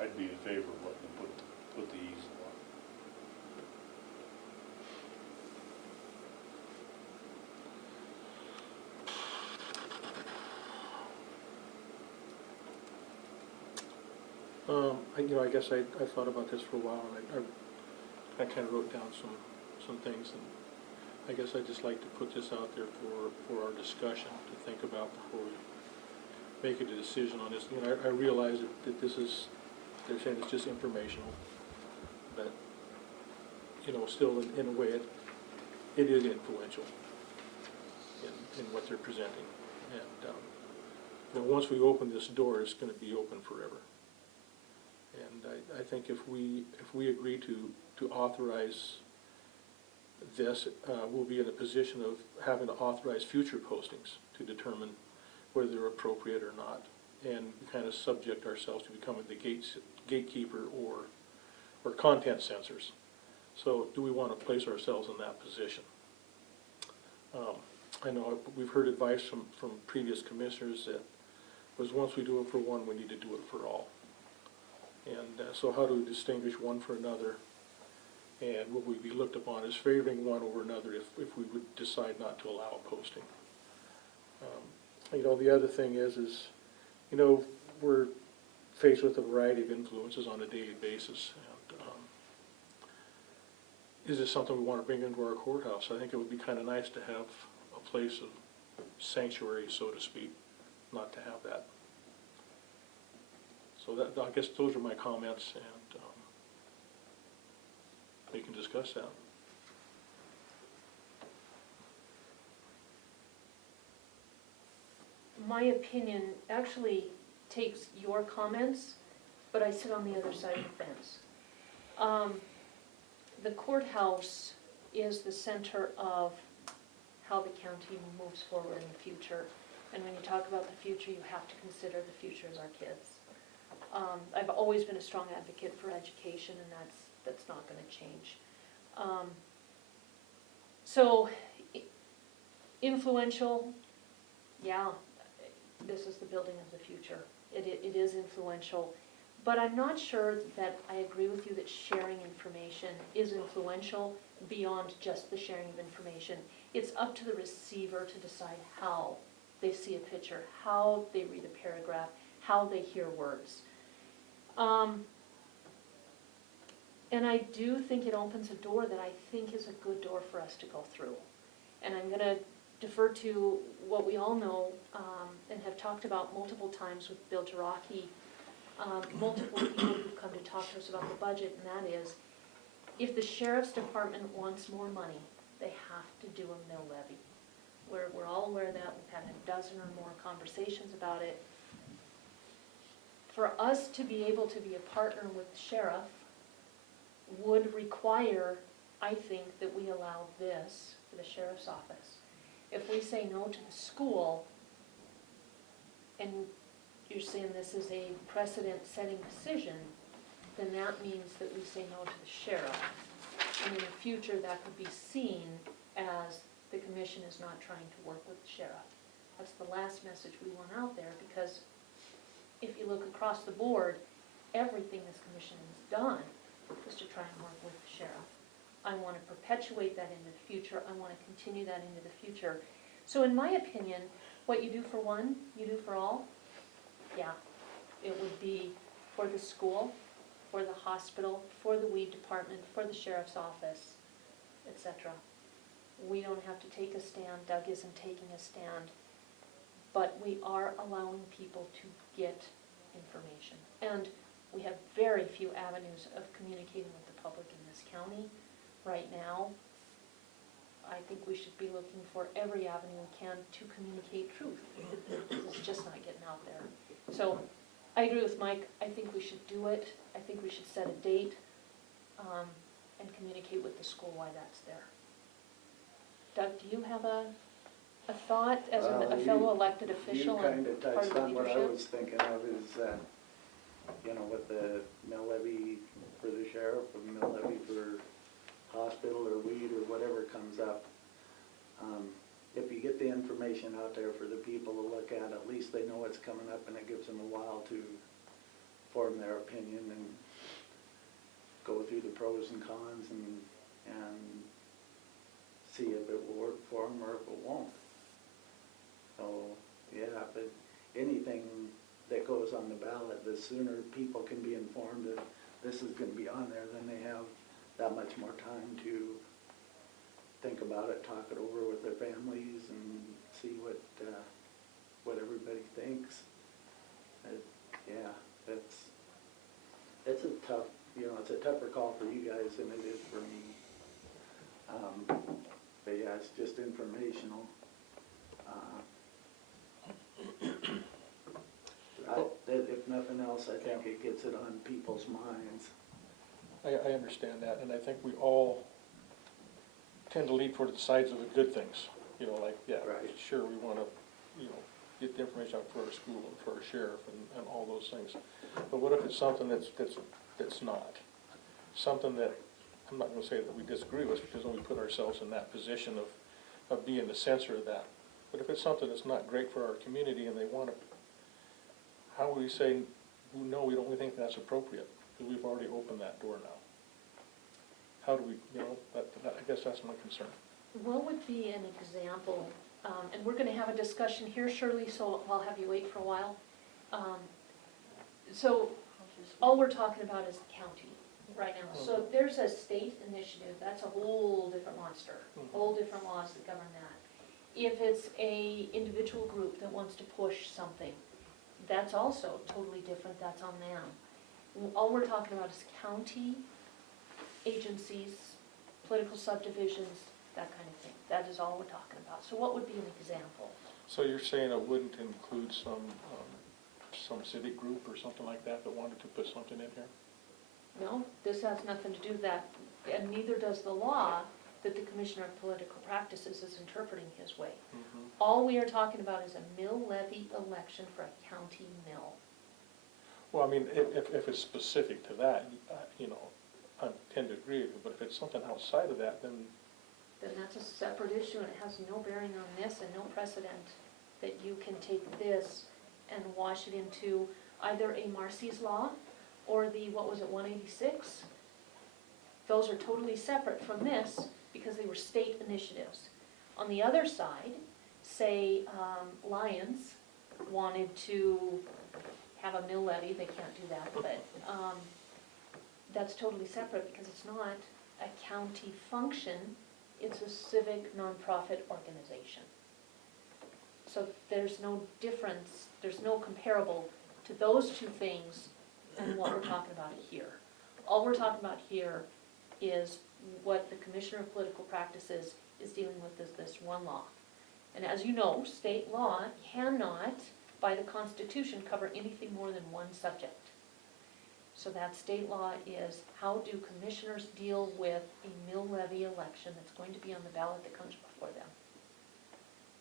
I'd be in favor of letting them put the easel on. I guess I thought about this for a while, and I kind of wrote down some things, and I guess I'd just like to put this out there for our discussion to think about before we make a decision on this. I realize that this is, they're saying it's just informational, but, still in a way, it is influential in what they're presenting. And once we open this door, it's gonna be open forever. And I think if we agree to authorize this, we'll be in a position of having to authorize future postings to determine whether they're appropriate or not, and kind of subject ourselves to becoming the gatekeeper or content censors. So do we want to place ourselves in that position? I know we've heard advice from previous commissioners that was once we do it for one, we need to do it for all. And so how do we distinguish one for another? And will we be looked upon as favoring one over another if we would decide not to allow a posting? The other thing is we're faced with a variety of influences on a daily basis. And, is this something we want to bring into our courthouse? I think it would be kind of nice to have a place of sanctuary, so to speak, not to have that. So I guess those are my comments, and we can discuss that. My opinion actually takes your comments, but I sit on the other side of the fence. The courthouse is the center of how the county moves forward in the future. And when you talk about the future, you have to consider the future as our kids. I've always been a strong advocate for education, and that's not going to change. So, influential, yeah, this is the building of the future. It is influential, but I'm not sure that I agree with you that sharing information is influential beyond just the sharing of information. It's up to the receiver to decide how they see a picture, how they read a paragraph, how they hear words. And I do think it opens a door that I think is a good door for us to go through. And I'm going to defer to what we all know and have talked about multiple times with Bill Jarocki, multiple people who've come to talk to us about the budget, and that is, if the sheriff's department wants more money, they have to do a mill levy. We're all aware of that. We've had a dozen or more conversations about it. For us to be able to be a partner with the sheriff would require, I think, that we allow this for the sheriff's office. If we say no to the school, and you're saying this is a precedent-setting decision, then that means that we say no to the sheriff. And in the future, that could be seen as the commission is not trying to work with the sheriff. That's the last message we want out there, because if you look across the board, everything this commission has done is to try and work with the sheriff. I want to perpetuate that into the future. I want to continue that into the future. So in my opinion, what you do for one, you do for all. Yeah, it would be for the school, for the hospital, for the weed department, for the sheriff's office, etc. We don't have to take a stand. Doug isn't taking a stand. but we are allowing people to get information. And we have very few avenues of communicating with the public in this county right now. I think we should be looking for every avenue we can to communicate truth. It's just not getting out there. So I agree with Mike. I think we should do it. I think we should set a date and communicate with the school why that's there. Doug, do you have a thought as a fellow elected official You and kind of part of touched the on what I leadership? was thinking of is, you know, with the mill levy for the sheriff, or mill levy for hospital or weed or whatever comes up. If you get the information out there for the people to look at least they know what's coming up, and it gives them a while to form their opinion and go through the pros and cons and see if it will work for them or if it won't. So, yeah, but anything that goes on the ballot, the sooner people can be informed that this is gonna be on there, then they have that much more time to think about it, talk it over with their families, and see what everybody thinks. Yeah, it's a tough, you know, it's a tougher call for you guys than it is for me. But yeah, it's just informational. If nothing else, I think it gets it on people's minds. I understand that, and I think we all tend to lean toward the sides of the good things, you know, like, yeah, Right. sure, we wanna, you know, get the information out for our school and for our sheriff and all those things. But what if it's something that's not? Something that, I'm not gonna say that we disagree with, because then we put ourselves in that position of being the censor of that. But if it's something that's not great for our community and they wanna, how would we say, no, we think that's appropriate, because we've already opened that door now? How do we, you know, I guess that's my concern. What would be an example, and we're gonna have a discussion here, Shirley, so I'll have you wait for a while. So, all we're talking about is the county right now. So if there's a state initiative, that's a whole different monster, whole different laws that govern that. If it's a individual group that wants to push something, that's also totally different, that's on them. All we're talking about is county agencies, political subdivisions, that kind of thing. That is all we're talking about. So what would be an example? So you're saying it wouldn't include some civic group or something like that wanted to put something in here? No, this has nothing to do with that, and neither does the law that the Commissioner of Political Practices is interpreting his way. All we are talking about is a mill levy election for a county mill. Well, I mean, if it's specific to that, you know, I tend to agree with you, but if it's something outside of that, then Then that's a separate issue, and it has no bearing on this and no precedent that you can take this and wash it into either a Marcy's law or the, what was it, 186? Those are totally separate from this because they were state initiatives. On the other side, say Lyons wanted to have a mill levy, they can't do that, but that's totally separate because it's not a county function, it's a civic nonprofit organization. So there's no difference, there's no comparable to those two things and what we're talking about here. All we're talking about here is what the Commissioner of Political Practices is dealing with is this one law. And as you know, state law cannot, by the Constitution, cover anything more than one subject. So that state law is how do commissioners deal with a mill levy election that's going to be on the ballot that comes before them.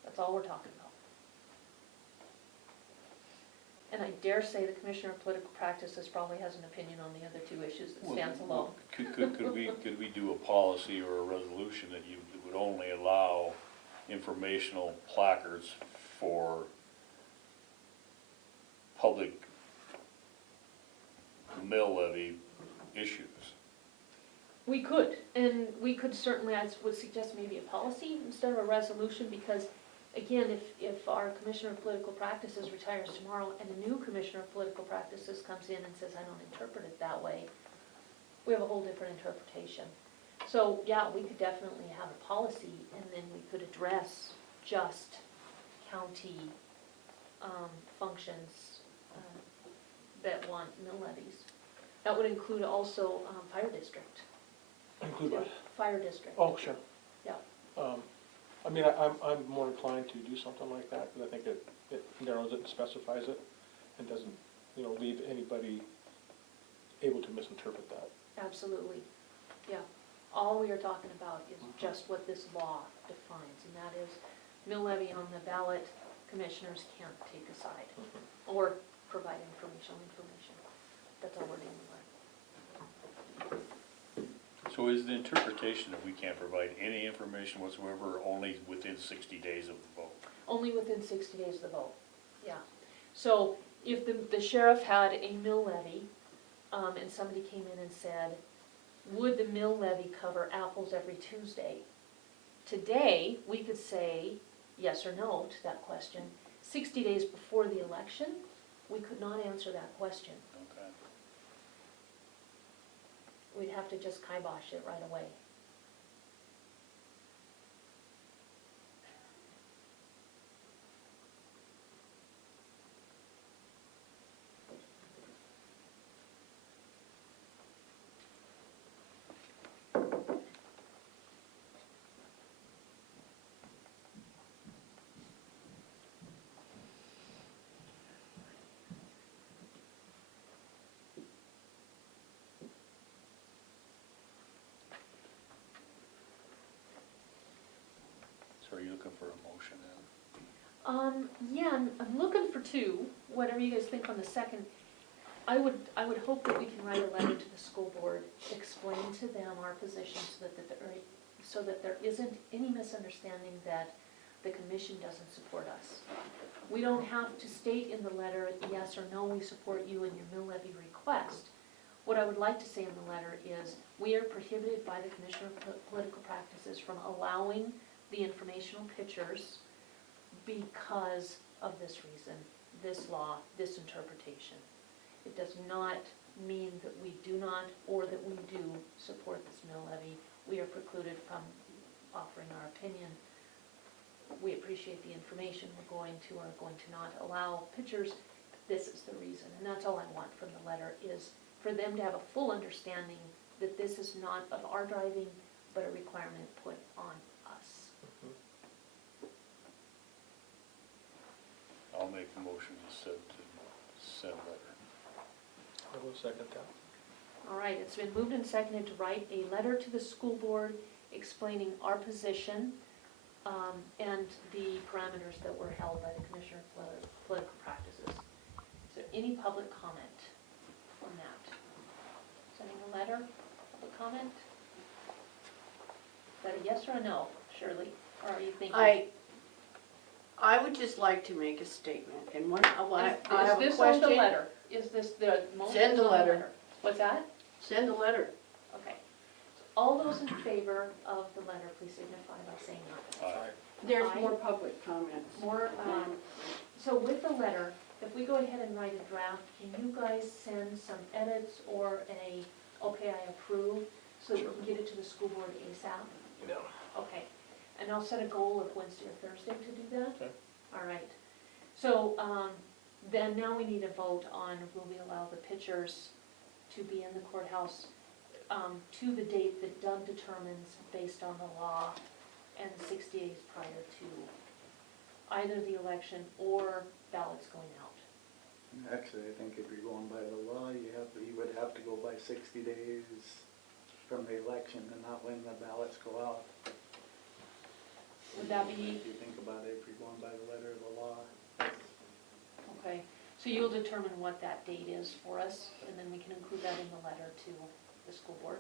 That's all we're talking about. And I dare say the Commissioner of Political Practices probably has an opinion on the other two issues that stands alone. Could we do a policy or a resolution that you would only allow informational placards for public mill levy issues? We could, and we could certainly, I would suggest maybe a policy instead of a resolution, because again, if our Commissioner of Political Practices retires tomorrow and a new Commissioner of Political Practices comes in and says, I don't interpret it that way, we have a whole different interpretation. So, yeah, we could definitely have a policy, and then we could address just county functions that want mill levies. That would include also fire district. Include what? Fire district. Oh, sure. Yeah. I mean, I'm more inclined to do something like that, because I think it narrows it and specifies it, and doesn't, leave anybody able to misinterpret that. Absolutely, yeah. All we are talking about is just what this law defines, and that is mill levy on the ballot, commissioners can't take a side or provide information. That's all we're doing with it. So is the interpretation that we can't provide any information whatsoever, only within 60 days of the vote? Only within 60 days of the vote, yeah. So if the sheriff had a mill levy, and somebody came in and said, would the mill levy cover apples every Tuesday? Today, we could say yes or no to that question. 60 days before the election, we could not answer that question. Okay. We'd have to just kibosh it right away. So are you looking for a motion then? Yeah, I'm looking for two, whatever you guys think on the second. I would hope that we can write a letter to the school board, explain to them our position so that there isn't any misunderstanding that the commission doesn't support us. We don't have to state in the letter, yes or no, we support you in your mill levy request. What I would like to say in the letter is, we are prohibited by the Commissioner of Political Practices from allowing the informational pictures because of this reason, this law, this interpretation. It does not mean that we do not, or that we do support this mill levy. We are precluded from offering our opinion. We appreciate the information we're going to or going to not allow pictures. This is the reason, and that's all I want from the letter, is for them to have a full understanding that this is not of our driving, but a requirement put on us. I'll make the motion to send a letter. I will second that. All right, it's been moved and seconded to write a letter to the school board explaining our position and the parameters that were held by the Commissioner of Political Practices. Is there any public comment on that? Sending a letter, public comment? Is that a yes or a no, Shirley? Or are you thinking? I would just like to make a statement, and I have a question. Is this on the letter? Is this the motion? Send the on letter. What's that? Send a letter. Okay. So all those in favor of the letter, please signify by saying aye. Aye. There's Aye. more public comments. More, so with the letter, if we go ahead and write a draft, can you guys send some edits or okay, I approve, so that we can get it to the school board ASAP? No. Okay, and I'll set a goal of Wednesday or Thursday to do that? Okay. All right. So, then now we need a vote on, will we allow the pictures to be in the courthouse to the date that Doug determines based on the law and 60 days prior to either the election or ballots going out. Actually, I think if you're going by the law, you would have to go by 60 days from the election and not when the ballots go out. Would that be, If you think about it, if you're going by the letter of the law. okay, so you'll determine what that date is for us, and then we can include that in the letter to the school board?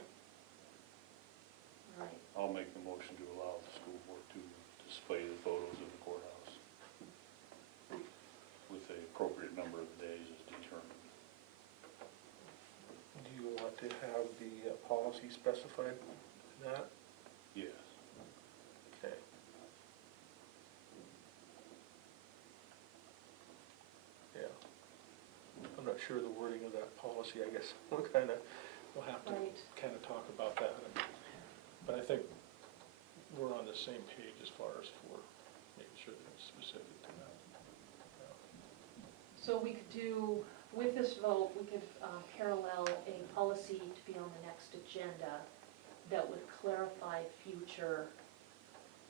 All right. I'll make the motion to allow the school board to display the photos of the courthouse with the appropriate number of days as determined. Do you want to have the policy specified in that? Yes. Okay. Yeah. I'm not sure of the wording of that policy, I guess we'll have to Right. kind of talk about that. But I think we're on the same page as far as for making sure that it's specific to that. Yeah. So we could do, with this vote, we could parallel a policy to be on the next agenda that would clarify future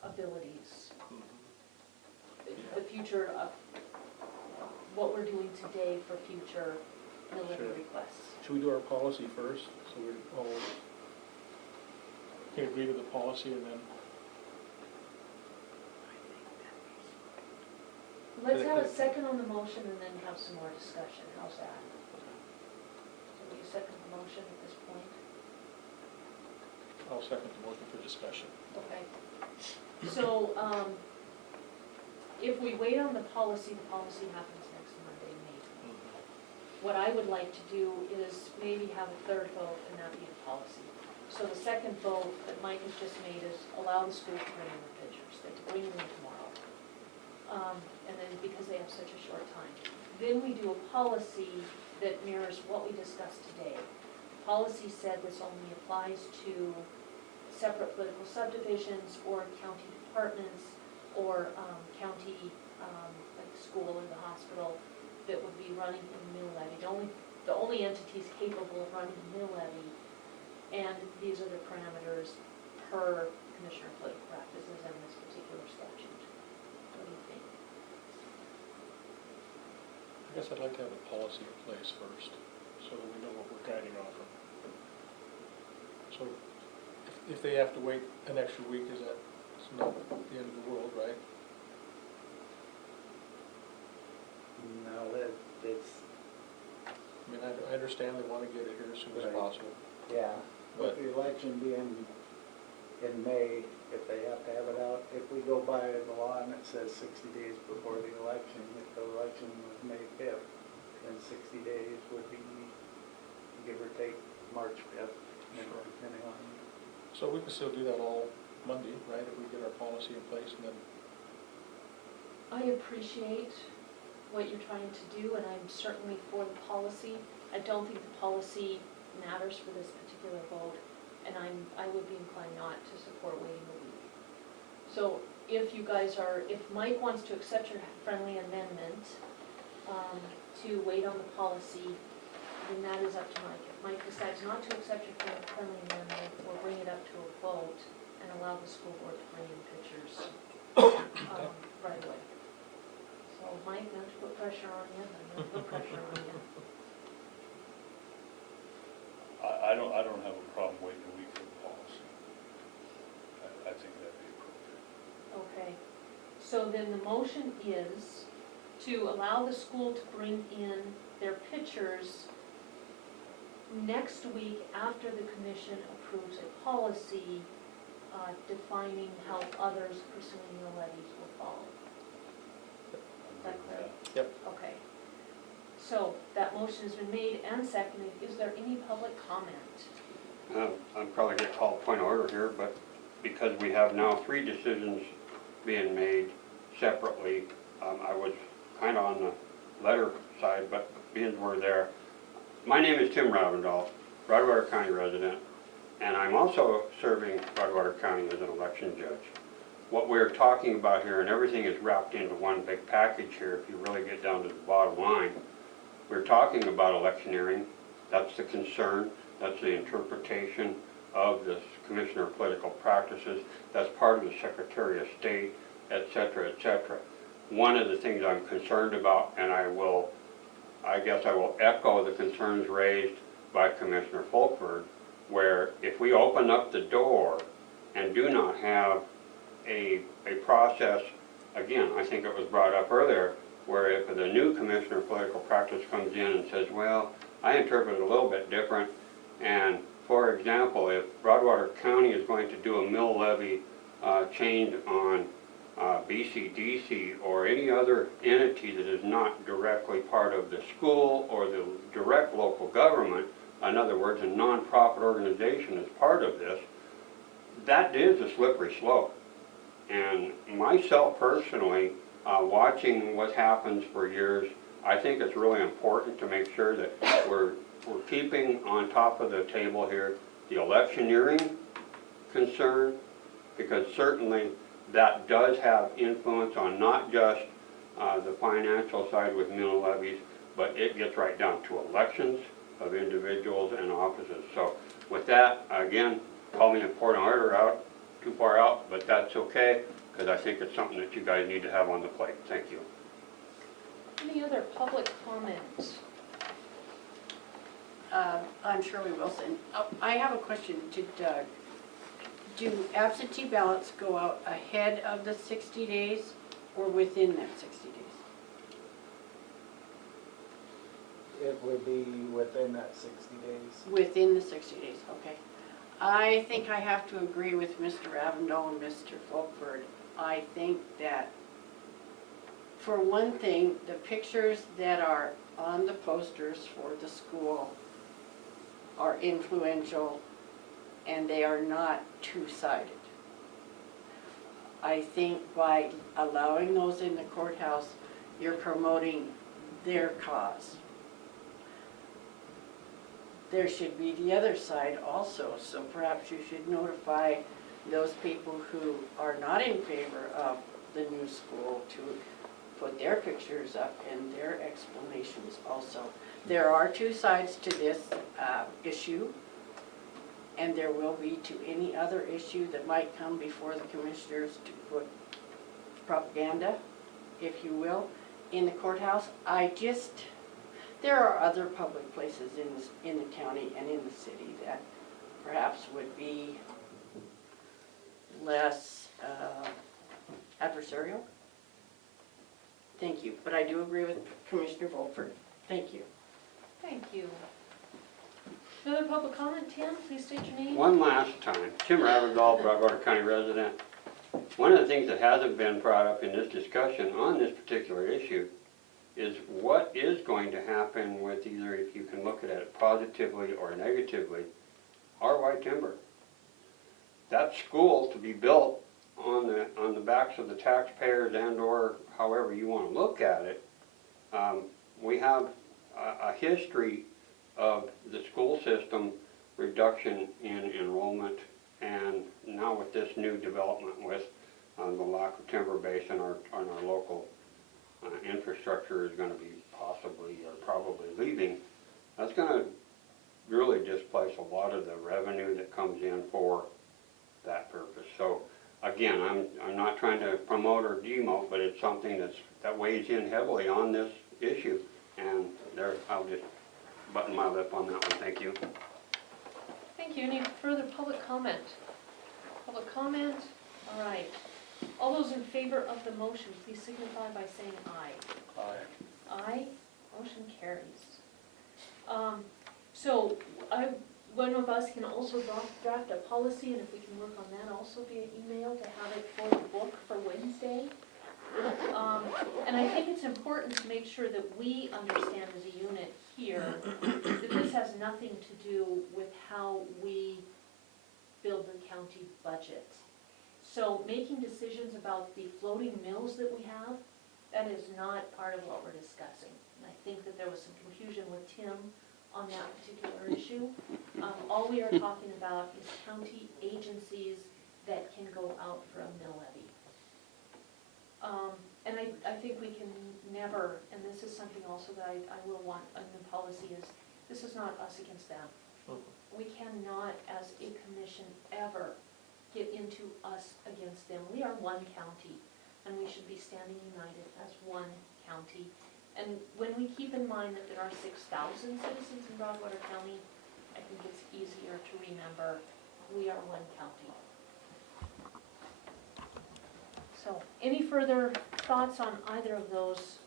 abilities. The future of what we're doing today for future mill levy Sure. requests. Should we do our policy first, so we all can agree with the policy and then? Let's have a second on the motion and then have some more discussion, how's that? So will you second the motion at this point? I'll second the motion for discussion. Okay. So, if we wait on the policy happens next Monday, May 20th. What I would like to do is maybe have a third vote and that be the policy. So the second vote that Mike has just made is allow the school to bring in the pictures, they can bring them in tomorrow. And then because they have such a short time. Then we do a policy that mirrors what we discussed today. Policy said this only applies to separate political subdivisions or county departments or county, like the school or the hospital that would be running a mill levy. The only entities capable of running a mill levy, and these are the parameters per Commissioner of Political Practices and this particular statute. What do you think? I guess I'd like to have a policy in place first, so that we know what we're guiding off of. So, if they have to wait an extra week, is that, it's not the end of the world, right? No, it's, I mean, I understand they wanna get it here as soon as Right. possible. yeah, But- but the election being in May, if they have to have it out, if we go by the law and it says 60 days before the election, if the election was May 5th, then 60 days would be, give or take, March 5th, depending on. So we can still do that all Monday, right, if we get our policy in place and then, I appreciate what you're trying to do, and I'm certainly for the policy. I don't think the policy matters for this particular vote, and I would be inclined not to support waiting a week. So if you guys are, if Mike wants to accept your friendly amendment, to wait on the policy, then that is up to Mike. If Mike decides not to accept your friendly amendment, we'll bring it up to a vote and allow the school board to bring in pictures, right away. So Mike, not to put pressure on you, but I'm gonna put pressure on you. I don't have a problem waiting a week for the policy. I think that'd be appropriate. Okay, so then the motion is to allow the school to bring in their pictures next week after the commission approves a policy defining how others pursuing the levies will follow. Is that clear? Yep. Okay. So that motion has been made and seconded. Is there any public comment? I'm probably gonna call point of order here, but because we have now 3 decisions being made separately, I was kinda on the letter side, but being we're there. My name is Tim Ravendall, Broadwater County resident, and I'm also serving Broadwater County as an election judge. What we're talking about here, and everything is wrapped into one big package here, if you really get down to the bottom line, we're talking about electioneering. That's the concern, that's the interpretation of the Commissioner of Political Practices, that's part of the Secretary of State, et cetera, et cetera. One of the things I'm concerned about, and I guess I will echo the concerns raised by Commissioner Folkberg, where if we open up the door and do not have a process, again, I think it was brought up earlier, where if the new Commissioner of Political Practice comes in and says, well, I interpret it a little bit different, and for example, if Broadwater County is going to do a mill levy change on BCDC or any other entity that is not directly part of the school or the direct local government, in other words, a nonprofit organization is part of this, that is a slippery slope. And myself personally, watching what happens for years, I think it's really important to make sure that we're keeping on top of the table here the electioneering concern, because certainly that does have influence on not just the financial side with mill levies, but it gets right down to elections of individuals and offices. So with that, again, call me a point of order out, too far out, but that's okay, because I think it's something that you guys need to have on the plate. Thank you. Any other public comment? I'm Shirley Wilson. I have a question. Do absentee ballots go out ahead of the 60 days or within that 60 days? It would be within that 60 days. Within the 60 days, okay. I think I have to agree with Mr. Ravendall and Mr. Folkford. I think that, for one thing, the pictures that are on the posters for the school are influential and they are not two-sided. I think by allowing those in the courthouse, you're promoting their cause. There should be the other side also, so perhaps you should notify those people who are not in favor of the new school to put their pictures up and their explanations also. There are two sides to this issue, and there will be to any other issue that might come before the commissioners to put propaganda, if you will, in the courthouse. There are other public places in the county and in the city that perhaps would be less adversarial. Thank you, but I do agree with Commissioner Volford. Thank you. Thank you. Another public comment, Tim, please state your name. One last time, Tim Ravendall, Broadwater County resident. One of the things that hasn't been brought up in this discussion on this particular issue is what is going to happen with either, if you can look at it positively or negatively, RY timber. That school to be built on the backs of the taxpayers and or however you want to look at it, we have a history of the school system reduction in enrollment, and now with this new development with the lack of timber base on our local infrastructure is going to be possibly or probably leaving, that's going to really displace a lot of the revenue that comes in for that purpose. So again, I'm not trying to promote or demote, but it's something that weighs in heavily on this issue, and there I'll just button my lip on that one. Thank you. Thank you. Any further public comment? Public comment? All right. All those in favor of the motion, please signify by saying aye. Aye. Aye. Motion carries. So one of us can also draft a policy, and if we can work on that also via email to have it for the book for Wednesday. And I think it's important to make sure that we understand as a unit here that this has nothing to do with how we build the county budget. So making decisions about the floating mills that we have, that is not part of what we're discussing. And I think that there was some confusion with Tim on that particular issue. All we are talking about is county agencies that can go out for a mill levy. And I think we can never, and this is something also that I will want a new policy is, this is not us against them. We cannot, as a commission, ever get into us against them. We are one county, and we should be standing united as one county. And when we keep in mind that there are 6,000 citizens in Broadwater County, I think it's easier to remember we are one county. So, any further thoughts on either of those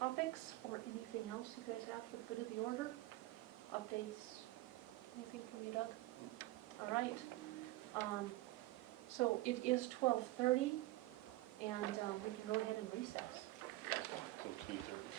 topics or anything else you guys have for the good of the order? Updates? Anything from you, Doug? All right. So it is 12:30, and we can go ahead and recess. Till 2:30.